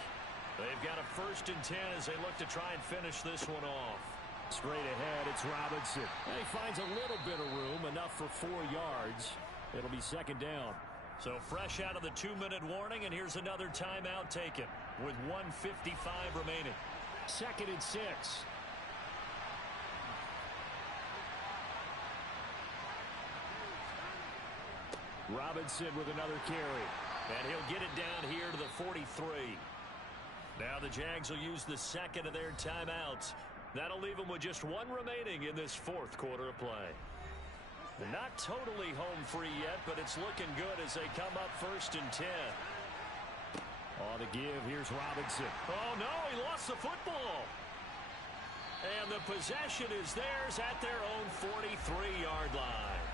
They've got a 1st and 10 as they look to try and finish this one off. Straight ahead, it's Robinson. And he finds a little bit of room, enough for 4 yards. It'll be 2nd down. So fresh out of the 2-minute warning, and here's another timeout taken with 1:55 remaining. 2nd and 6. Robinson with another carry. And he'll get it down here to the 43. Now the Jags will use the 2nd of their timeouts. That'll leave them with just 1 remaining in this 4th quarter of play. They're not totally home free yet, but it's looking good as they come up 1st and 10. On the give, here's Robinson. Oh, no, he lost the football. And the possession is theirs at their own 43-yard line.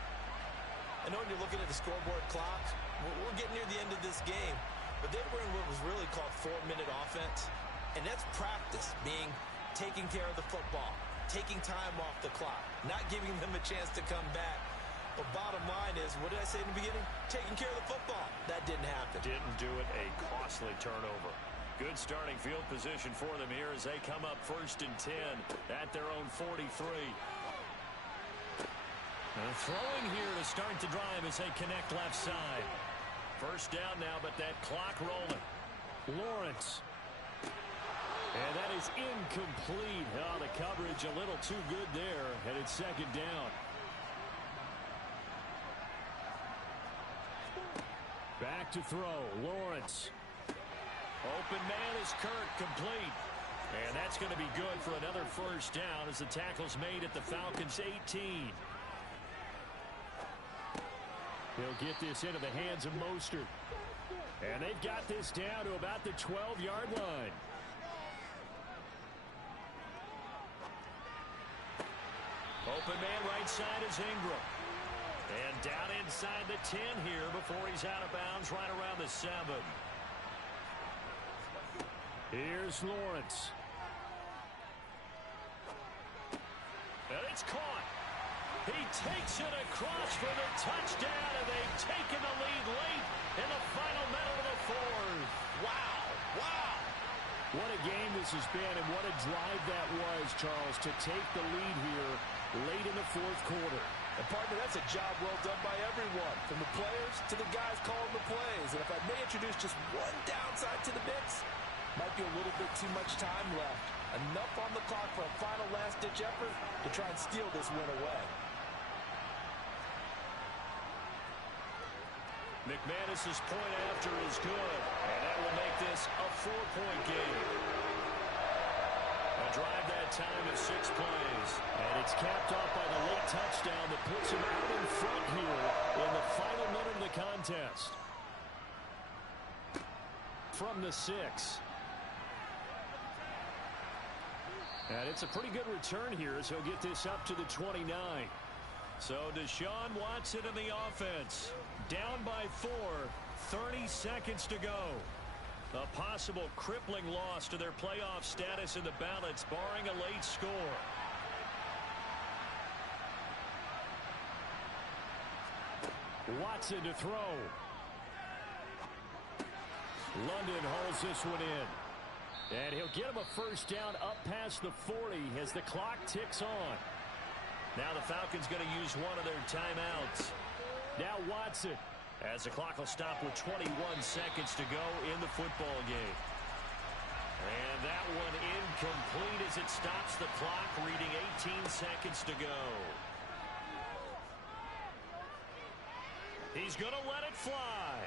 I know when you're looking at the scoreboard clock, we're getting near the end of this game, but they were in what was really called 4-minute offense, and that's practice, being taking care of the football, taking time off the clock, not giving them a chance to come back. But bottom line is, what did I say in the beginning? Taking care of the football. That didn't happen. Didn't do it. A costly turnover. Good starting field position for them here as they come up 1st and 10 at their own 43. And throwing here to start the drive as they connect left side. 1st down now, but that clock rolling. Lawrence. And that is incomplete. Oh, the coverage a little too good there, and it's 2nd down. Back to throw. Lawrence. Open man is Kirk, complete. And that's going to be good for another 1st down as the tackle's made at the Falcons' 18. He'll get this into the hands of Mostert. And they've got this down to about the 12-yard line. Open man right side is Ingram. And down inside the 10 here before he's out of bounds right around the 7. Here's Lawrence. And it's caught. He takes it across for the touchdown, and they've taken the lead late in the final minute of the 4th. Wow. Wow. What a game this has been, and what a drive that was, Charles, to take the lead here late in the 4th quarter. And partner, that's a job well done by everyone, from the players to the guys calling the plays. And if I may introduce just one downside to the mix, might be a little bit too much time left. Enough on the clock for a final last-ditch effort to try and steal this win away. McManus's point after is good, and that will make this a 4-point game. A drive that time of 6 plays. And it's capped off by the late touchdown that puts him out in front here in the final minute of the contest. From the 6. And it's a pretty good return here as he'll get this up to the 29. So Deshaun Watson in the offense. Down by 4. 30 seconds to go. A possible crippling loss to their playoff status in the balance, barring a late score. Watson to throw. London hauls this one in. And he'll get him a 1st down up past the 40 as the clock ticks on. Now the Falcons going to use one of their timeouts. Now Watson. As the clock will stop with 21 seconds to go in the football game. And that one incomplete as it stops the clock, reading 18 seconds to go. He's going to let it fly.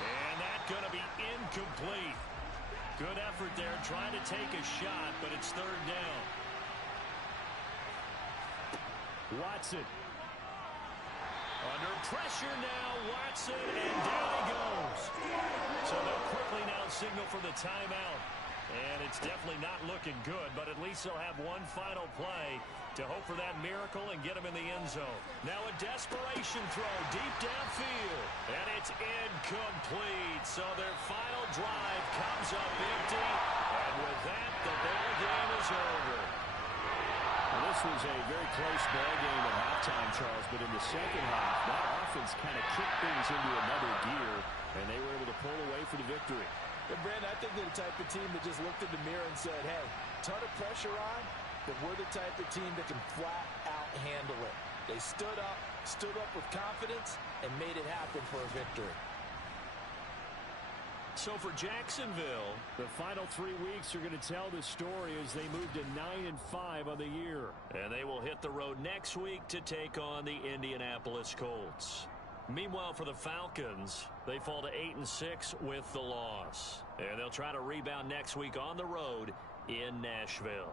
And that's going to be incomplete. Good effort there, trying to take a shot, but it's third down. Watson. Under pressure now, Watson, and down he goes. So they'll quickly now signal for the timeout. And it's definitely not looking good, but at least they'll have one final play to hope for that miracle and get him in the end zone. Now a desperation throw deep downfield, and it's incomplete. So their final drive comes up empty, and with that, the ball game is over. Well, this was a very close ball game at halftime, Charles, but in the second half, that offense kind of kicked things into another gear, and they were able to pull away for the victory. And Brandon, I think they're the type of team that just looked in the mirror and said, hey, ton of pressure on, but we're the type of team that can flat out handle it. They stood up with confidence, and made it happen for a victory. So for Jacksonville, the final 3 weeks are going to tell the story as they move to 9-5 on the year. and they will hit the road next week to take on the Indianapolis Colts. Meanwhile, for the Falcons, they fall to 8-6 with the loss. And they'll try to rebound next week on the road in Nashville.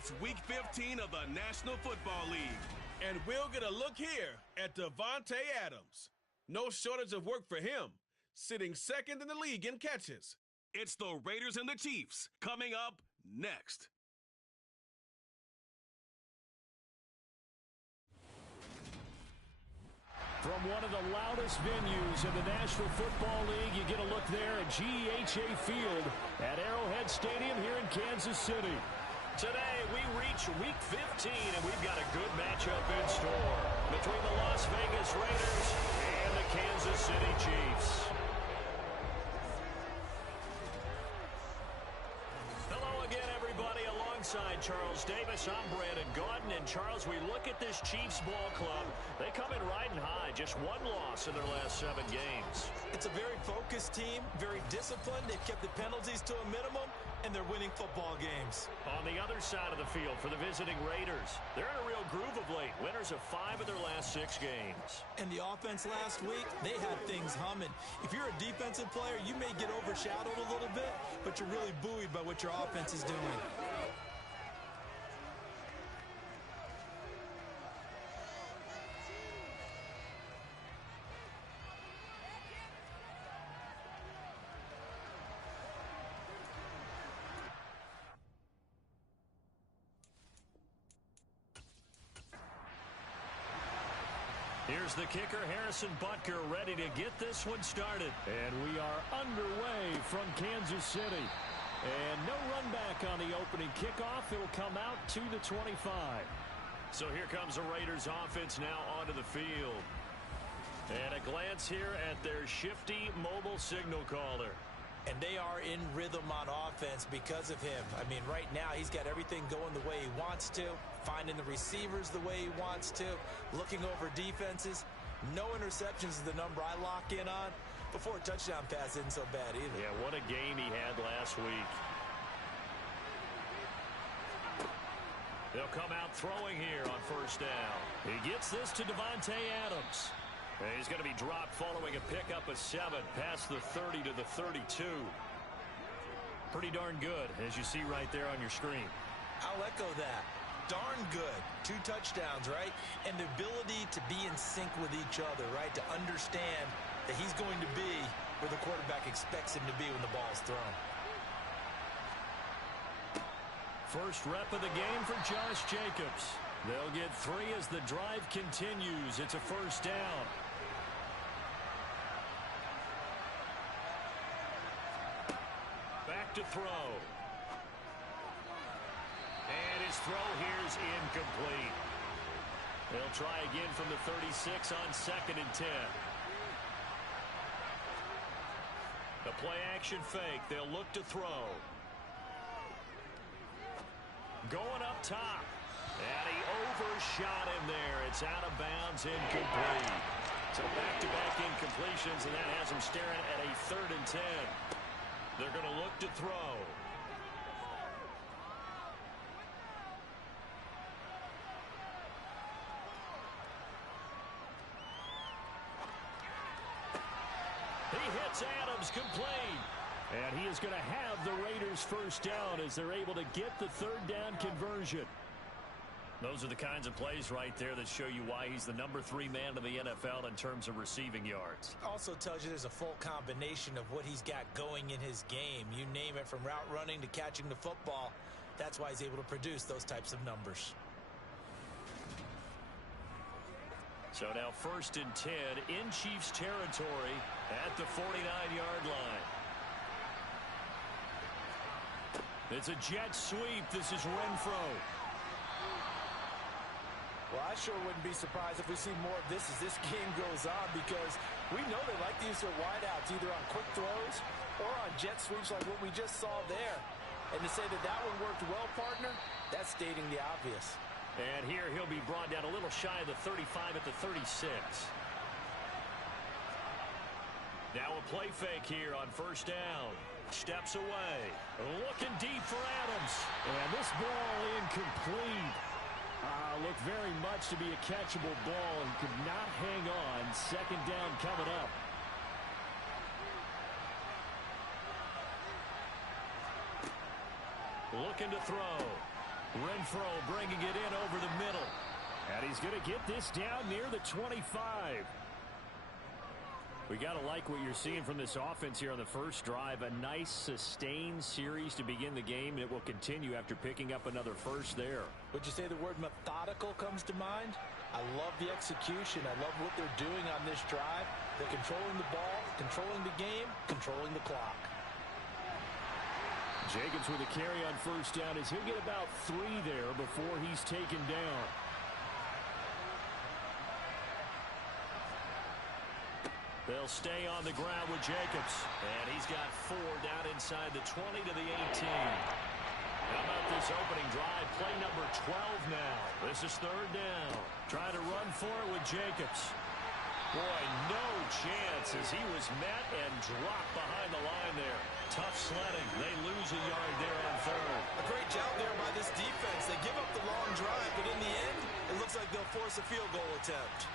It's Week 15 of the National Football League. And we'll get a look here at Davante Adams. No shortage of work for him, sitting second in the league in catches. It's the Raiders and the Chiefs coming up next. From one of the loudest venues in the National Football League, you get a look there at GEHA Field at Arrowhead Stadium here in Kansas City. Today, we reach Week 15, and we've got a good matchup in store between the Las Vegas Raiders and the Kansas City Chiefs. Hello again, everybody. Alongside Charles Davis, I'm Brandon Gaudin. And Charles, we look at this Chiefs ball club. They come in riding high, just one loss in their last 7 games. It's a very focused team, very disciplined. They've kept the penalties to a minimum, and they're winning football games. On the other side of the field for the visiting Raiders, they're in a real groove of late. Winners of 5 of their last 6 games. And the offense last week, they had things humming. If you're a defensive player, you may get overshadowed a little bit, but you're really buoyed by what your offense is doing. Here's the kicker, Harrison Butker, ready to get this one started. And we are underway from Kansas City. And no run back on the opening kickoff. It'll come out to the 25. So here comes the Raiders offense now onto the field. And a glance here at their shifty mobile signal caller. And they are in rhythm on offense because of him. I mean, right now, he's got everything going the way he wants to, finding the receivers the way he wants to, looking over defenses. No interceptions is the number I lock in on. Before a touchdown pass isn't so bad either. Yeah, what a game he had last week. They'll come out throwing here on first down. He gets this to Davante Adams. And he's going to be dropped following a pickup of 7 past the 30 to the 32. Pretty darn good, as you see right there on your screen. I'll echo that. Darn good. 2 touchdowns, right? And the ability to be in sync with each other, right? To understand that he's going to be where the quarterback expects him to be when the ball's thrown. First rep of the game for Josh Jacobs. They'll get 3 as the drive continues. It's a first down. Back to throw. And his throw here's incomplete. They'll try again from the 36 on 2nd and 10. The play-action fake. They'll look to throw. Going up top. And he overshot him there. It's out of bounds, incomplete. So back-to-back incompletions, and that has him staring at a 3rd and 10. They're going to look to throw. He hits Adams, complete. And he is going to have the Raiders first down as they're able to get the 3rd down conversion. Those are the kinds of plays right there that show you why he's the number 3 man in the NFL in terms of receiving yards. Also tells you there's a full combination of what he's got going in his game. You name it, from route running to catching the football. That's why he's able to produce those types of numbers. So now 1st and 10 in Chiefs territory at the 49-yard line. It's a jet sweep. This is Renfro. Well, I sure wouldn't be surprised if we see more of this as this game goes on, because we know they like to use their wideouts either on quick throws or on jet sweeps like what we just saw there. And to say that that one worked well, partner, that's stating the obvious. And here he'll be brought down a little shy of the 35 at the 36. Now a play fake here on first down. Steps away. Looking deep for Adams. And this ball incomplete. Looked very much to be a catchable ball and could not hang on. 2nd down coming up. Looking to throw. Renfro bringing it in over the middle. And he's going to get this down near the 25. We got to like what you're seeing from this offense here on the first drive. A nice, sustained series to begin the game, and it will continue after picking up another first there. Would you say the word methodical comes to mind? I love the execution. I love what they're doing on this drive. They're controlling the ball, controlling the game, controlling the clock. Jacobs with a carry on first down as he'll get about 3 there before he's taken down. They'll stay on the ground with Jacobs. And he's got 4 down inside the 20 to the 18. How about this opening drive? Play number 12 now. This is 3rd down. Trying to run for it with Jacobs. Boy, no chance as he was met and dropped behind the line there. Tough sledding. They lose a yard there on 3rd. A great job there by this defense. They give up the long drive, but in the end, it looks like they'll force a field goal attempt.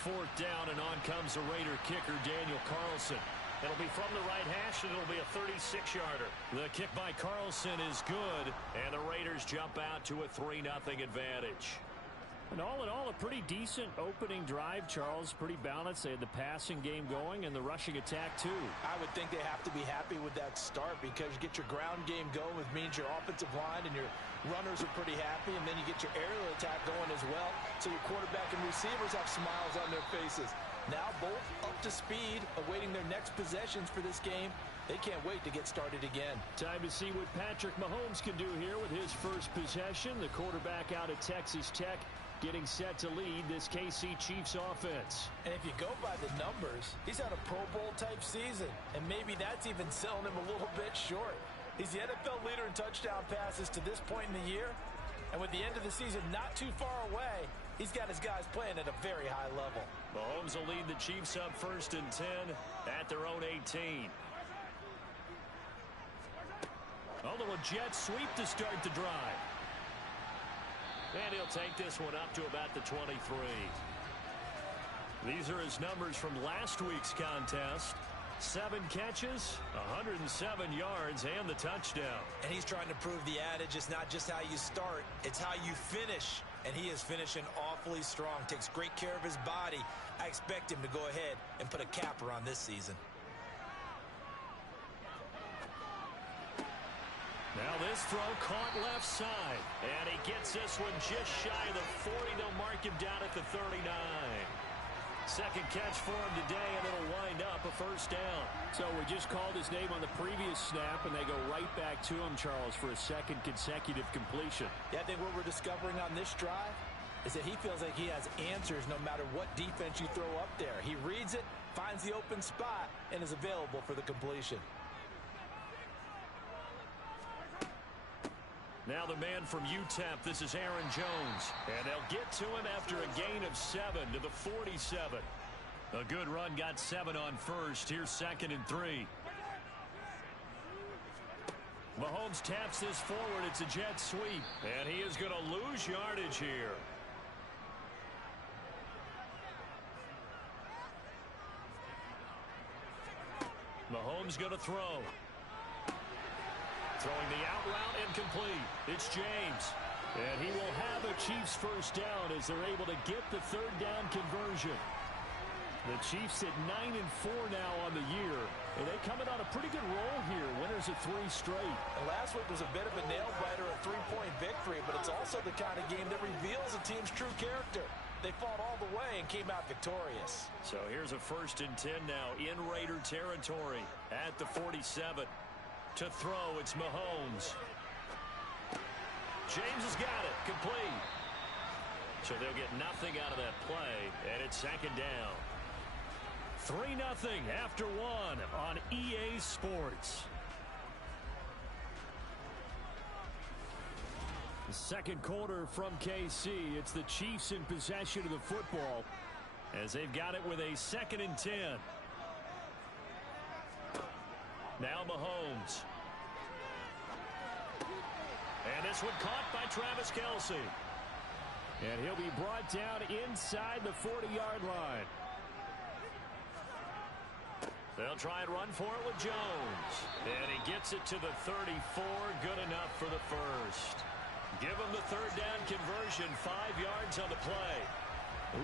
Fourth down, and on comes the Raider kicker, Daniel Carlson. It'll be from the right hash, and it'll be a 36-yarder. The kick by Carlson is good, and the Raiders jump out to a 3-0 advantage. And all in all, a pretty decent opening drive, Charles. Pretty balanced. They had the passing game going and the rushing attack, too. I would think they have to be happy with that start because you get your ground game going, which means your offensive line and your runners are pretty happy, and then you get your aerial attack going as well, so your quarterback and receivers have smiles on their faces. Now both up to speed, awaiting their next possessions for this game. They can't wait to get started again. Time to see what Patrick Mahomes can do here with his first possession. The quarterback out of Texas Tech getting set to lead this KC Chiefs offense. And if you go by the numbers, he's had a Pro Bowl type season, and maybe that's even selling him a little bit short. He's the NFL leader in touchdown passes to this point in the year, and with the end of the season not too far away, he's got his guys playing at a very high level. Mahomes will lead the Chiefs up 1st and 10 at their own 18. A little jet sweep to start the drive. And he'll take this one up to about the 23. These are his numbers from last week's contest. 7 catches, 107 yards, and the touchdown. And he's trying to prove the adage, it's not just how you start, it's how you finish. And he is finishing awfully strong, takes great care of his body. I expect him to go ahead and put a capper on this season. Now this throw caught left side. And he gets this one just shy of the 40. They'll mark him down at the 39. Second catch for him today, and it'll wind up a 1st down. So we just called his name on the previous snap, and they go right back to him, Charles, for a second consecutive completion. Yeah, I think what we're discovering on this drive is that he feels like he has answers no matter what defense you throw up there. He reads it, finds the open spot, and is available for the completion. Now the man from UTEP, this is Aaron Jones. And they'll get to him after a gain of 7 to the 47. A good run, got 7 on first. Here's 2nd and 3. Mahomes taps this forward. It's a jet sweep. And he is going to lose yardage here. Mahomes going to throw. Throwing the out route, incomplete. It's James. And he will have a Chiefs 1st down as they're able to get the 3rd down conversion. The Chiefs at 9-4 now on the year. And they come in on a pretty good roll here. Winners of 3 straight. And last week was a bit of a nail-biter, a 3-point victory, but it's also the kind of game that reveals a team's true character. They fought all the way and came out victorious. So here's a 1st and 10 now in Raider territory at the 47. To throw, it's Mahomes. James has got it. Complete. So they'll get nothing out of that play, and it's 2nd down. 3-0 after 1 on EA Sports. The 2nd quarter from KC. It's the Chiefs in possession of the football as they've got it with a 2nd and 10. Now Mahomes. And this one caught by Travis Kelce. And he'll be brought down inside the 40-yard line. They'll try and run for it with Jones. And he gets it to the 34. Good enough for the first. Give him the third down conversion. 5 yards on the play.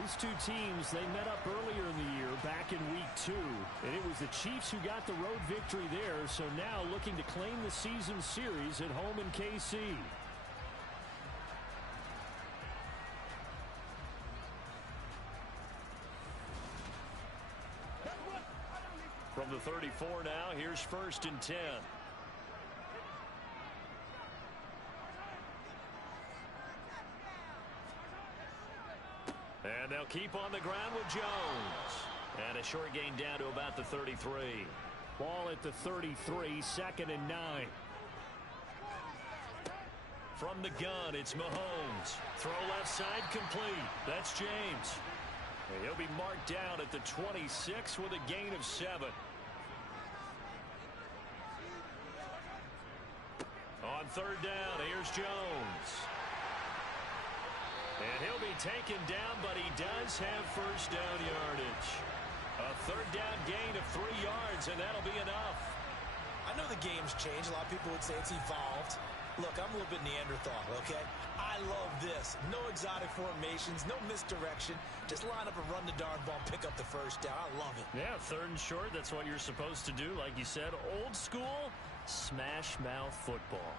These two teams, they met up earlier in the year back in week 2. And it was the Chiefs who got the road victory there. So now looking to claim the season series at home in KC. From the 34 now, here's 1st and 10. And they'll keep on the ground with Jones. And a short gain down to about the 33. Ball at the 33, 2nd and 9. From the gun, it's Mahomes. Throw left side complete. That's James. And he'll be marked down at the 26 with a gain of 7. On 3rd down, here's Jones. And he'll be taken down, but he does have 1st down yardage. A 3rd down gain of 3 yards, and that'll be enough. I know the game's changed. A lot of people would say it's evolved. Look, I'm a little bit Neanderthal, okay? I love this. No exotic formations, no misdirection. Just line up and run the darn ball, pick up the 1st down. I love it. Yeah, 3rd and short, that's what you're supposed to do. Like you said, old school, smash mouth football.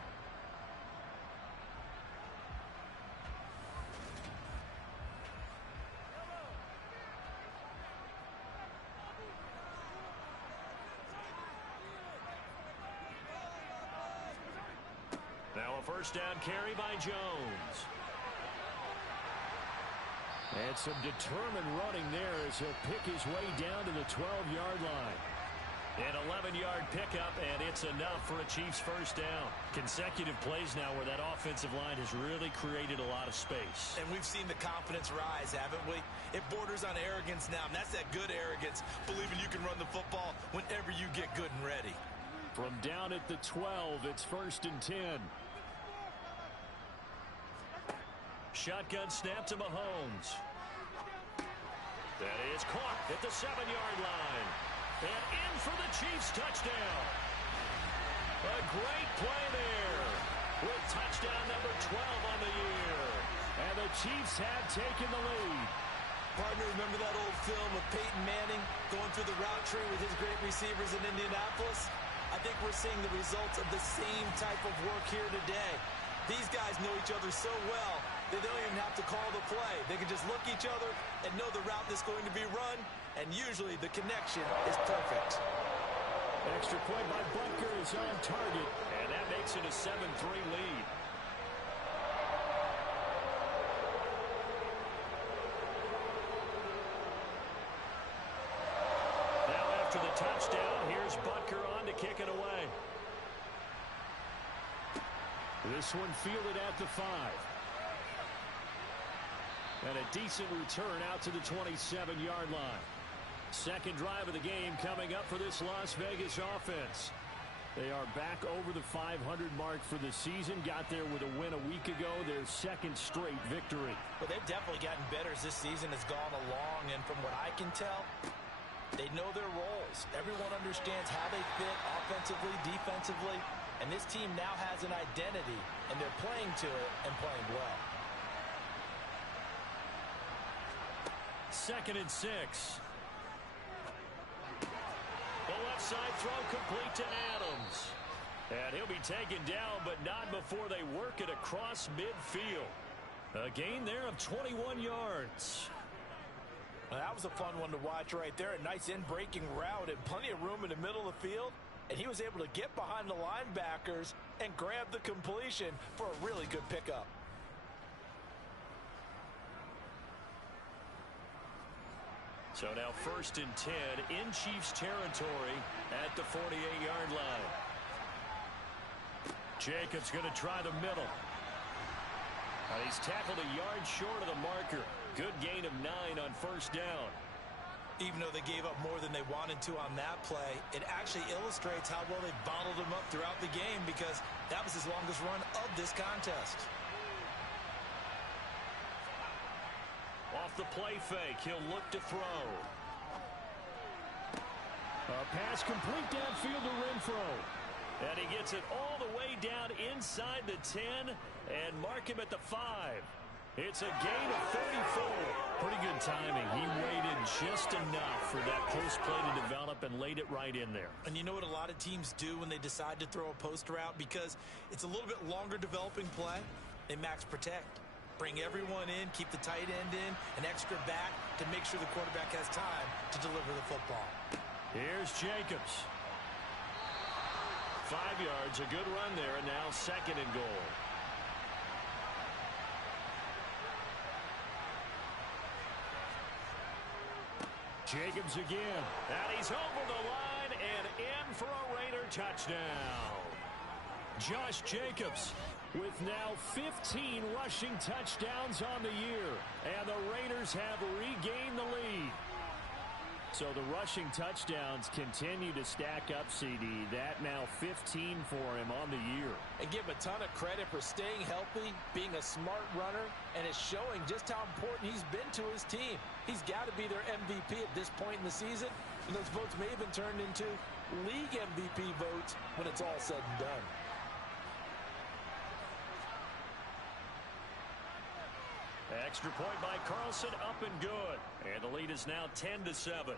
Now a 1st down carry by Jones. And some determined running there as he'll pick his way down to the 12-yard line. An 11-yard pickup, and it's enough for a Chiefs 1st down. Consecutive plays now where that offensive line has really created a lot of space. And we've seen the confidence rise, haven't we? It borders on arrogance now, and that's that good arrogance, believing you can run the football whenever you get good and ready. From down at the 12, it's 1st and 10. Shotgun snap to Mahomes. That is caught at the 7-yard line. And in for the Chiefs touchdown. A great play there with touchdown number 12 on the year. And the Chiefs have taken the lead. Partner, remember that old film of Peyton Manning going through the route tree with his great receivers in Indianapolis? I think we're seeing the results of the same type of work here today. These guys know each other so well, they don't even have to call the play. They can just look each other and know the route that's going to be run, and usually the connection is perfect. Extra point by Butker is on target, and that makes it a 7-3 lead. Now after the touchdown, here's Butker on to kick it away. This one fielded at the 5. And a decent return out to the 27-yard line. Second drive of the game coming up for this Las Vegas offense. They are back over the 500 mark for the season. Got there with a win a week ago, their 2nd straight victory. But they've definitely gotten better as this season has gone along. And from what I can tell, they know their roles. Everyone understands how they fit offensively, defensively. And this team now has an identity, and they're playing to it and playing well. 2nd and 6. The left side throw complete to Adams. And he'll be taken down, but not before they work it across midfield. A gain there of 21 yards. Well, that was a fun one to watch right there. A nice in-breaking route and plenty of room in the middle of the field. And he was able to get behind the linebackers and grab the completion for a really good pickup. So now 1st and 10 in Chiefs territory at the 48-yard line. Jacobs going to try the middle. He's tackled a yard short of the marker. Good gain of 9 on 1st down. Even though they gave up more than they wanted to on that play, it actually illustrates how well they bottled him up throughout the game, because that was his longest run of this contest. the play fake. He'll look to throw. A pass complete downfield to Renfro. And he gets it all the way down inside the 10 and mark him at the 5. It's a gain of 34. Pretty good timing. He waited just enough for that post play to develop and laid it right in there. And you know what a lot of teams do when they decide to throw a post route? Because it's a little bit longer developing play, they max protect. Bring everyone in, keep the tight end in, an extra back to make sure the quarterback has time to deliver the football. Here's Jacobs. 5 yards, a good run there, and now 2nd and goal. Jacobs again. And he's over the line and in for a Raider touchdown. Josh Jacobs with now 15 rushing touchdowns on the year. And the Raiders have regained the lead. So the rushing touchdowns continue to stack up, CD. That now 15 for him on the year. And give him a ton of credit for staying healthy, being a smart runner, and it's showing just how important he's been to his team. He's got to be their MVP at this point in the season, and those votes may have been turned into league MVP votes when it's all said and done. Extra point by Carlson, up and good. And the lead is now 10-7.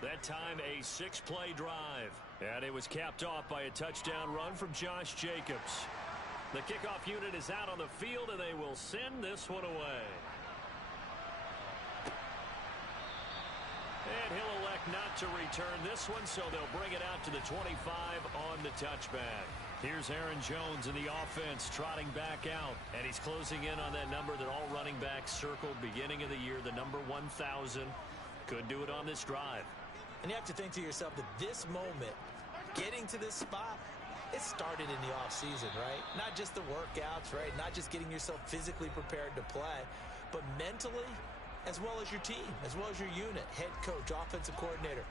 That time a 6-play drive. And it was capped off by a touchdown run from Josh Jacobs. The kickoff unit is out on the field, and they will send this one away. And he'll elect not to return this one, so they'll bring it out to the 25 on the touchback. Here's Aaron Jones in the offense trotting back out. And he's closing in on that number that all running backs circled beginning of the year, the number 1,000. Could do it on this drive. And you have to think to yourself that this moment, getting to this spot, it started in the offseason, right? Not just the workouts, right? Not just getting yourself physically prepared to play, but mentally, as well as your team, as well as your unit, head coach, offensive coordinator.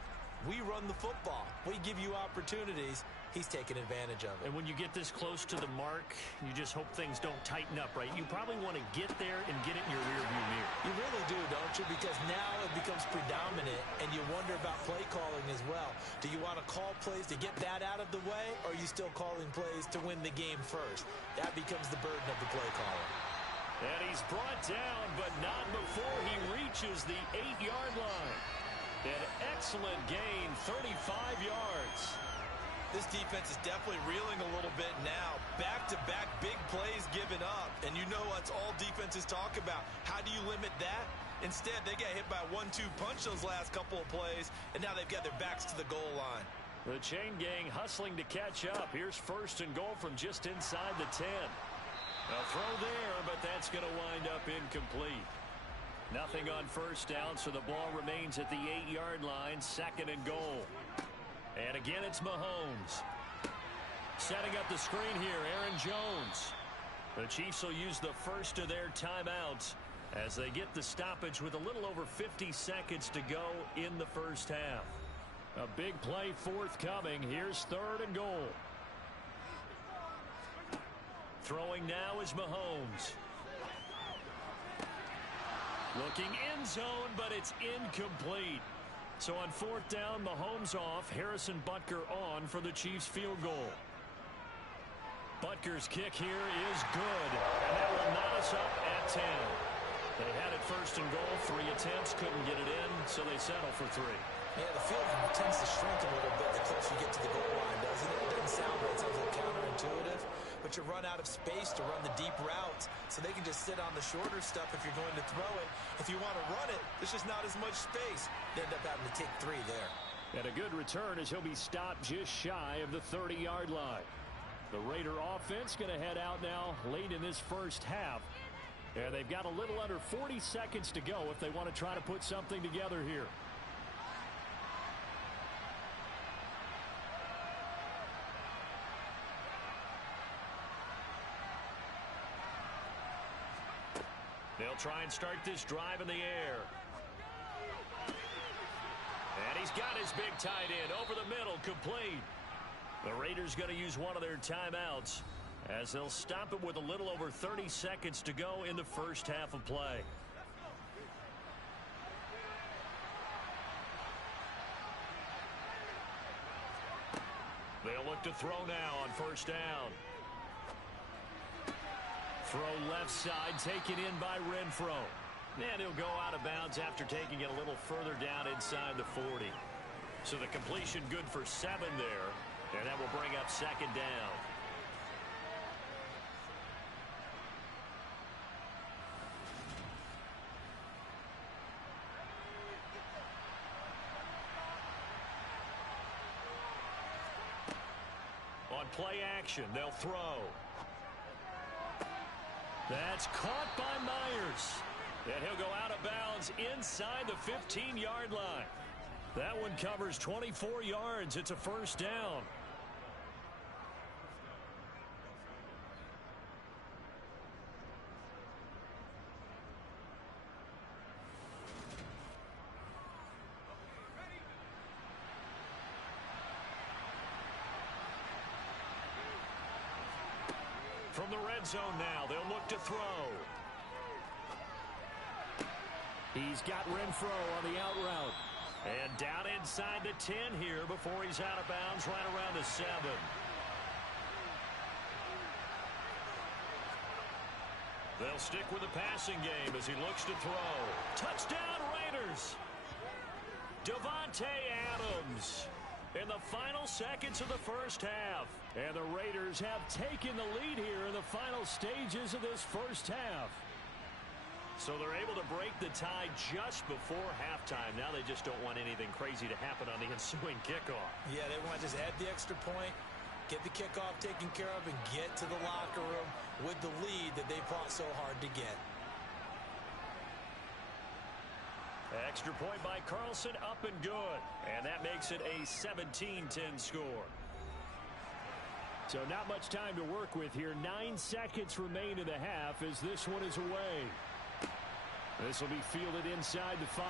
We run the football. We give you opportunities. He's taking advantage of it. And when you get this close to the mark, you just hope things don't tighten up, right? You probably want to get there and get it in your rearview mirror. You really do, don't you? Because now it becomes predominant, and you wonder about play calling as well. Do you want to call plays to get that out of the way, or are you still calling plays to win the game first? That becomes the burden of the play caller. And he's brought down, but not before he reaches the 8-yard line. An excellent gain, 35 yards. This defense is definitely reeling a little bit now. Back-to-back big plays given up. And you know that's all defenses talk about. How do you limit that? Instead, they got hit by a 1-2 punch those last couple of plays, and now they've got their backs to the goal line. The chain gang hustling to catch up. Here's 1st and goal from just inside the 10. A throw there, but that's going to wind up incomplete. Nothing on 1st down, so the ball remains at the 8-yard line, 2nd and goal. And again, it's Mahomes. Setting up the screen here, Aaron Jones. The Chiefs will use the first of their timeouts as they get the stoppage with a little over 50 seconds to go in the first half. A big play forthcoming. Here's 3rd and goal. Throwing now is Mahomes. Looking end zone, but it's incomplete. So on 4th down, Mahomes off, Harrison Butker on for the Chiefs field goal. Butker's kick here is good, and that will knot us up at 10. They had it 1st and goal, 3 attempts, couldn't get it in, so they settle for 3. Yeah, the field tends to shrink a little bit the closer you get to the goal line, doesn't it? It doesn't sound right. It sounds a little counterintuitive. But you run out of space to run the deep routes, so they can just sit on the shorter stuff if you're going to throw it. If you want to run it, there's just not as much space. They end up having to take 3 there. And a good return as he'll be stopped just shy of the 30-yard line. The Raider offense going to head out now late in this first half. And they've got a little under 40 seconds to go if they want to try to put something together here. They'll try and start this drive in the air. And he's got his big tight end over the middle, complete. The Raiders going to use one of their timeouts as they'll stop it with a little over 30 seconds to go in the first half of play. look to throw now on first down. Throw left side, taken in by Renfro. And he'll go out of bounds after taking it a little further down inside the 40. So the completion good for 7 there. And that will bring up second down. On play action, they'll throw. That's caught by Myers. And he'll go out of bounds inside the 15-yard line. That one covers 24 yards. It's a first down. From the red zone now, they'll look to throw. He's got Renfro on the out route. And down inside the 10 here before he's out of bounds right around the 7. They'll stick with the passing game as he looks to throw. Touchdown Raiders! Devontae Adams in the final seconds of the first half. And the Raiders have taken the lead here in the final stages of this first half. So they're able to break the tie just before halftime. Now they just don't want anything crazy to happen on the ensuing kickoff. Yeah, they want to just add the extra point, get the kickoff taken care of, and get to the locker room with the lead that they fought so hard to get. Extra point by Carlson, up and good. And that makes it a 17-10 score. So not much time to work with here. 9 seconds remain in the half as this one is away. This will be fielded inside the 5.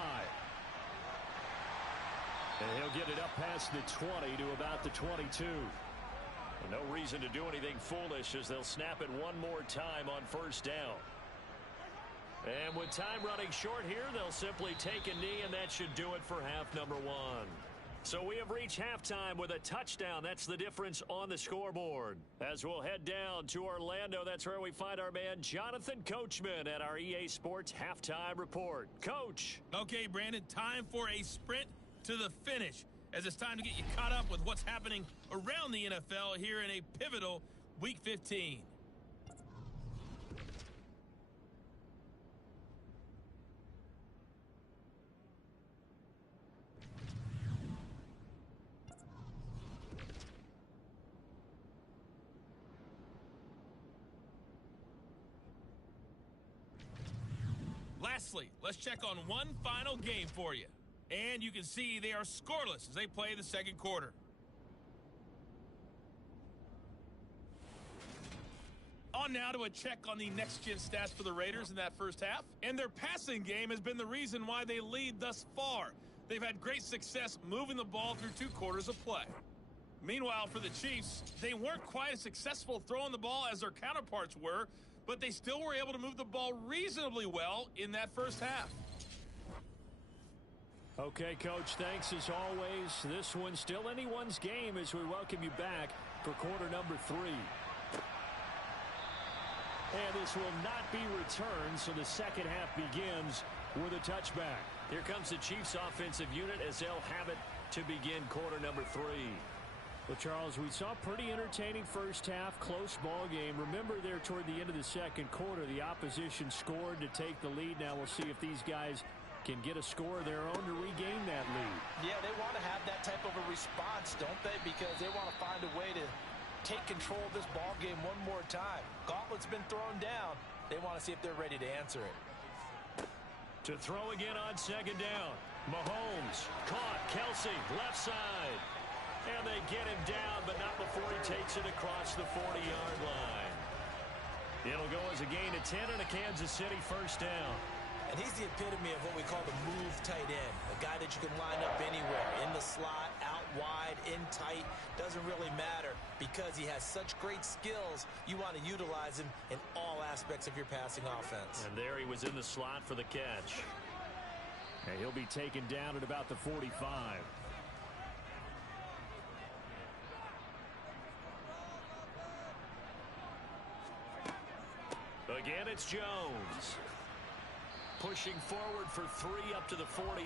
And he'll get it up past the 20 to about the 22. No reason to do anything foolish as they'll snap it one more time on first down. And with time running short here, they'll simply take a knee, and that should do it for half number 1. So we have reached halftime with a touchdown. That's the difference on the scoreboard. As we'll head down to Orlando, that's where we find our man Jonathan Coachman at our EA Sports Halftime Report. Coach. Okay, Brandon, time for a sprint to the finish, as it's time to get you caught up with what's happening around the NFL here in a pivotal Week 15. Lastly, let's check on one final game for you. And you can see they are scoreless as they play the second quarter. On now to a check on the next-gen stats for the Raiders in that first half. And their passing game has been the reason why they lead thus far. They've had great success moving the ball through 2 quarters of play. Meanwhile, for the Chiefs, they weren't quite as successful throwing the ball as their counterparts were, but they still were able to move the ball reasonably well in that first half. Okay, Coach, thanks as always. This one's still anyone's game as we welcome you back for quarter number 3. And this will not be returned, so the second half begins with a touchback. Here comes the Chiefs offensive unit as they'll have it to begin quarter number 3. Well, Charles, we saw a pretty entertaining first half, close ball game. Remember there toward the end of the second quarter, the opposition scored to take the lead. Now we'll see if these guys can get a score of their own to regain that lead. Yeah, they want to have that type of a response, don't they? Because they want to find a way to take control of this ball game one more time. Gauntlet's been thrown down. They want to see if they're ready to answer it. To throw again on second down. Mahomes caught. Kelsey left side. And they get him down, but not before he takes it across the 40-yard line. It'll go as a gain of 10 and a Kansas City first down. And he's the epitome of what we call the move tight end. A guy that you can line up anywhere. In the slot, out wide, in tight. Doesn't really matter because he has such great skills. You want to utilize him in all aspects of your passing offense. And there he was in the slot for the catch. And he'll be taken down at about the 45. Again, it's Jones. Pushing forward for 3 up to the 48.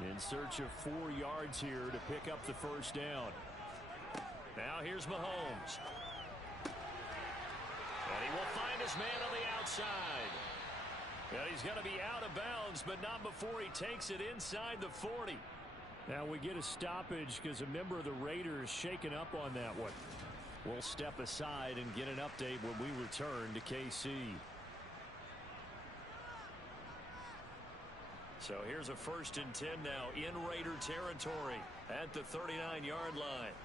In search of 4 yards here to pick up the first down. Now here's Mahomes. And he will find his man on the outside. And he's going to be out of bounds, but not before he takes it inside the 40. Now we get a stoppage because a member of the Raiders shaken up on that one. We'll step aside and get an update when we return to KC. So here's a 1st and 10 now in Raider territory at the 39-yard line.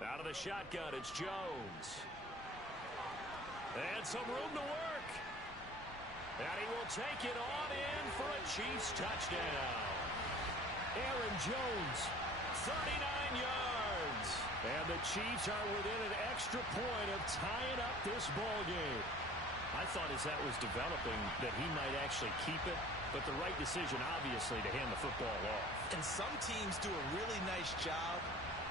Out of the shotgun, it's Jones. And some room to work. And he will take it on in for a Chiefs touchdown. Aaron Jones, 39 yards. And the Chiefs are within an extra point of tying up this ball game. I thought as that was developing that he might actually keep it, but the right decision, obviously, to hand the football off. And some teams do a really nice job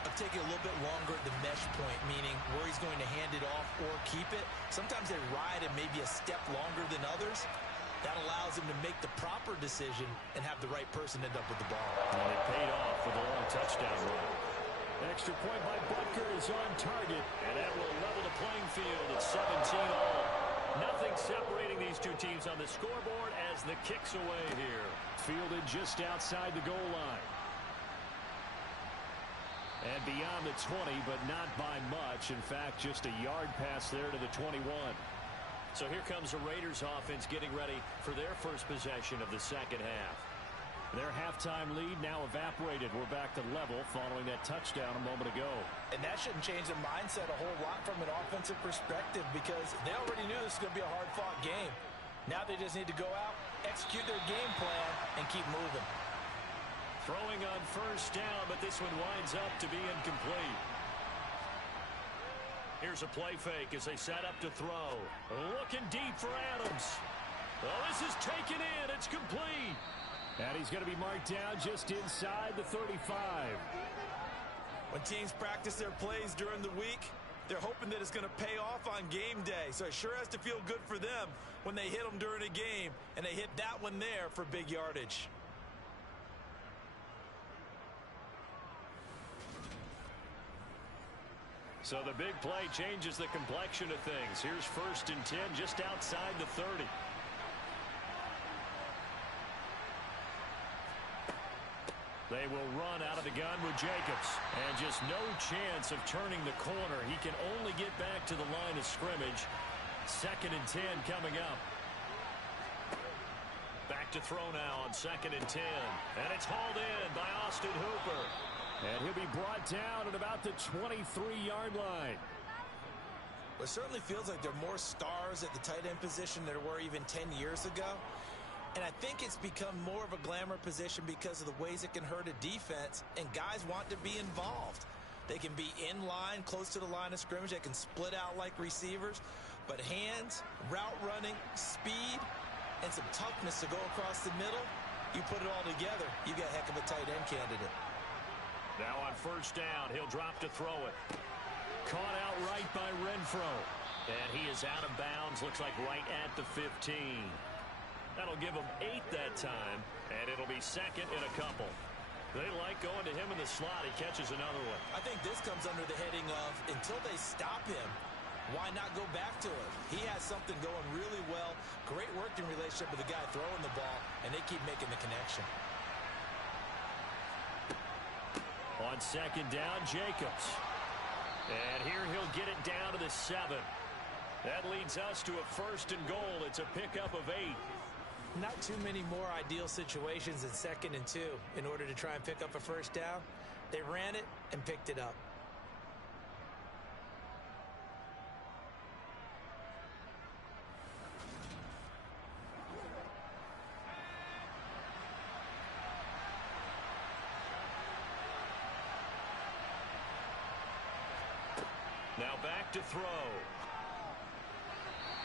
of taking a little bit longer at the mesh point, meaning where he's going to hand it off or keep it. Sometimes they ride it maybe a step longer than others. That allows him to make the proper decision and have the right person end up with the ball. And it paid off with a long touchdown run. Extra point by Butker is on target. And that will level the playing field at 17-all. Nothing separating these two teams on the scoreboard as the kick's away here. Fielded just outside the goal line. And beyond the 20, but not by much. In fact, just a yard pass there to the 21. So here comes the Raiders offense getting ready for their first possession of the second half. Their halftime lead now evaporated. We're back to level following that touchdown a moment ago. And that shouldn't change the mindset a whole lot from an offensive perspective because they already knew this was going to be a hard-fought game. Now they just need to go out, execute their game plan, and keep moving. Throwing on first down, but this one winds up to be incomplete. Here's a play fake as they set up to throw. Looking deep for Adams. Well, this is taken in. It's complete. And he's going to be marked down just inside the 35. When teams practice their plays during the week, they're hoping that it's going to pay off on game day. So it sure has to feel good for them when they hit them during a game, and they hit that one there for big yardage. So the big play changes the complexion of things. Here's 1st and 10 just outside the 30. They will run out of the gun with Jacobs. And just no chance of turning the corner. He can only get back to the line of scrimmage. 2nd and 10 coming up. Back to throw now on 2nd and 10. And it's hauled in by Austin Hooper. And he'll be brought down at about the 23-yard line. Well, it certainly feels like there are more stars at the tight end position than there were even 10 years ago. And I think it's become more of a glamour position because of the ways it can hurt a defense, and guys want to be involved. They can be in line, close to the line of scrimmage. They can split out like receivers. But hands, route running, speed, and some toughness to go across the middle, you put it all together, you got a heck of a tight end candidate. Now on first down, he'll drop to throw it. Caught outright by Renfro. And he is out of bounds, looks like right at the 15. That'll give him 8 that time, and it'll be 2nd and a couple. They like going to him in the slot. He catches another one. I think this comes under the heading of, until they stop him, why not go back to him? He has something going really well. Great working relationship with the guy throwing the ball, and they keep making the connection. On 2nd down, Jacobs. And here he'll get it down to the 7. That leads us to a 1st and goal. It's a pickup of 8. Not too many more ideal situations than 2nd and 2 in order to try and pick up a first down. They ran it and picked it up. Now back to throw.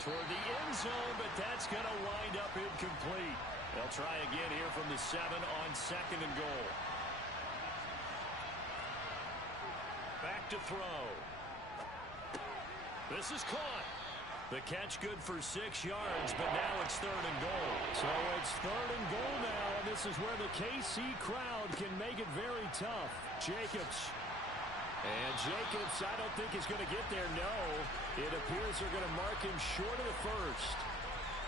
Toward the end zone, but that's going to wind up incomplete. They'll try again here from the 7 on 2nd and goal. Back to throw. This is caught. The catch good for 6 yards, but now it's 3rd and goal. So it's 3rd and goal now, and this is where the KC crowd can make it very tough. Jacobs. And Jacobs, I don't think he's going to get there, no. It appears they're going to mark him short of the first.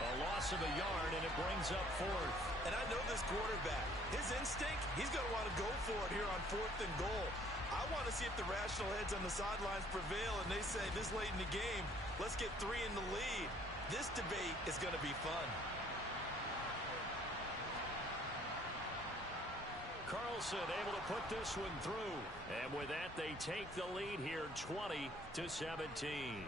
A loss of a yard, and it brings up 4th. And I know this quarterback. His instinct, he's going to want to go for it here on 4th and goal. I want to see if the rational heads on the sidelines prevail, and they say this late in the game, let's get 3 in the lead. This debate is going to be fun. Carlson able to put this one through. And with that, they take the lead here 20-17.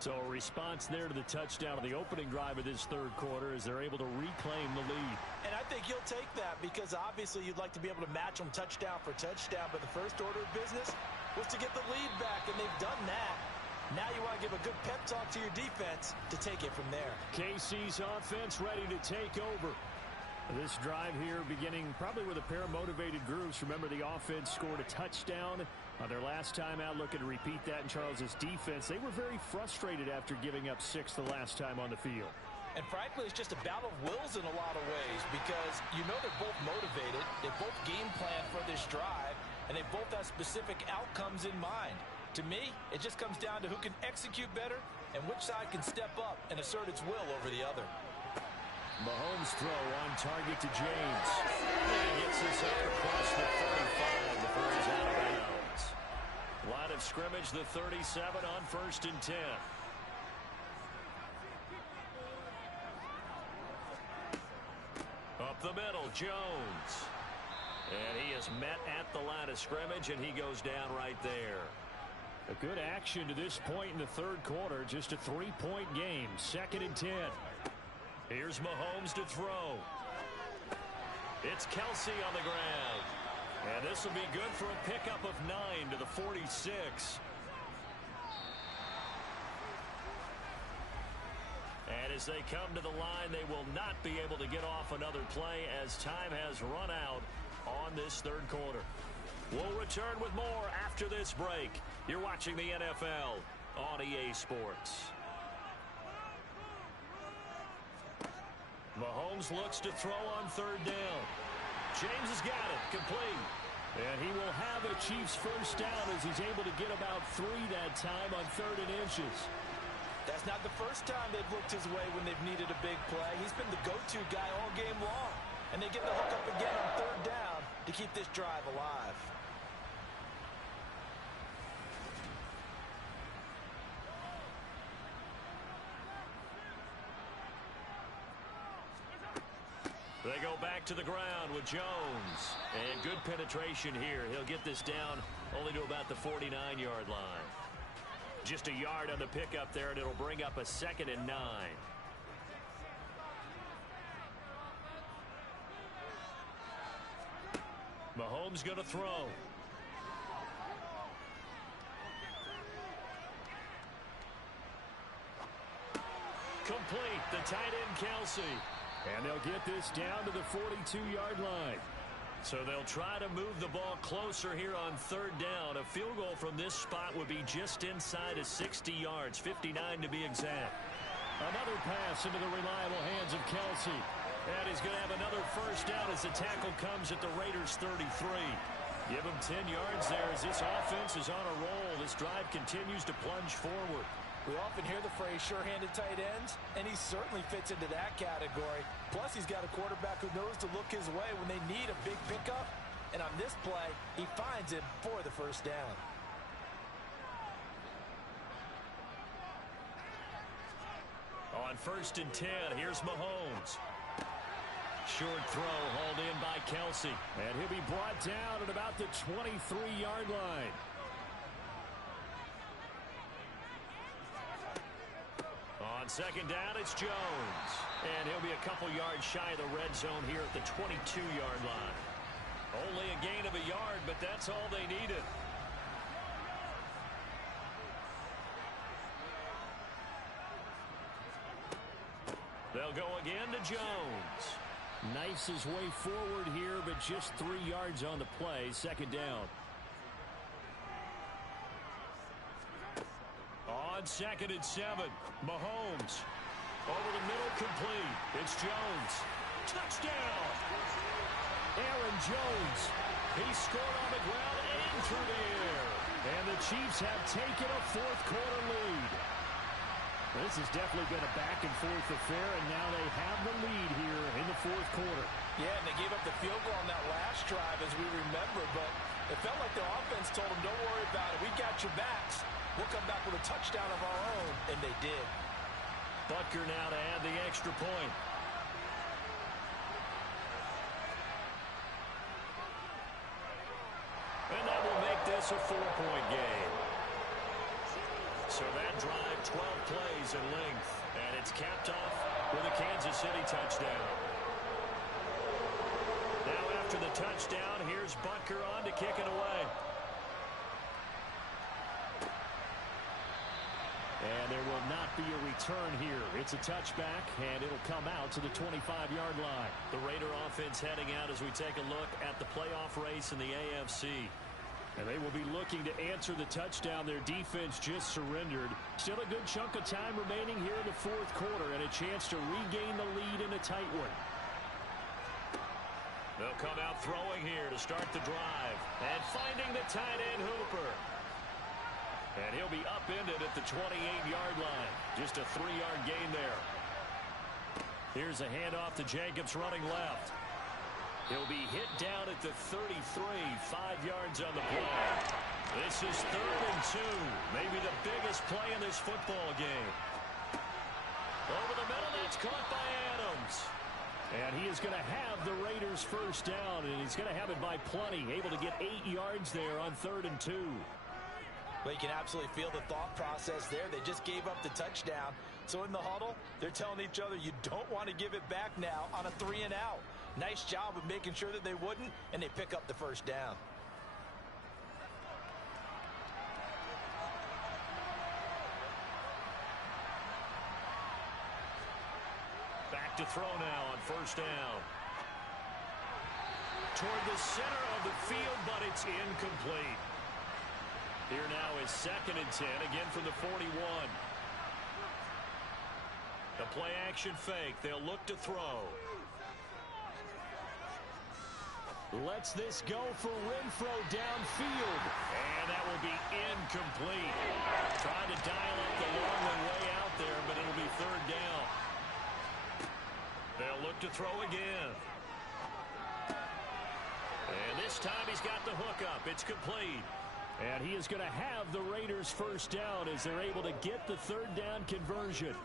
So a response there to the touchdown of the opening drive of this 3rd quarter as they're able to reclaim the lead. And I think he'll take that because obviously you'd like to be able to match them touchdown for touchdown, but the first order of business was to get the lead back, and they've done that. Now you want to give a good pep talk to your defense to take it from there. KC's offense ready to take over. This drive here beginning probably with a pair of motivated groups. Remember, the offense scored a touchdown on their last time out, looking to repeat that in Charles's defense. They were very frustrated after giving up 6 the last time on the field. And frankly, it's just a battle of wills in a lot of ways because you know they're both motivated, they both game plan for this drive, and they both have specific outcomes in mind. To me, it just comes down to who can execute better and which side can step up and assert its will over the other. Mahomes' throw on target to James. And he gets this up across the 35 before he's out of bounds. Line of scrimmage, the 37 on 1st and 10. Up the middle, Jones. And he is met at the line of scrimmage, and he goes down right there. A good action to this point in the 3rd quarter. Just a 3-point game. 2nd and 10. Here's Mahomes to throw. It's Kelsey on the ground. And this will be good for a pickup of 9 to the 46. And as they come to the line, they will not be able to get off another play as time has run out on this 3rd quarter. We'll return with more after this break. You're watching the NFL on EA Sports. Mahomes looks to throw on 3rd down. James has got it. Complete. And he will have a Chiefs first down as he's able to get about 3 that time on 3rd and inches. That's not the first time they've looked his way when they've needed a big play. He's been the go-to guy all game long. And they get the hook up again on 3rd down to keep this drive alive. They go back to the ground with Jones. And good penetration here. He'll get this down only to about the 49-yard line. Just a yard on the pickup there, and it'll bring up a 2nd and 9. Mahomes going to throw. Complete. The tight end, Kelsey. And they'll get this down to the 42-yard line. So they'll try to move the ball closer here on 3rd down. A field goal from this spot would be just inside of 60 yards, 59 to be exact. Another pass into the reliable hands of Kelsey. And he's going to have another first down as the tackle comes at the Raiders' 33. Give him 10 yards there as this offense is on a roll. This drive continues to plunge forward. We often hear the phrase sure-handed tight ends, and he certainly fits into that category. Plus, he's got a quarterback who knows to look his way when they need a big pickup. And on this play, he finds him for the first down. On 1st and 10, here's Mahomes. Short throw hauled in by Kelsey. And he'll be brought down at about the 23-yard line. On 2nd down, it's Jones. And he'll be a couple yards shy of the red zone here at the 22-yard line. Only a gain of a yard, but that's all they needed. They'll go again to Jones. Knifes his way forward here, but just 3 yards on the play. 2nd down. On on 2nd and 7. Mahomes over the middle, complete. It's Jones. Touchdown! Aaron Jones. He scored on the ground and through the air. And the Chiefs have taken a fourth-quarter lead. This has definitely been a back-and-forth affair, and now they have the lead here in the fourth quarter. Yeah, and they gave up the field goal on that last drive, as we remember, but it felt like their offense told them, don't worry about it. We got your backs. We'll come back with a touchdown of our own, and they did. Butker now to add the extra point. And that will make this a 4-point game. So that drive, 12 plays in length, and it's capped off with a Kansas City touchdown. Now after the touchdown, here's Butker on to kick it away. And there will not be a return here. It's a touchback, and it'll come out to the 25-yard line. The Raider offense heading out as we take a look at the playoff race in the AFC. And they will be looking to answer the touchdown. Their defense just surrendered. Still a good chunk of time remaining here in the fourth quarter, and a chance to regain the lead in a tight one. They'll come out throwing here to start the drive. And finding the tight end Hooper. And he'll be upended at the 28-yard line. Just a 3-yard gain there. Here's a handoff to Jacobs running left. He'll be hit down at the 33, 5 yards on the play. This is 3rd and 2. Maybe the biggest play in this football game. Over the middle, that's caught by Adams. And he is going to have the Raiders first down, and he's going to have it by plenty. Able to get 8 yards there on 3rd and 2. But you can absolutely feel the thought process there. They just gave up the touchdown. So in the huddle, they're telling each other, you don't want to give it back now on a 3-and-out. Nice job of making sure that they wouldn't, and they pick up the first down. Back to throw now on first down. Toward the center of the field, but it's incomplete. Here now is 2nd and 10, again from the 41. The play action fake. They'll look to throw. Lets this go for Renfro downfield. And that will be incomplete. Trying to dial up the long way out there, but it'll be 3rd down. They'll look to throw again. And this time he's got the hook up. It's complete. And he is going to have the Raiders first down as they're able to get the 3rd down conversion.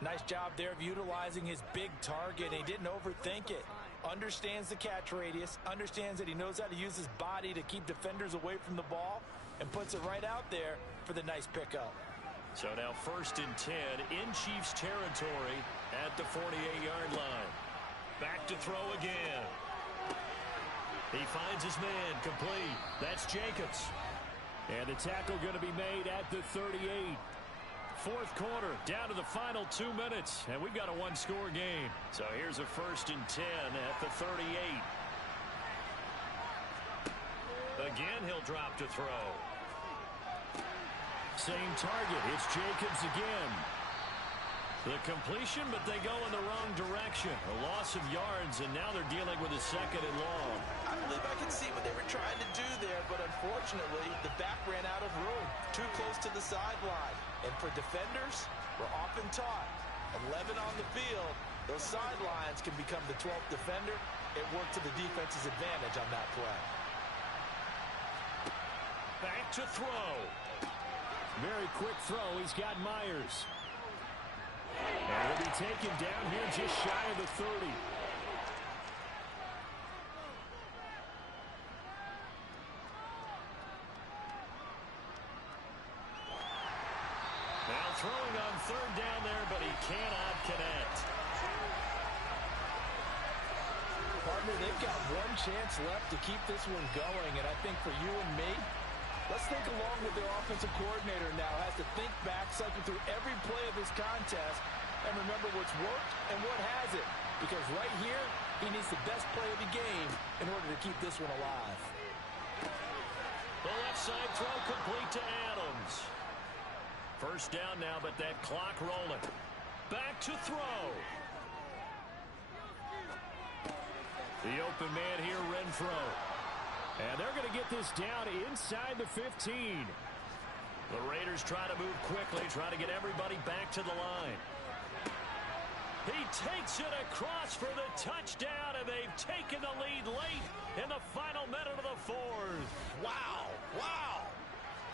Nice job there of utilizing his big target. He didn't overthink it. Understands the catch radius, understands that he knows how to use his body to keep defenders away from the ball, and puts it right out there for the nice pickup. So now 1st and 10 in Chiefs territory at the 48-yard line. Back to throw again. He finds his man, complete. That's Jacobs. And the tackle going to be made at the 38. Fourth quarter, down to the final 2 minutes, and we've got a one-score game. So here's a 1st and 10 at the 38. Again, he'll drop to throw. Same target. It's Jacobs again. The completion, but they go in the wrong direction. A loss of yards, and now they're dealing with a 2nd and long. I believe I can see what they were trying to do there, but unfortunately, the back ran out of room. Too close to the sideline. And for defenders, we're often taught, 11 on the field, those sidelines can become the 12th defender. It worked to the defense's advantage on that play. Back to throw. Very quick throw. He's got Myers. And he'll be taken down here just shy of the 30. Now throwing on 3rd down there, but he cannot connect. Partner, they've got one chance left to keep this one going, and I think for you and me, let's think along with their offensive coordinator now. Has to think back, cycle through every play of this contest, and remember what's worked and what hasn't. Because right here, he needs the best play of the game in order to keep this one alive. The left side throw complete to Adams. First down now, but that clock rolling. Back to throw. The open man here, Renfro. And they're going to get this down inside the 15. The Raiders try to move quickly, try to get everybody back to the line. He takes it across for the touchdown, and they've taken the lead late in the final minute of the fourth. Wow. Wow.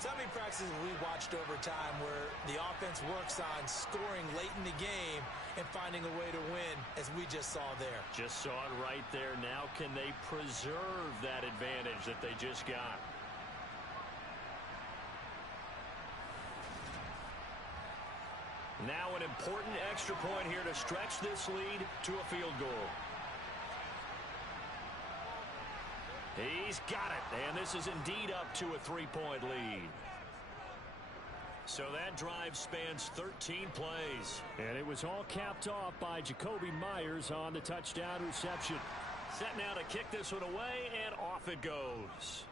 So many practices we watched over time where the offense works on scoring late in the game and finding a way to win, as we just saw there. Just saw it right there. Now can they preserve that advantage that they just got? Now an important extra point here to stretch this lead to a field goal. He's got it, and this is indeed up to a 3-point lead. So that drive spans 13 plays. And it was all capped off by Jacoby Myers on the touchdown reception. Set now to kick this one away, and off it goes.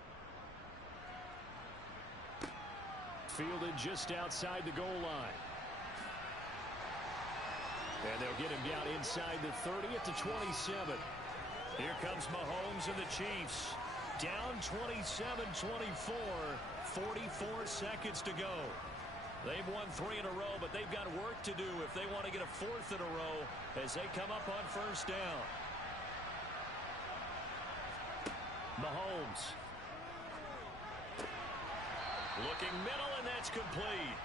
Fielded just outside the goal line. And they'll get him down inside the 30 at the 27. Here comes Mahomes and the Chiefs. Down 27-24, 44 seconds to go. They've won 3 in a row, but they've got work to do if they want to get a 4th in a row as they come up on first down. Mahomes. Looking middle, and that's complete.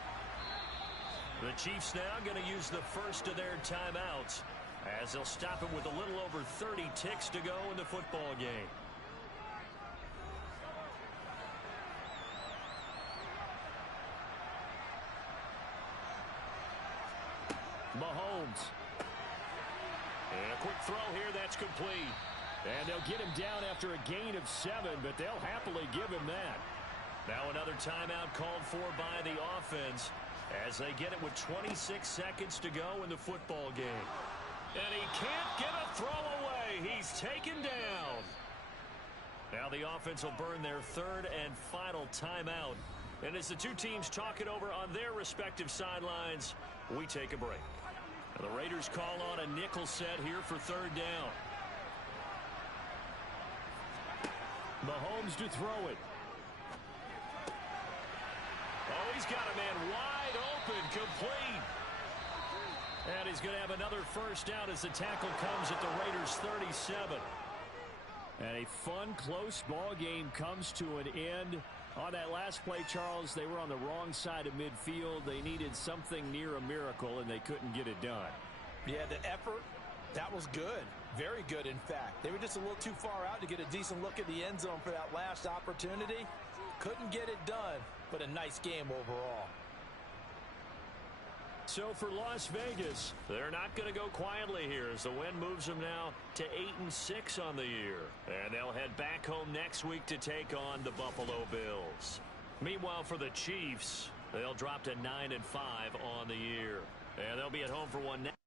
The Chiefs now going to use the first of their timeouts as they'll stop it with a little over 30 ticks to go in the football game. Mahomes. And a quick throw here, that's complete. And they'll get him down after a gain of 7, but they'll happily give him that. Now another timeout called for by the offense as they get it with 26 seconds to go in the football game. And he can't get a throw away. He's taken down. Now the offense will burn their 3rd and final timeout. And as the two teams talk it over on their respective sidelines, we take a break. The Raiders call on a nickel set here for 3rd down. Mahomes to throw it. Oh, he's got a man wide open, complete. And he's going to have another first down as the tackle comes at the Raiders' 37. And a fun, close ball game comes to an end. On that last play, Charles, they were on the wrong side of midfield. They needed something near a miracle, and they couldn't get it done. Yeah, the effort, that was good. Very good, in fact. They were just a little too far out to get a decent look at the end zone for that last opportunity. Couldn't get it done, but a nice game overall. So for Las Vegas, they're not going to go quietly here as the win moves them now to 8-6 on the year. And they'll head back home next week to take on the Buffalo Bills. Meanwhile, for the Chiefs, they'll drop to 9-5 on the year. And they'll be at home for one next.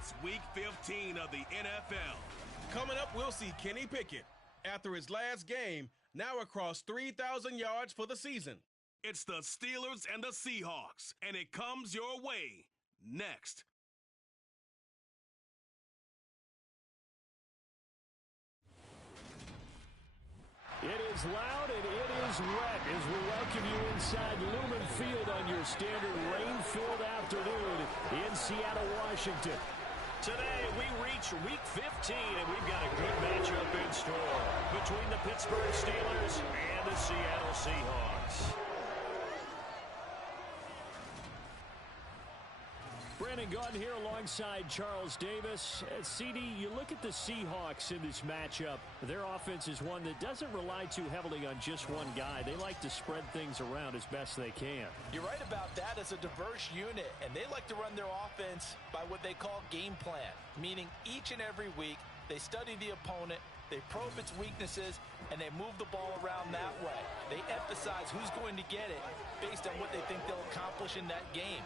It's Week 15 of the NFL. Coming up, we'll see Kenny Pickett. After his last game, now across 3,000 yards for the season. It's the Steelers and the Seahawks, and it comes your way next. It is loud and it is wet as we welcome you inside Lumen Field on your standard rain-filled afternoon in Seattle, Washington. Today, we reach Week 15, and we've got a good matchup in store between the Pittsburgh Steelers and the Seattle Seahawks. Brandon Gaudin here alongside Charles Davis. CD, you look at the Seahawks in this matchup. Their offense is one that doesn't rely too heavily on just one guy. They like to spread things around as best they can. You're right about that. It's a diverse unit, and they like to run their offense by what they call game plan, meaning each and every week they study the opponent, they probe its weaknesses, and they move the ball around that way. They emphasize who's going to get it based on what they think they'll accomplish in that game.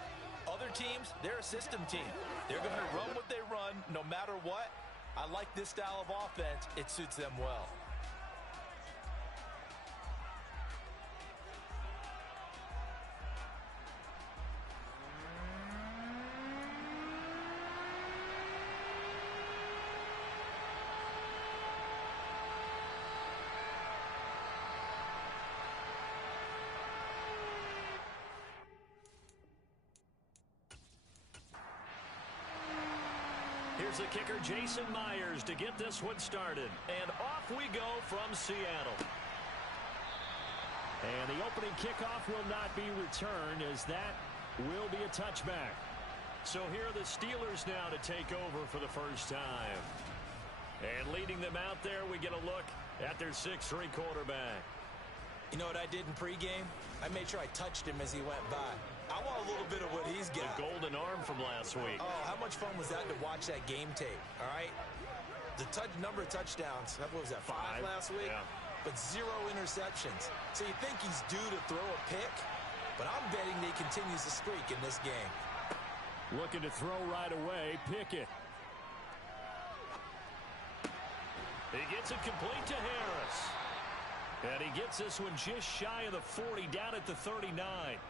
Other teams, they're a system team. They're going to run what they run no matter what. I like this style of offense. It suits them well. Here's the kicker, Jason Myers, to get this one started. And off we go from Seattle. And the opening kickoff will not be returned, as that will be a touchback. So here are the Steelers now to take over for the first time. And leading them out there, we get a look at their 6'3" quarterback. You know what I did in pregame? I made sure I touched him as he went by. I want a little bit of what he's got. The golden arm from last week. Oh, how much fun was that to watch that game tape, all right? The number of touchdowns, what was that, 5 last week? Yeah. But 0 interceptions. So you think he's due to throw a pick, but I'm betting that he continues the streak in this game. Looking to throw right away, Pickett. He gets it complete to Harris. And he gets this one just shy of the 40, down at the 39.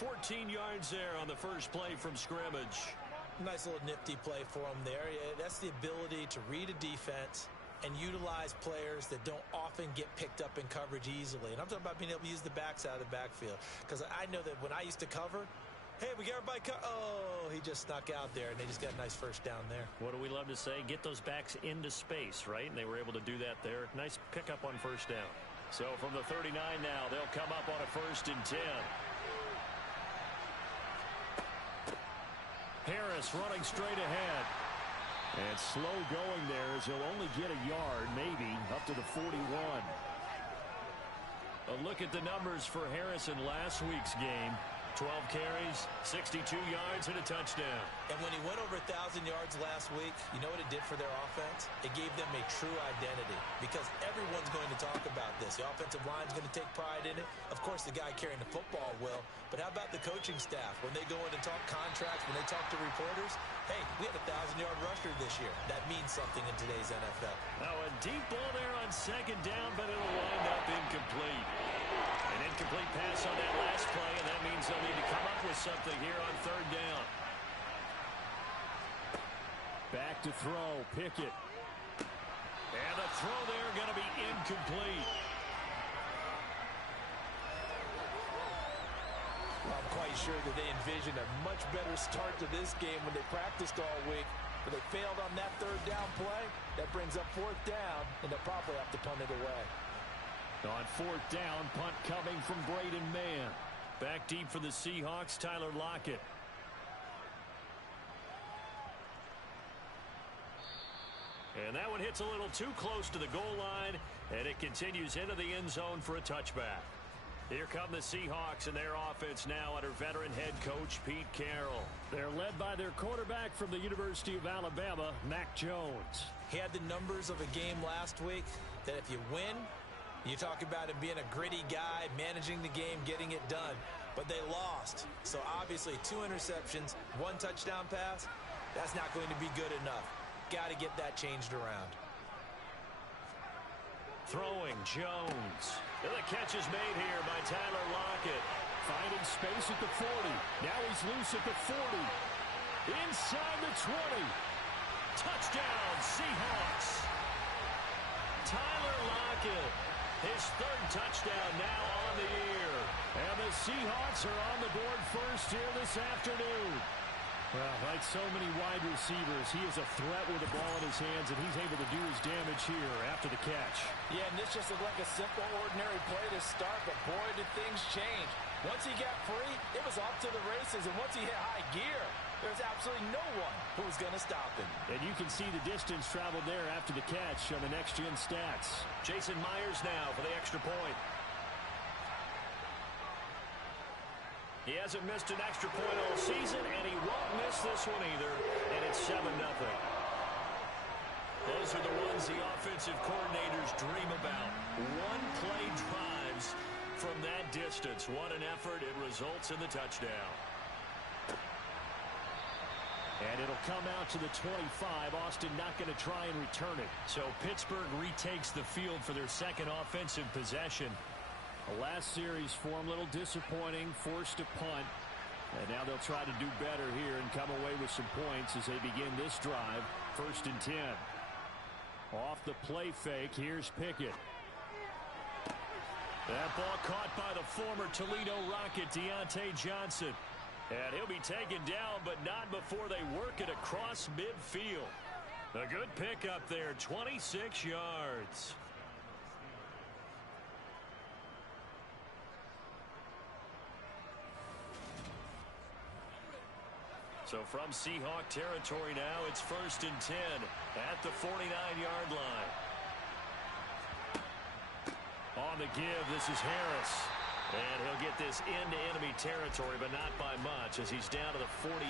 14 yards there on the first play from scrimmage. Nice little nifty play for him there. Yeah, that's the ability to read a defense and utilize players that don't often get picked up in coverage easily. And I'm talking about being able to use the backs out of the backfield. Because I know that when I used to cover, hey, we got everybody oh, he just snuck out there, and they just got a nice first down there. What do we love to say? Get those backs into space, right? And they were able to do that there. Nice pickup on first down. So from the 39 now, they'll come up on a 1st and 10. Harris running straight ahead. And slow going there as he'll only get a yard, maybe, up to the 41. A look at the numbers for Harris in last week's game. 12 carries, 62 yards, and a touchdown. And when he went over 1,000 yards last week, you know what it did for their offense? It gave them a true identity, because everyone's going to talk about this. The offensive line's going to take pride in it. Of course, the guy carrying the football will. But how about the coaching staff? When they go in and talk contracts, when they talk to reporters, hey, we had a 1,000-yard rusher this year. That means something in today's NFL. Now a deep ball there on 2nd down, but it'll wind up incomplete. An incomplete pass on that last play, and that means they'll need to come up with something here on 3rd down. Back to throw, Pickett. And the throw there going to be incomplete. I'm quite sure that they envisioned a much better start to this game when they practiced all week. But they failed on that 3rd down play. That brings up 4th down, and they'll probably have to punt it away. On 4th down, punt coming from Braden Mann. Back deep for the Seahawks, Tyler Lockett. And that one hits a little too close to the goal line, and it continues into the end zone for a touchback. Here come the Seahawks and their offense now under veteran head coach Pete Carroll. They're led by their quarterback from the University of Alabama, Mac Jones. He had the numbers of a game last week that if you win, you talk about him being a gritty guy, managing the game, getting it done. But they lost. So obviously 2 interceptions, 1 touchdown pass. That's not going to be good enough. Got to get that changed around. Throwing Jones. And the catch is made here by Tyler Lockett. Finding space at the 40. Now he's loose at the 40. Inside the 20. Touchdown, Seahawks. Tyler Lockett, his third touchdown now on the year. And the Seahawks are on the board first here this afternoon. Well, like so many wide receivers, he is a threat with the ball in his hands, and he's able to do his damage here after the catch. Yeah, and this just looked like a simple, ordinary play to start, but boy, did things change. Once he got free, it was off to the races, and once he hit high gear, there's absolutely no one who was going to stop him. And you can see the distance traveled there after the catch on the next-gen stats. Jason Myers now for the extra point. He hasn't missed an extra point all season, and he won't miss this one either, and it's 7-0. Those are the ones the offensive coordinators dream about. One-play drives from that distance. What an effort. It results in the touchdown. And it'll come out to the 25. Austin not going to try and return it. So Pittsburgh retakes the field for their second offensive possession. The last series for him, a little disappointing, forced a punt. And now they'll try to do better here and come away with some points as they begin this drive. 1st and 10. Off the play fake, here's Pickett. That ball caught by the former Toledo Rocket, Deontay Johnson. And he'll be taken down, but not before they work it across midfield. A good pickup there, 26 yards. So from Seahawk territory now, it's 1st and 10 at the 49-yard line. On the give, this is Harris. And he'll get this into enemy territory, but not by much as he's down to the 48.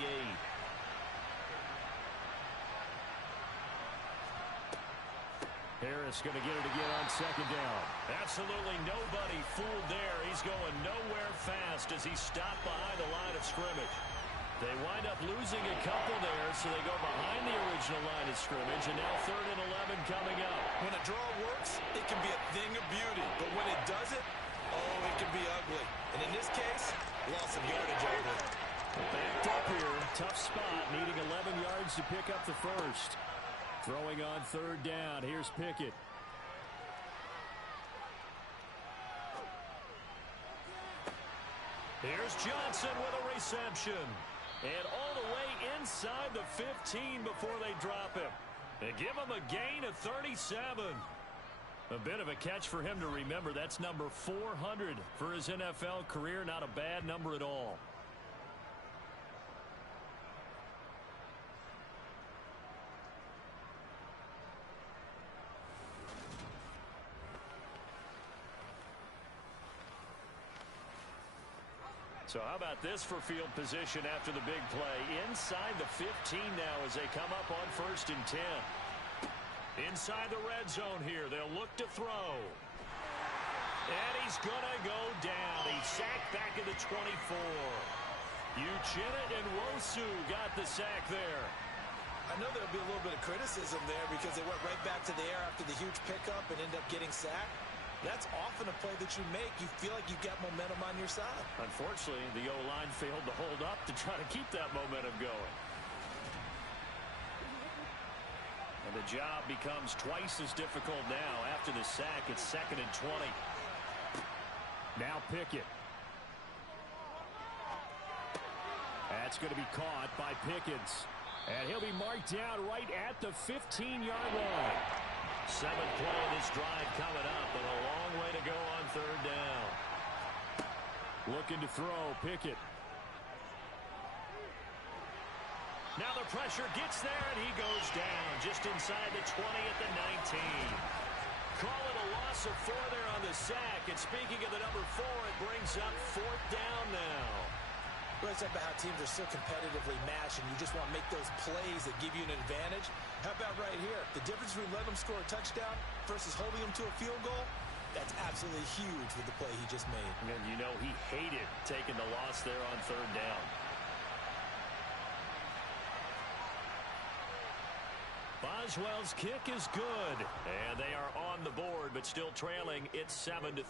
Harris going to get it again on 2nd down. Absolutely nobody fooled there. He's going nowhere fast as he's stopped behind the line of scrimmage. They wind up losing a couple there, so they go behind the original line of scrimmage, and now 3rd and 11 coming up. When a draw works, it can be a thing of beauty. But when it doesn't, oh, it can be ugly. And in this case, loss of yardage ugly. Backed up here. Tough spot, needing 11 yards to pick up the first. Throwing on 3rd down. Here's Pickett. Here's Johnson with a reception. And all the way inside the 15 before they drop him. They give him a gain of 37. A bit of a catch for him to remember. That's number 400 for his NFL career. Not a bad number at all. So how about this for field position after the big play? Inside the 15 now as they come up on 1st and 10. Inside the red zone here. They'll look to throw. And he's going to go down. He's sacked back at the 24. Uchenna and Wosu got the sack there. I know there'll be a little bit of criticism there because they went right back to the air after the huge pickup and end up getting sacked. That's often a play that you make. You feel like you've got momentum on your side. Unfortunately, the O-line failed to hold up to try to keep that momentum going. And the job becomes twice as difficult now. After the sack, it's 2nd and 20. Now Pickett. That's going to be caught by Pickens. And he'll be marked down right at the 15-yard line. 7th play of this drive coming up, and a long way to go on 3rd down. Looking to throw, Pickett. Now the pressure gets there, and he goes down just inside the 20 at the 19. Call it a loss of 4 there on the sack, and speaking of the number 4, it brings up 4th down now. We always talk about how teams are so competitively matched and you just want to make those plays that give you an advantage. How about right here? The difference between letting them score a touchdown versus holding them to a field goal, that's absolutely huge with the play he just made. And you know he hated taking the loss there on 3rd down. Boswell's kick is good. And they are on the board, but still trailing. It's 7-3.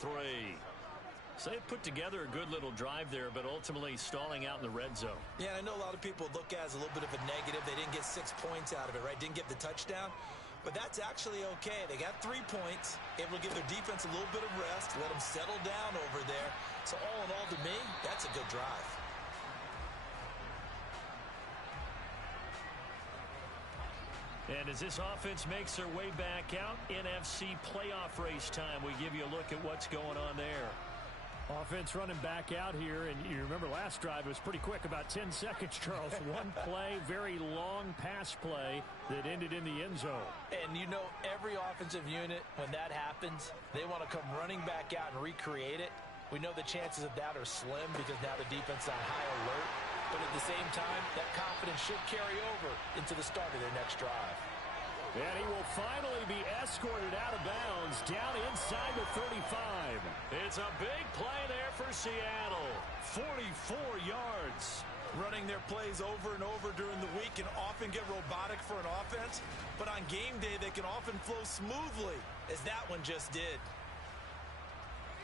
So they put together a good little drive there, but ultimately stalling out in the red zone. Yeah, and I know a lot of people look at it as a little bit of a negative. They didn't get 6 points out of it, right? Didn't get the touchdown. But that's actually okay. They got 3 points, able to give their defense a little bit of rest, let them settle down over there. So all in all, to me, that's a good drive. And as this offense makes their way back out, NFC playoff race time, we give you a look at what's going on there. Offense running back out here, and you remember last drive, it was pretty quick, about 10 seconds, Charles. One play, very long pass play that ended in the end zone. And you know, every offensive unit, when that happens, they want to come running back out and recreate it. We know the chances of that are slim because now the defense is on high alert. But at the same time, that confidence should carry over into the start of their next drive. And he will finally be escorted out of bounds down inside the 35. It's a big play there for Seattle. 44 yards. Running their plays over and over during the week can often get robotic for an offense, but on game day they can often flow smoothly, as that one just did.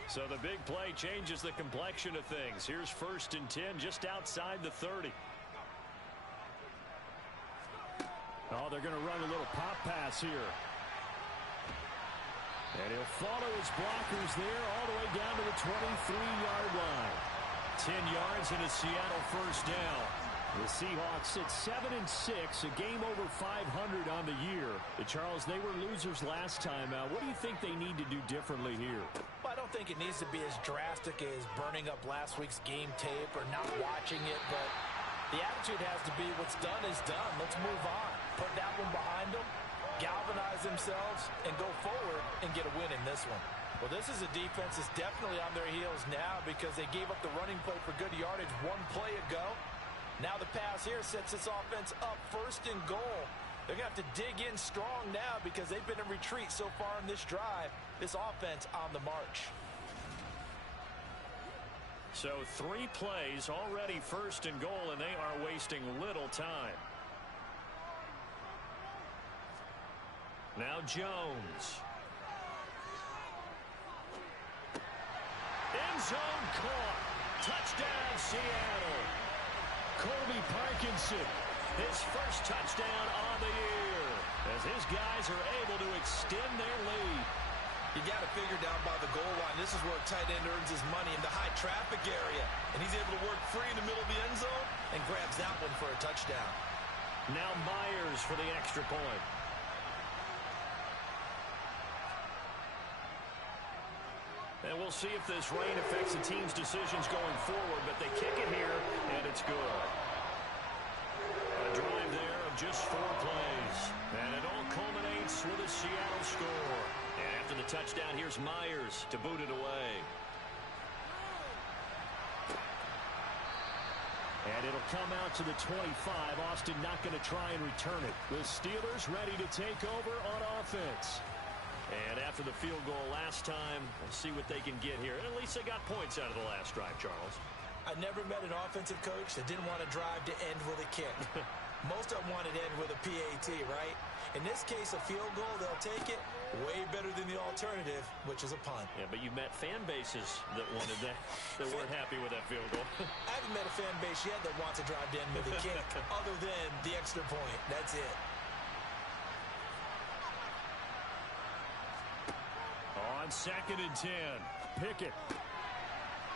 So the big play changes the complexion of things. Here's 1st and 10 just outside the 30. Oh, they're going to run a little pop pass here. And he'll follow his blockers there all the way down to the 23-yard line. 10 yards and a Seattle first down. The Seahawks at 7-6, a game over 500 on the year. Charles, they were losers last time out. What do you think they need to do differently here? Well, I don't think it needs to be as drastic as burning up last week's game tape or not watching it, but the attitude has to be what's done is done. Let's move on. Put that one behind them, galvanize themselves, and go forward and get a win in this one. Well, this is a defense that's definitely on their heels now because they gave up the running play for good yardage one play ago. Now the pass here sets this offense up 1st and goal. They're going to have to dig in strong now because they've been in retreat so far in this drive. This offense on the march. So 3 plays already 1st and goal, and they are wasting little time. Now Jones. End zone caught. Touchdown Seattle. Colby Parkinson, his first touchdown on the year, as his guys are able to extend their lead. You got to figure down by the goal line. This is where a tight end earns his money, in the high traffic area. And he's able to work free in the middle of the end zone and grabs that one for a touchdown. Now Myers for the extra point. And we'll see if this rain affects the team's decisions going forward, but they kick it here, and it's good. A drive there of just 4 plays, and it all culminates with a Seattle score. And after the touchdown, here's Myers to boot it away. And it'll come out to the 25. Austin not going to try and return it. The Steelers ready to take over on offense. And after the field goal last time, we'll see what they can get here. At least they got points out of the last drive, Charles. I never met an offensive coach that didn't want to drive to end with a kick. Most of them wanted to end with a PAT, right? In this case, a field goal, they'll take it. Way better than the alternative, which is a punt. Yeah, but you met fan bases that wanted that, that weren't happy with that field goal. I haven't met a fan base yet that wants to drive to end with a kick, other than the extra point. That's it. On 2nd and 10, Pickett.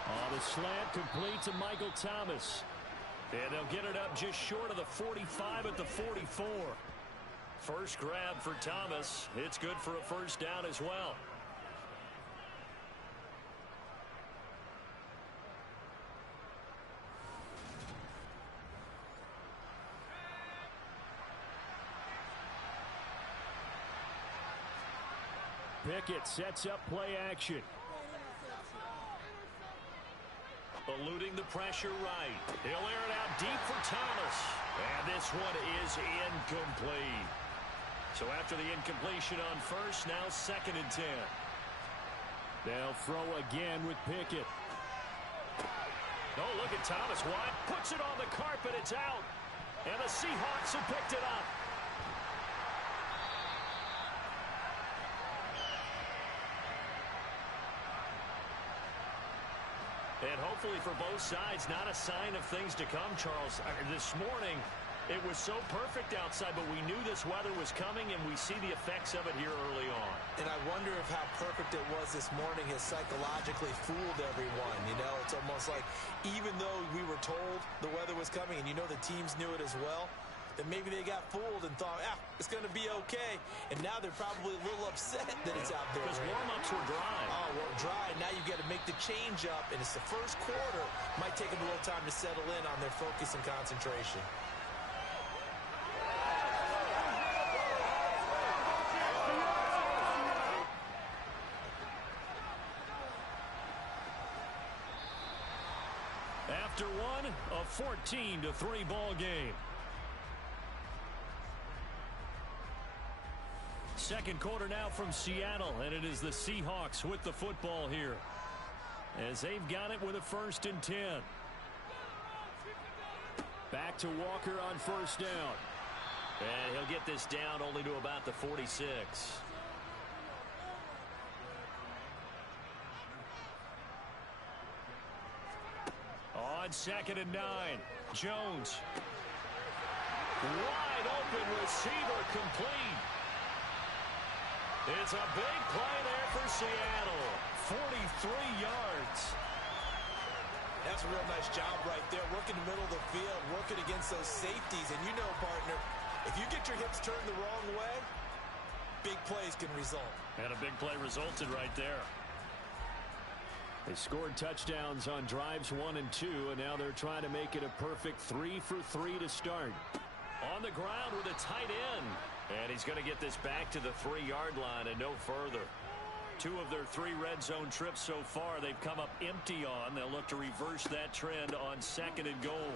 On the slant, complete to Michael Thomas. And they'll get it up just short of the 45 at the 44. First grab for Thomas. It's good for a first down as well. Pickett sets up play action. Eluding the pressure right. He'll air it out deep for Thomas. And this one is incomplete. So after the incompletion on first, now 2nd and 10. They'll throw again with Pickett. Oh, look at Thomas. Wide. Puts it on the carpet. It's out. And the Seahawks have picked it up. And hopefully for both sides, not a sign of things to come, Charles. This morning, it was so perfect outside, but we knew this weather was coming, and we see the effects of it here early on. And I wonder if how perfect it was this morning has psychologically fooled everyone. You know, it's almost like even though we were told the weather was coming, and you know the teams knew it as well, that maybe they got fooled and thought, it's going to be okay. And now they're probably a little upset that it's out there. Because warm-ups were dry. Oh, well, dry. Now you've got to make the change up, and it's the first quarter. Might take them a little time to settle in on their focus and concentration. After one, a 14-3 ball game. Second quarter now from Seattle, and it is the Seahawks with the football here as they've got it with a 1st and 10. Back to Walker on first down. And he'll get this down only to about the 46. On 2nd and 9, Jones. Wide open receiver complete. It's a big play there for Seattle. 43 yards. That's a real nice job right there. Working the middle of the field, working against those safeties. And you know, partner, if you get your hips turned the wrong way, big plays can result. And a big play resulted right there. They scored touchdowns on drives 1 and 2, and now they're trying to make it a perfect 3 for 3 to start. On the ground with a tight end. And he's going to get this back to the 3-yard line and no further. 2 of their 3 red zone trips so far, they've come up empty on. They'll look to reverse that trend on 2nd and goal.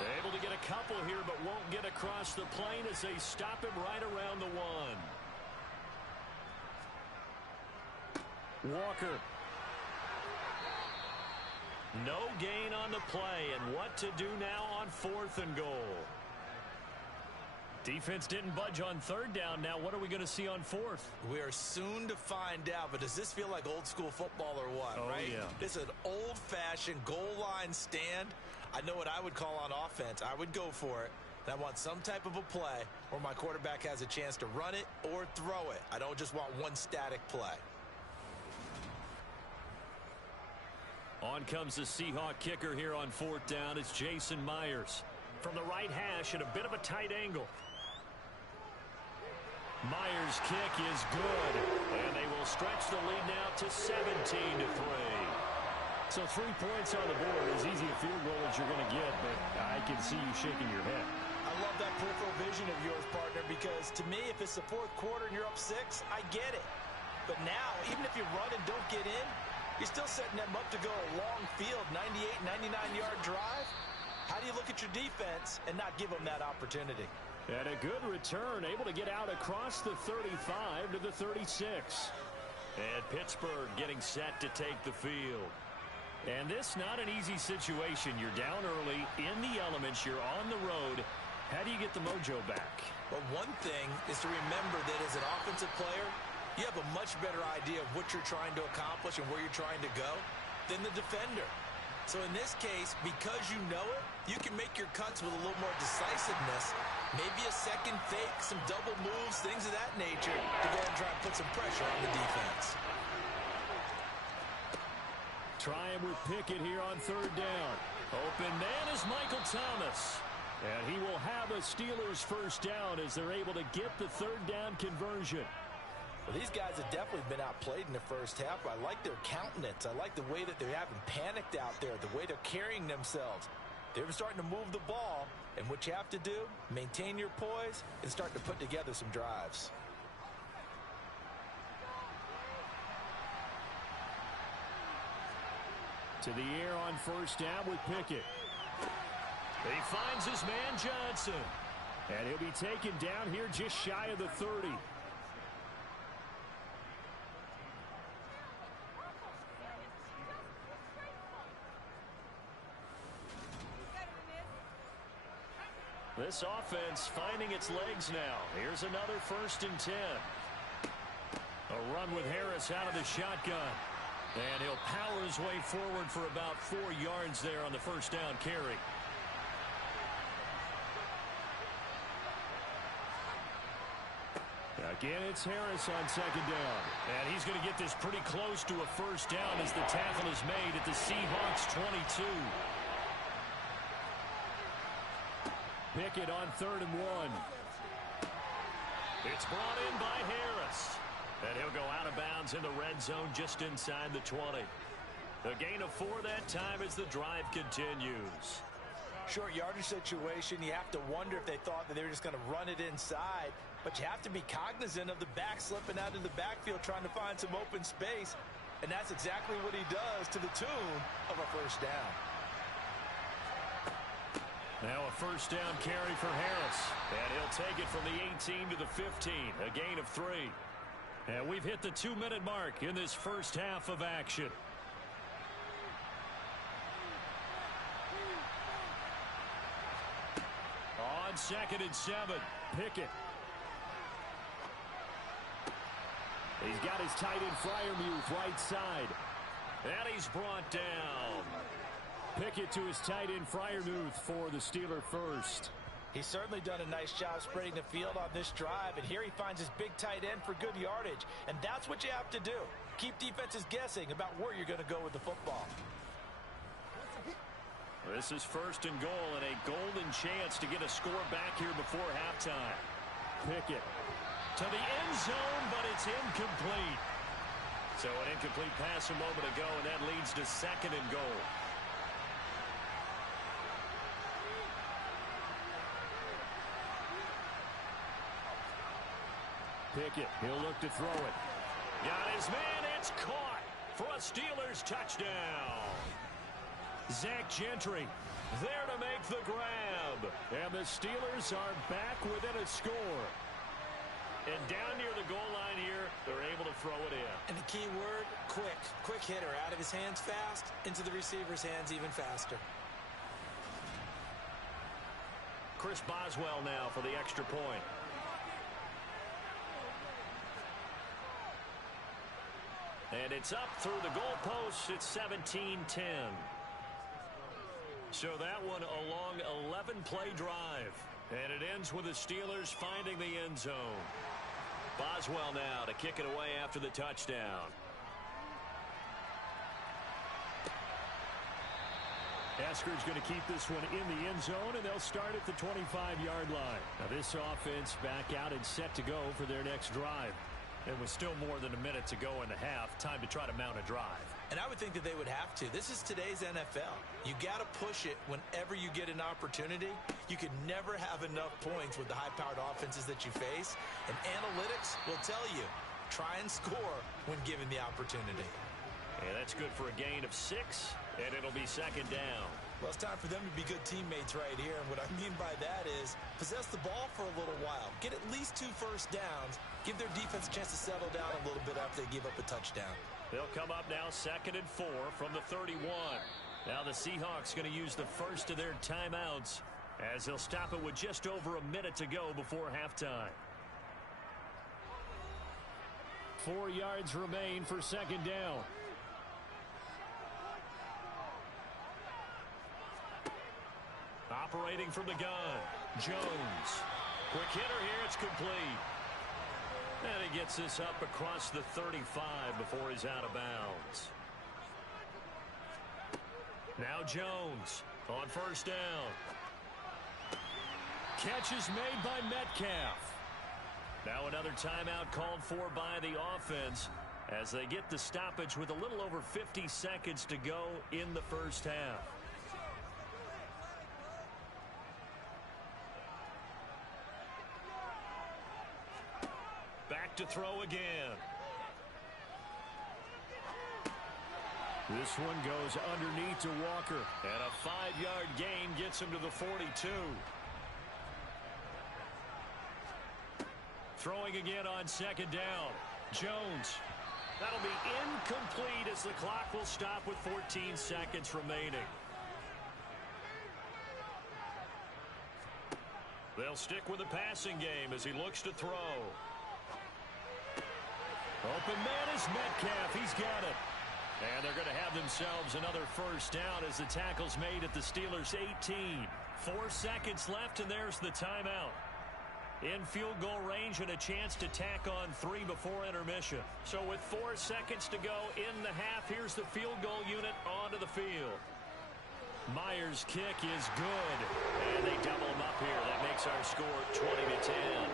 They're able to get a couple here, but won't get across the plane as they stop him right around the 1. Walker. No gain on the play, and what to do now on 4th and goal. Defense didn't budge on 3rd down. Now what are we going to see on 4th? We are soon to find out, but does this feel like old school football or what, right? Yeah. This is an old-fashioned goal line stand. I know what I would call on offense. I would go for it. And I want some type of a play where my quarterback has a chance to run it or throw it. I don't just want one static play. On comes the Seahawk kicker here on 4th down. It's Jason Myers. From the right hash at a bit of a tight angle. Myers' kick is good, and they will stretch the lead now to 17-3. So 3 points on the board, as easy a field goal as you're going to get, but I can see you shaking your head. I love that peripheral vision of yours, partner, because to me, if it's the 4th quarter and you're up 6, I get it. But now, even if you run and don't get in, you're still setting them up to go a long field, 98, 99-yard drive. How do you look at your defense and not give them that opportunity? And a good return, able to get out across the 35 to the 36. And Pittsburgh getting set to take the field. And this not an easy situation. You're down early, in the elements, you're on the road. How do you get the mojo back? Well, one thing is to remember that as an offensive player, you have a much better idea of what you're trying to accomplish and where you're trying to go than the defender. So in this case, because you know it, you can make your cuts with a little more decisiveness. Maybe a second fake, some double moves, things of that nature to go and try and put some pressure on the defense. Trying with Pickett here on 3rd down. Open man is Michael Thomas. And he will have a Steelers 1st down as they're able to get the 3rd down conversion. Well, these guys have definitely been outplayed in the first half. I like their countenance. I like the way that they haven't panicked out there, the way they're carrying themselves. They're starting to move the ball, and what you have to do, maintain your poise and start to put together some drives. To the air on 1st down with Pickett. He finds his man Johnson. And he'll be taken down here just shy of the 30. This offense finding its legs now. Here's another 1st and 10. A run with Harris out of the shotgun. And he'll power his way forward for about 4 yards there on the first down carry. Again, it's Harris on second down. And he's going to get this pretty close to a first down as the tackle is made at the Seahawks 22. Pickett on 3rd and 1. It's brought in by Harris. And he'll go out of bounds in the red zone just inside the 20. A gain of 4 that time as the drive continues. Short yardage situation, you have to wonder if they thought that they were just going to run it inside. But you have to be cognizant of the back slipping out of the backfield trying to find some open space. And that's exactly what he does to the tune of a first down. Now a first down carry for Harris. And he'll take it from the 18 to the 15. A gain of 3. And we've hit the 2-minute mark in this first half of action. On 2nd and 7. Pickett. He's got his tight end Freiermuth right side. And he's brought down. Pickett to his tight end Freiermuth for the Steeler first. He's certainly done a nice job spreading the field on this drive, and here he finds his big tight end for good yardage. And that's what you have to do. Keep defenses guessing about where you're going to go with the football. This is 1st and goal and a golden chance to get a score back here before halftime. Pickett. To the end zone, but it's incomplete. So an incomplete pass a moment ago, and that leads to 2nd and goal. Pickett, he'll look to throw it. Got his man, it's caught for a Steelers touchdown. Zach Gentry there to make the grab. And the Steelers are back within a score. And down near the goal line here, they're able to throw it in. And the key word, quick. Quick hitter, out of his hands fast, into the receiver's hands even faster. Chris Boswell now for the extra point. And it's up through the goalposts. It's 17-10. So that one a long 11-play drive. And it ends with the Steelers finding the end zone. Boswell now to kick it away after the touchdown. Esker's going to keep this one in the end zone, and they'll start at the 25-yard line. Now this offense back out and set to go for their next drive. And with still more than a minute to go in the half, time to try to mount a drive. And I would think that they would have to. This is today's NFL. You got to push it whenever you get an opportunity. You can never have enough points with the high-powered offenses that you face. And analytics will tell you, try and score when given the opportunity. And that's good for a gain of 6, and it'll be 2nd down. Well, it's time for them to be good teammates right here. And what I mean by that is possess the ball for a little while. Get at least 2 first downs. Give their defense a chance to settle down a little bit after they give up a touchdown. They'll come up now 2nd and 4 from the 31. Now the Seahawks going to use the first of their timeouts as they'll stop it with just over a minute to go before halftime. 4 yards remain for 2nd down. Operating from the gun, Jones. Quick hitter here, it's complete. And he gets this up across the 35 before he's out of bounds. Now Jones on 1st down. Catch is made by Metcalf. Now another timeout called for by the offense as they get the stoppage with a little over 50 seconds to go in the first half. Back to throw again. This one goes underneath to Walker. And a 5-yard gain gets him to the 42. Throwing again on 2nd down. Jones. That'll be incomplete as the clock will stop with 14 seconds remaining. They'll stick with the passing game as he looks to throw. Open man is Metcalf. He's got it. And they're going to have themselves another first down as the tackle's made at the Steelers' 18. 4 seconds left, and there's the timeout. In field goal range and a chance to tack on 3 before intermission. So with 4 seconds to go in the half, here's the field goal unit onto the field. Myers' kick is good, and they double him up here. That makes our score 20-10.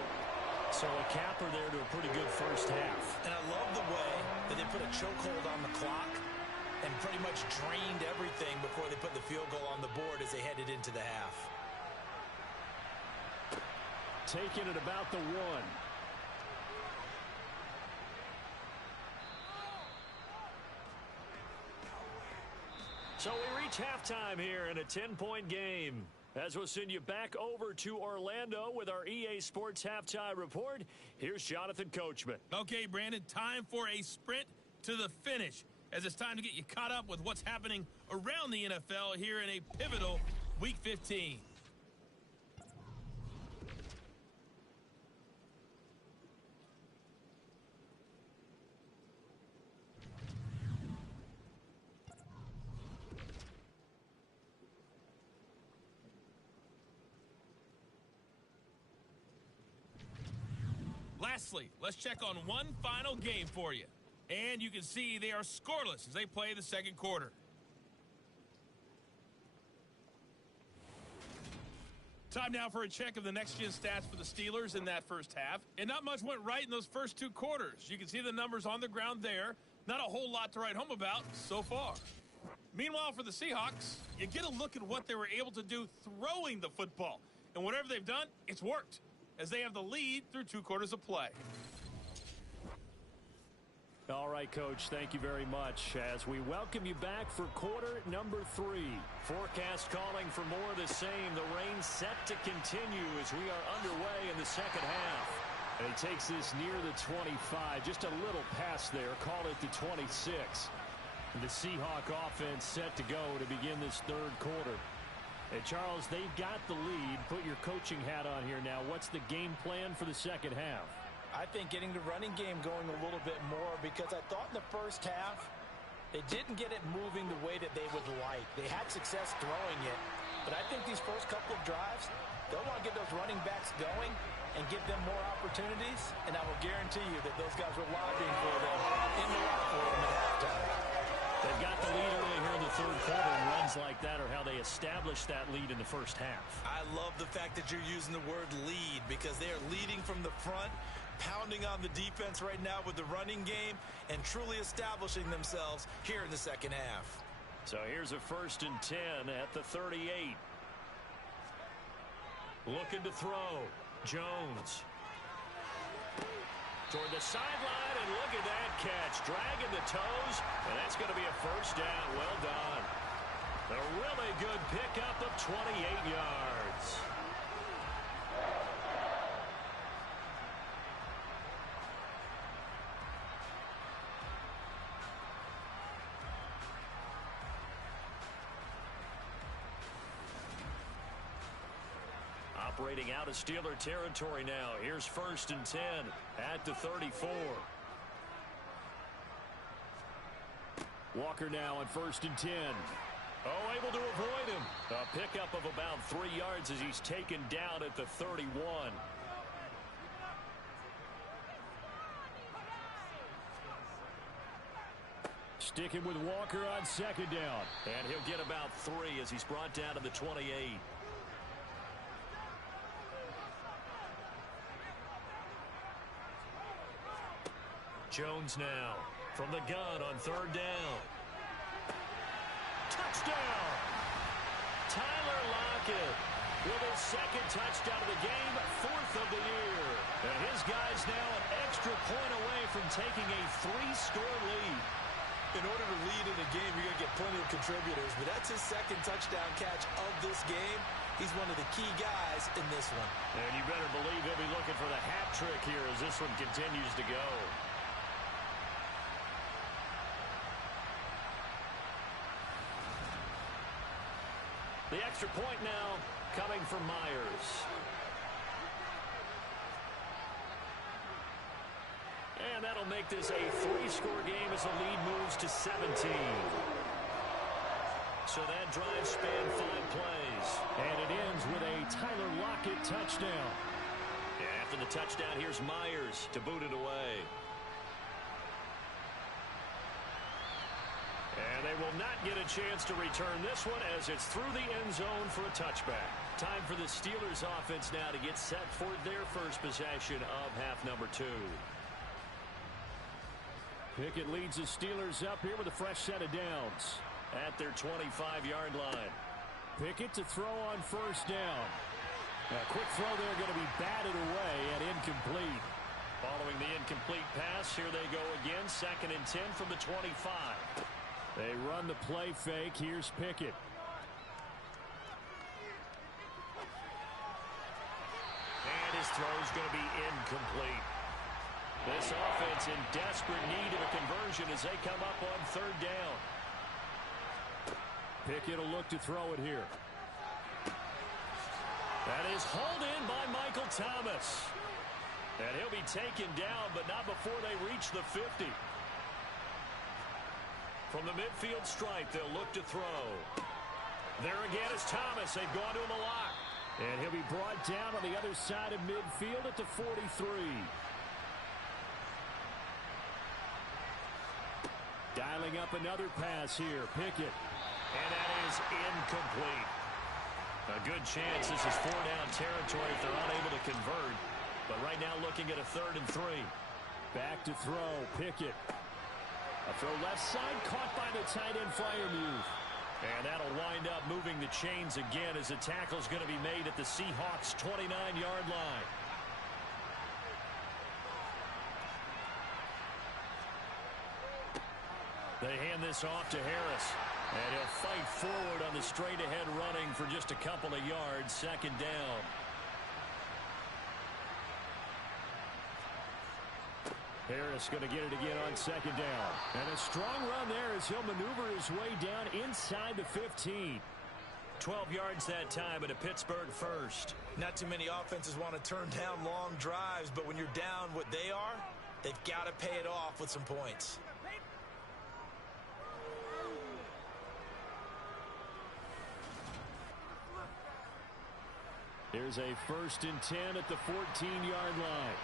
So a capper there to a pretty good first half. And I love the way that they put a chokehold on the clock and pretty much drained everything before they put the field goal on the board as they headed into the half. Taking it about the 1. So we reach halftime here in a 10-point game. As we'll send you back over to Orlando with our EA Sports Halftime Report, here's Jonathan Coachman. Okay, Brandon, time for a sprint to the finish, as it's time to get you caught up with what's happening around the NFL here in a pivotal Week 15. Lastly, let's check on one final game for you. And you can see they are scoreless as they play the second quarter. Time now for a check of the next-gen stats for the Steelers in that first half. And not much went right in those first 2 quarters. You can see the numbers on the ground there. Not a whole lot to write home about so far. Meanwhile, for the Seahawks, you get a look at what they were able to do throwing the football. And whatever they've done, it's worked, as they have the lead through 2 quarters of play. All right, Coach, thank you very much as we welcome you back for quarter number 3. Forecast calling for more of the same. The rain set to continue as we are underway in the second half. And he takes this near the 25, just a little past there, call it the 26. And the Seahawk offense set to go to begin this third quarter. And Charles, they've got the lead. Put your coaching hat on here now. What's the game plan for the second half? I think getting the running game going a little bit more, because I thought in the first half they didn't get it moving the way that they would like. They had success throwing it, but I think these first couple of drives, they'll want to get those running backs going and give them more opportunities, and I will guarantee you that those guys were lobbying for them in the locker room at halftime. They've got the lead early here in the third quarter, and runs like that are how they established that lead in the first half. I love the fact that you're using the word lead, because they are leading from the front, pounding on the defense right now with the running game, and truly establishing themselves here in the second half. So here's a 1st and 10 at the 38. Looking to throw. Jones. Toward the sideline, and look at that catch. Dragging the toes, and that's going to be a first down. Well done. A really good pickup of 28 yards. Operating out of Steeler territory now. Here's 1st and 10 at the 34. Walker now on 1st and 10. Oh, able to avoid him. A pickup of about 3 yards as he's taken down at the 31. Sticking with Walker on 2nd down. And he'll get about 3 as he's brought down to the 28. Jones now from the gun on 3rd down. Touchdown! Tyler Lockett with his 2nd touchdown of the game, 4th of the year. And his guy's now an extra point away from taking a 3-score lead. In order to lead in a game, you're going to get plenty of contributors, but that's his 2nd touchdown catch of this game. He's one of the key guys in this one. And you better believe he'll be looking for the hat trick here as this one continues to go. The extra point now coming from Myers. And that'll make this a 3-score game as the lead moves to 17. So that drive spanned 5 plays. And it ends with a Tyler Lockett touchdown. After the touchdown, here's Myers to boot it away. And they will not get a chance to return this one as it's through the end zone for a touchback. Time for the Steelers offense now to get set for their first possession of half number 2. Pickett leads the Steelers up here with a fresh set of downs. At their 25-yard line. Pickett to throw on first down. A quick throw there going to be batted away and incomplete. Following the incomplete pass, here they go again. 2nd and 10 from the 25. They run the play fake. Here's Pickett. And his throw's going to be incomplete. This offense in desperate need of a conversion as they come up on 3rd down. Pickett will look to throw it here. That is hauled in by Michael Thomas. And he'll be taken down, but not before they reach the 50. From the midfield stripe, they'll look to throw. There again is Thomas. They've gone to him a lot. And he'll be brought down on the other side of midfield at the 43. Dialing up another pass here. Pickett. And that is incomplete. A good chance this is 4-down territory if they're unable to convert. But right now looking at a 3rd and 3. Back to throw. Pickett. A throw left side caught by the tight end Freiermuth. And that'll wind up moving the chains again as the tackle's going to be made at the Seahawks' 29-yard line. They hand this off to Harris. And he'll fight forward on the straight-ahead running for just a couple of yards. 2nd down. Harris going to get it again on 2nd down. And a strong run there as he'll maneuver his way down inside the 15. 12 yards that time at a Pittsburgh first. Not too many offenses want to turn down long drives, but when you're down what they are, they've got to pay it off with some points. Here's a 1st and 10 at the 14-yard line.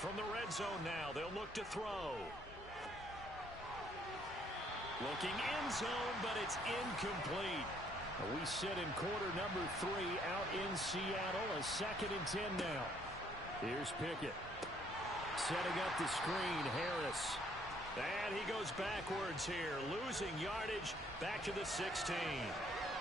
From the red zone now, they'll look to throw. Looking end zone, but it's incomplete. We sit in quarter number 3 out in Seattle. A 2nd and 10 now. Here's Pickett. Setting up the screen, Harris. And he goes backwards here, losing yardage back to the 16.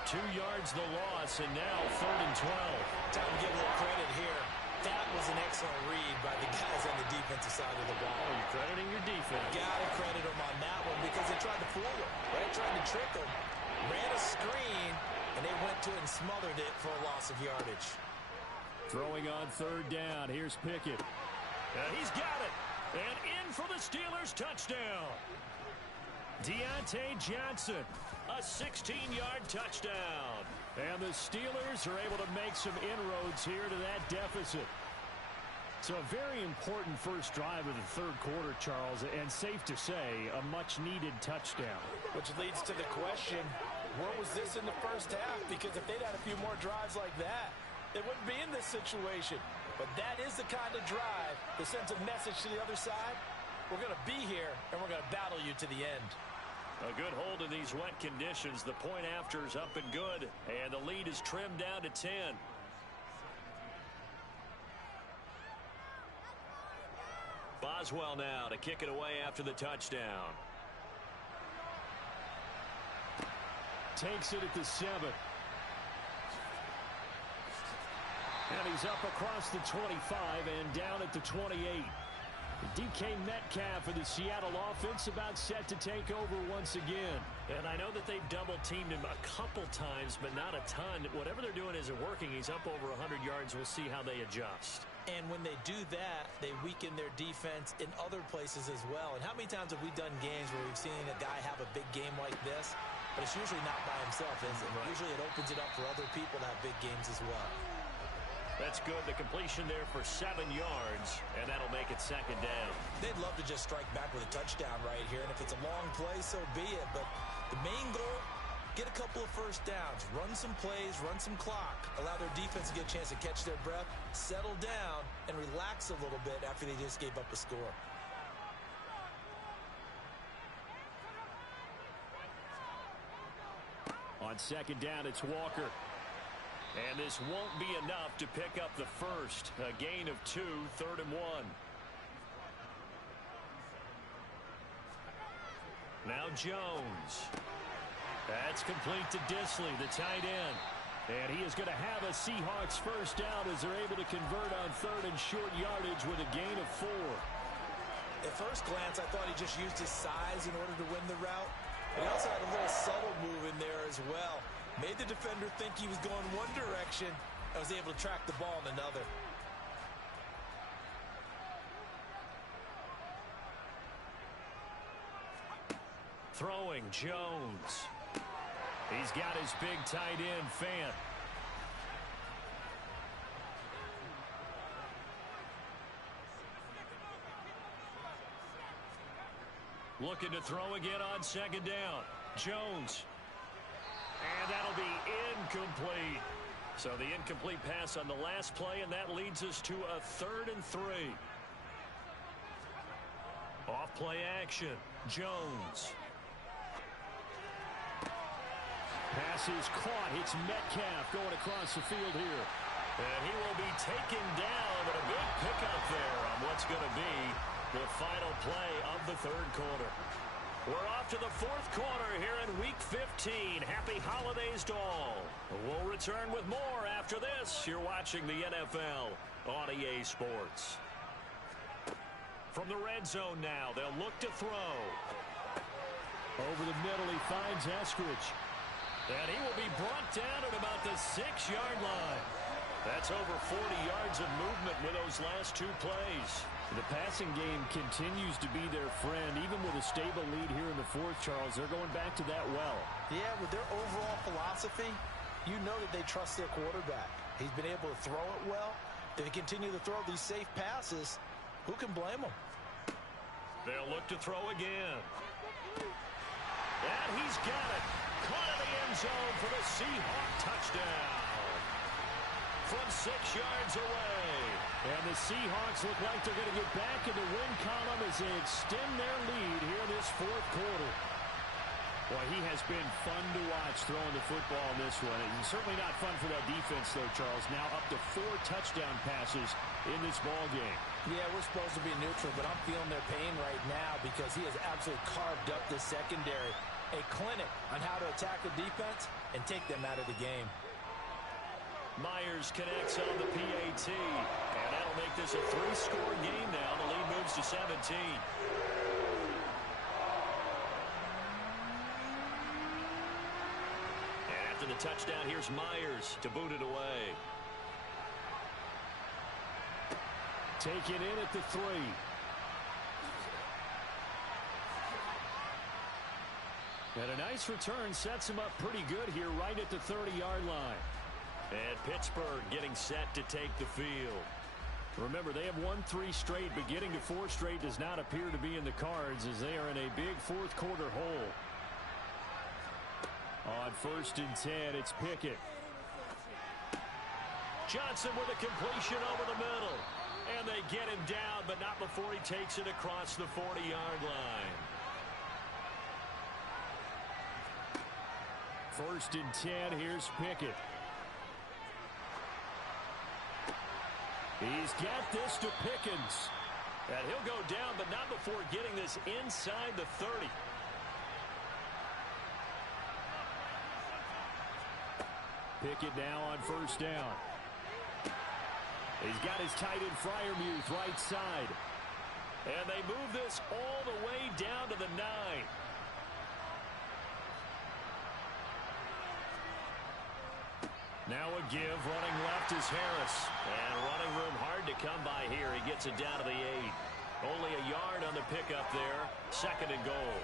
2 yards the loss, and now 3rd and 12. Time to give a little credit here. That was an excellent read by the guys on the defensive side of the ball. Oh, you're crediting your defense. Got to credit them on that one because they tried to fool him, right? Tried to trick him. Ran a screen, and they went to it and smothered it for a loss of yardage. Throwing on 3rd down. Here's Pickett. He's got it. And in for the Steelers touchdown. Deontay Johnson, a 16-yard touchdown. And the Steelers are able to make some inroads here to that deficit. So a very important first drive of the 3rd quarter, Charles, and safe to say, a much-needed touchdown. Which leads to the question, where was this in the first half? Because if they'd had a few more drives like that, they wouldn't be in this situation. But that is the kind of drive that sends a message to the other side. We're going to be here, and we're going to battle you to the end. A good hold in these wet conditions. The point after is up and good, and the lead is trimmed down to 10. Boswell now to kick it away after the touchdown. Takes it at the 7. And he's up across the 25 and down at the 28. DK Metcalf for the Seattle offense about set to take over once again. And I know that they've double-teamed him a couple times, but not a ton. Whatever they're doing isn't working. He's up over 100 yards. We'll see how they adjust. And when they do that, they weaken their defense in other places as well. And how many times have we done games where we've seen a guy have a big game like this, but it's usually not by himself, is it? Right. Usually it opens it up for other people to have big games as well. That's good. The completion there for 7 yards, and that'll make it second down. They'd love to just strike back with a touchdown right here, and if it's a long play, so be it. But the main goal, get a couple of first downs, run some plays, run some clock, allow their defense to get a chance to catch their breath, settle down, and relax a little bit after they just gave up a score. On second down, it's Walker. And this won't be enough to pick up the first. A gain of 2, 3rd and 1. Now Jones. That's complete to Disley, the tight end. And he is going to have a Seahawks first down as they're able to convert on 3rd and short yardage with a gain of 4. At first glance, I thought he just used his size in order to win the route. But he also had a little subtle move in there as well. Made the defender think he was going one direction and was able to track the ball in another. Throwing Jones. He's got his big tight end, Fant. Looking to throw again on second down. Jones. And that'll be incomplete. So the incomplete pass on the last play, and that leads us to a 3rd and 3. Off play action. Jones. Pass is caught. It's Metcalf going across the field here. And he will be taken down, but a big pickup there on what's going to be the final play of the 3rd quarter. We're off to the 4th quarter here in Week 15. Happy holidays to all. We'll return with more after this. You're watching the NFL on EA Sports. From the red zone now, they'll look to throw. Over the middle, he finds Eskridge. And he will be brought down at about the 6-yard line. That's over 40 yards of movement with those last 2 plays. The passing game continues to be their friend. Even with a stable lead here in the 4th, Charles, they're going back to that well. Yeah, with their overall philosophy, you know that they trust their quarterback. He's been able to throw it well. They continue to throw these safe passes. Who can blame them? They'll look to throw again. And he's got it. Caught in the end zone for the Seahawk touchdown. From 6 yards away. And the Seahawks look like they're going to get back in the win column as they extend their lead here in this 4th quarter. Well, he has been fun to watch throwing the football in this one. It's certainly not fun for that defense, though, Charles. Now up to 4 touchdown passes in this ball game. Yeah, we're supposed to be neutral, but I'm feeling their pain right now because he has absolutely carved up the secondary. A clinic on how to attack the defense and take them out of the game. Myers connects on the PAT, and that'll make this a 3-score game now. The lead moves to 17. And after the touchdown, here's Myers to boot it away. Taken in at the 3. And a nice return sets him up pretty good here right at the 30-yard line. And Pittsburgh getting set to take the field. Remember, they have won 3 straight, but getting to 4 straight does not appear to be in the cards as they are in a big 4th quarter hole. On 1st and 10, it's Pickett. Johnson with a completion over the middle. And they get him down, but not before he takes it across the 40-yard line. 1st and 10, here's Pickett. He's got this to Pickens. And he'll go down, but not before getting this inside the 30. Pickett now on 1st down. He's got his tight end Freiermuth right side. And they move this all the way down to the 9. Now a give, running left is Harris. And running room hard to come by here. He gets it down to the 8. Only a yard on the pickup there. 2nd and goal.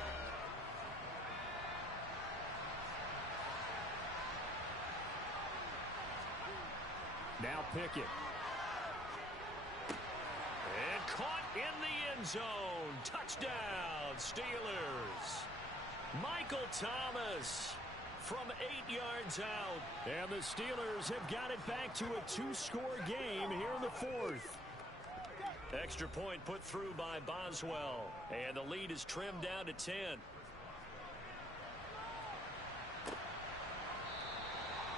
Now Pickett. And caught in the end zone. Touchdown, Steelers. Michael Thomas from 8 yards out. And the Steelers have got it back to a 2-score game here in the fourth. Extra point put through by Boswell. And the lead is trimmed down to 10.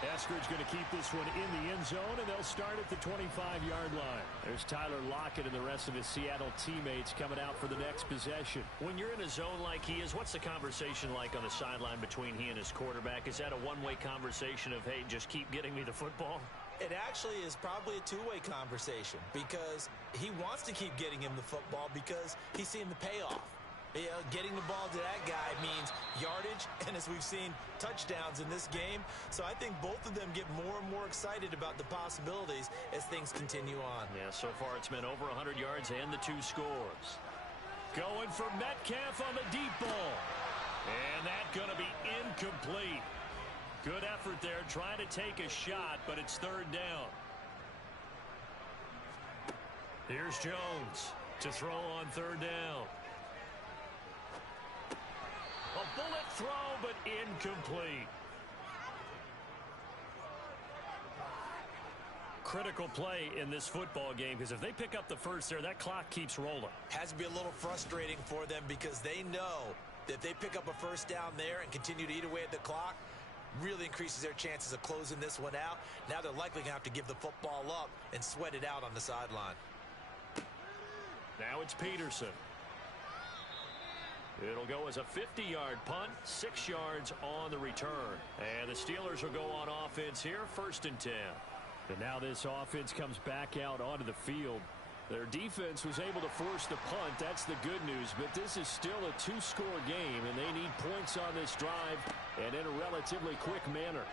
Eskridge going to keep this one in the end zone, and they'll start at the 25-yard line. There's Tyler Lockett and the rest of his Seattle teammates coming out for the next possession. When you're in a zone like he is, what's the conversation like on the sideline between he and his quarterback? Is that a one-way conversation of, hey, just keep getting me the football? It actually is probably a two-way conversation because he wants to keep getting him the football because he's seeing the payoff. You know, getting the ball to that guy means yardage, and as we've seen, touchdowns in this game. So I think both of them get more and more excited about the possibilities as things continue on. Yeah, so far it's been over 100 yards and the 2 scores. Going for Metcalf on the deep ball. And that's going to be incomplete. Good effort there, trying to take a shot, but it's third down. Here's Jones to throw on third down. A bullet throw, but incomplete. Critical play in this football game because if they pick up the first there, that clock keeps rolling. Has to be a little frustrating for them because they know that if they pick up a first down there and continue to eat away at the clock, really increases their chances of closing this one out. Now they're likely going to have to give the football up and sweat it out on the sideline. Now it's Peterson. It'll go as a 50-yard punt, 6 yards on the return. And the Steelers will go on offense here, 1st and 10. And now this offense comes back out onto the field. Their defense was able to force the punt. That's the good news. But this is still a 2-score game, and they need points on this drive and in a relatively quick manner.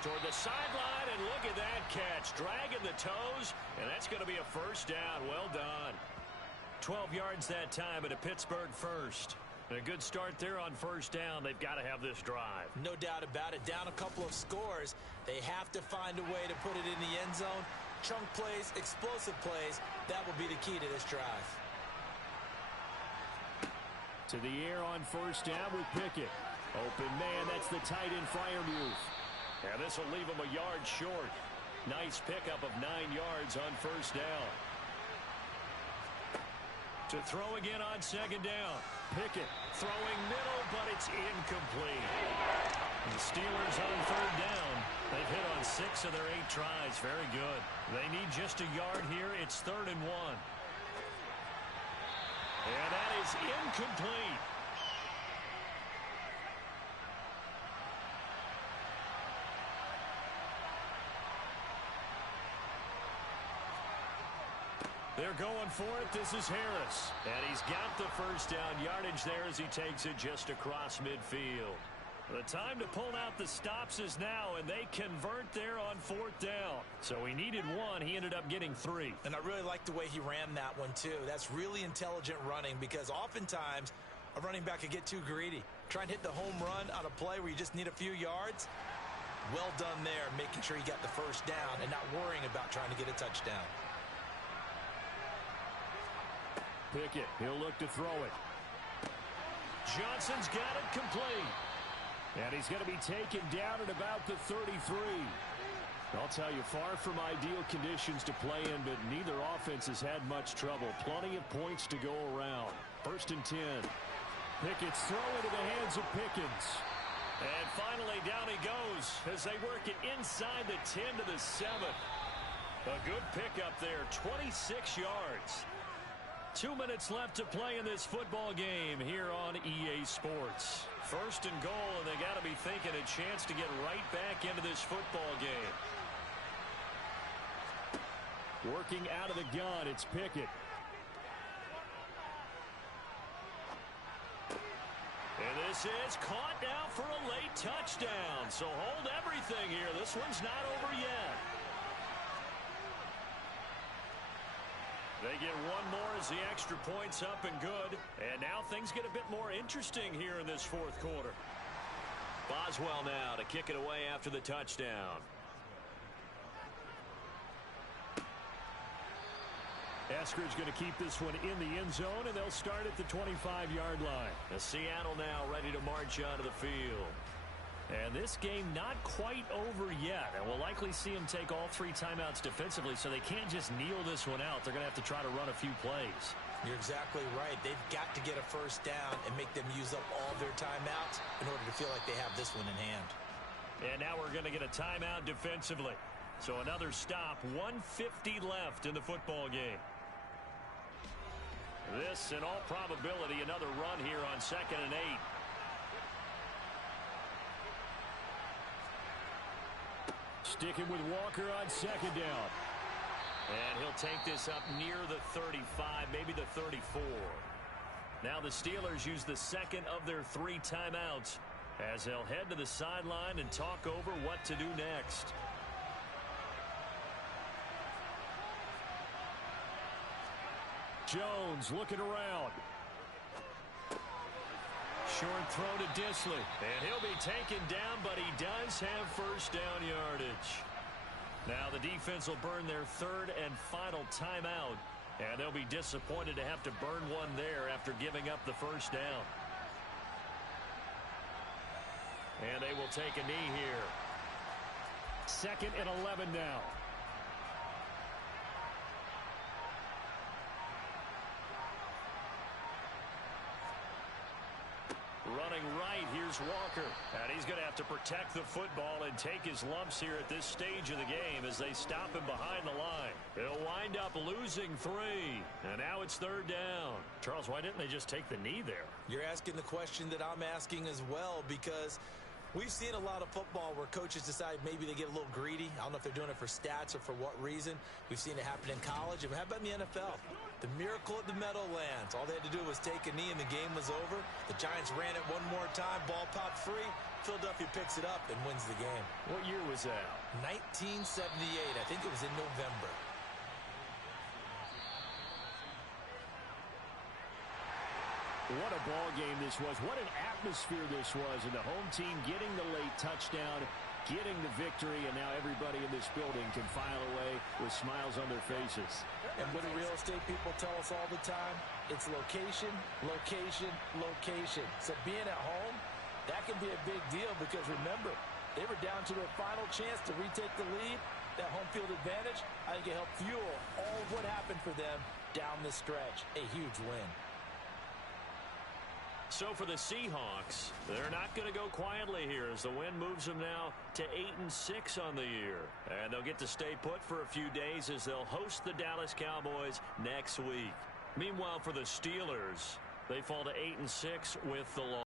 Toward the sideline, and look at that catch. Dragging the toes, and that's going to be a first down. Well done. 12 yards that time at a Pittsburgh first. And a good start there on first down. They've got to have this drive. No doubt about it. Down a couple of scores. They have to find a way to put it in the end zone. Chunk plays, explosive plays. That will be the key to this drive. To the air on first down with Pickett. Open man, that's the tight end Freiermuth. And this will leave him a yard short. Nice pickup of 9 yards on first down. To throw again on second down. Pickett throwing middle, but it's incomplete. The Steelers on third down. They've hit on 6 of their 8 tries. Very good. They need just a yard here. It's 3rd and 1. And that is incomplete. They're going for it. This is Harris. And he's got the first down yardage there as he takes it just across midfield. The time to pull out the stops is now, and they convert there on 4th down. So he needed 1. He ended up getting 3. And I really like the way he ran that one, too. That's really intelligent running because oftentimes a running back could get too greedy. Try and hit the home run on a play where you just need a few yards. Well done there, making sure he got the first down and not worrying about trying to get a touchdown. Pickett, he'll look to throw it. Johnson's got it complete. And he's going to be taken down at about the 33. I'll tell you, far from ideal conditions to play in, but neither offense has had much trouble. Plenty of points to go around. 1st and 10. Pickett's throw into the hands of Pickens. And finally down he goes as they work it inside the 10 to the 7. A good pickup there, 26 yards. 2 minutes left to play in this football game here on EA Sports. 1st and goal, and they got to be thinking a chance to get right back into this football game. Working out of the gun, it's Pickett. And this is caught now for a late touchdown. So hold everything here. This one's not over yet. They get 1 more as the extra point's up and good. And now things get a bit more interesting here in this 4th quarter. Boswell now to kick it away after the touchdown. Eskridge going to keep this one in the end zone, and they'll start at the 25-yard line. Seattle now ready to march onto the field. And this game not quite over yet, and we'll likely see them take all 3 timeouts defensively, so they can't just kneel this one out. They're going to have to try to run a few plays. You're exactly right. They've got to get a first down and make them use up all their timeouts in order to feel like they have this one in hand. And now we're going to get a timeout defensively. So another stop, 1:50 left in the football game. This, in all probability, another run here on 2nd and 8. Sticking with Walker on 2nd down. And he'll take this up near the 35, maybe the 34. Now the Steelers use the second of their 3 timeouts as they'll head to the sideline and talk over what to do next. Jones looking around. Short throw to Disley. And he'll be taken down, but he does have first down yardage. Now the defense will burn their 3rd and final timeout. And they'll be disappointed to have to burn one there after giving up the first down. And they will take a knee here. 2nd and 11 now. Running right, here's Walker. And he's going to have to protect the football and take his lumps here at this stage of the game as they stop him behind the line. They'll wind up losing 3. And now it's 3rd down. Charles, why didn't they just take the knee there? You're asking the question that I'm asking as well, because we've seen a lot of football where coaches decide maybe they get a little greedy. I don't know if they're doing it for stats or for what reason. We've seen it happen in college. And how about in the NFL? The miracle at the Meadowlands. All they had to do was take a knee and the game was over. The Giants ran it one more time. Ball popped free. Philadelphia picks it up and wins the game. What year was that? 1978. I think it was in November. What a ball game this was. What an atmosphere this was. And the home team getting the late touchdown, getting the victory, and now everybody in this building can file away with smiles on their faces. And what do real estate people tell us all the time? It's location, location, location. So being at home, that can be a big deal because remember, they were down to their final chance to retake the lead. That home field advantage, I think it helped fuel all of what happened for them down the stretch. A huge win. So for the Seahawks, they're not going to go quietly here as the win moves them now to 8-6 on the year. And they'll get to stay put for a few days as they'll host the Dallas Cowboys next week. Meanwhile, for the Steelers, they fall to 8-6 with the loss.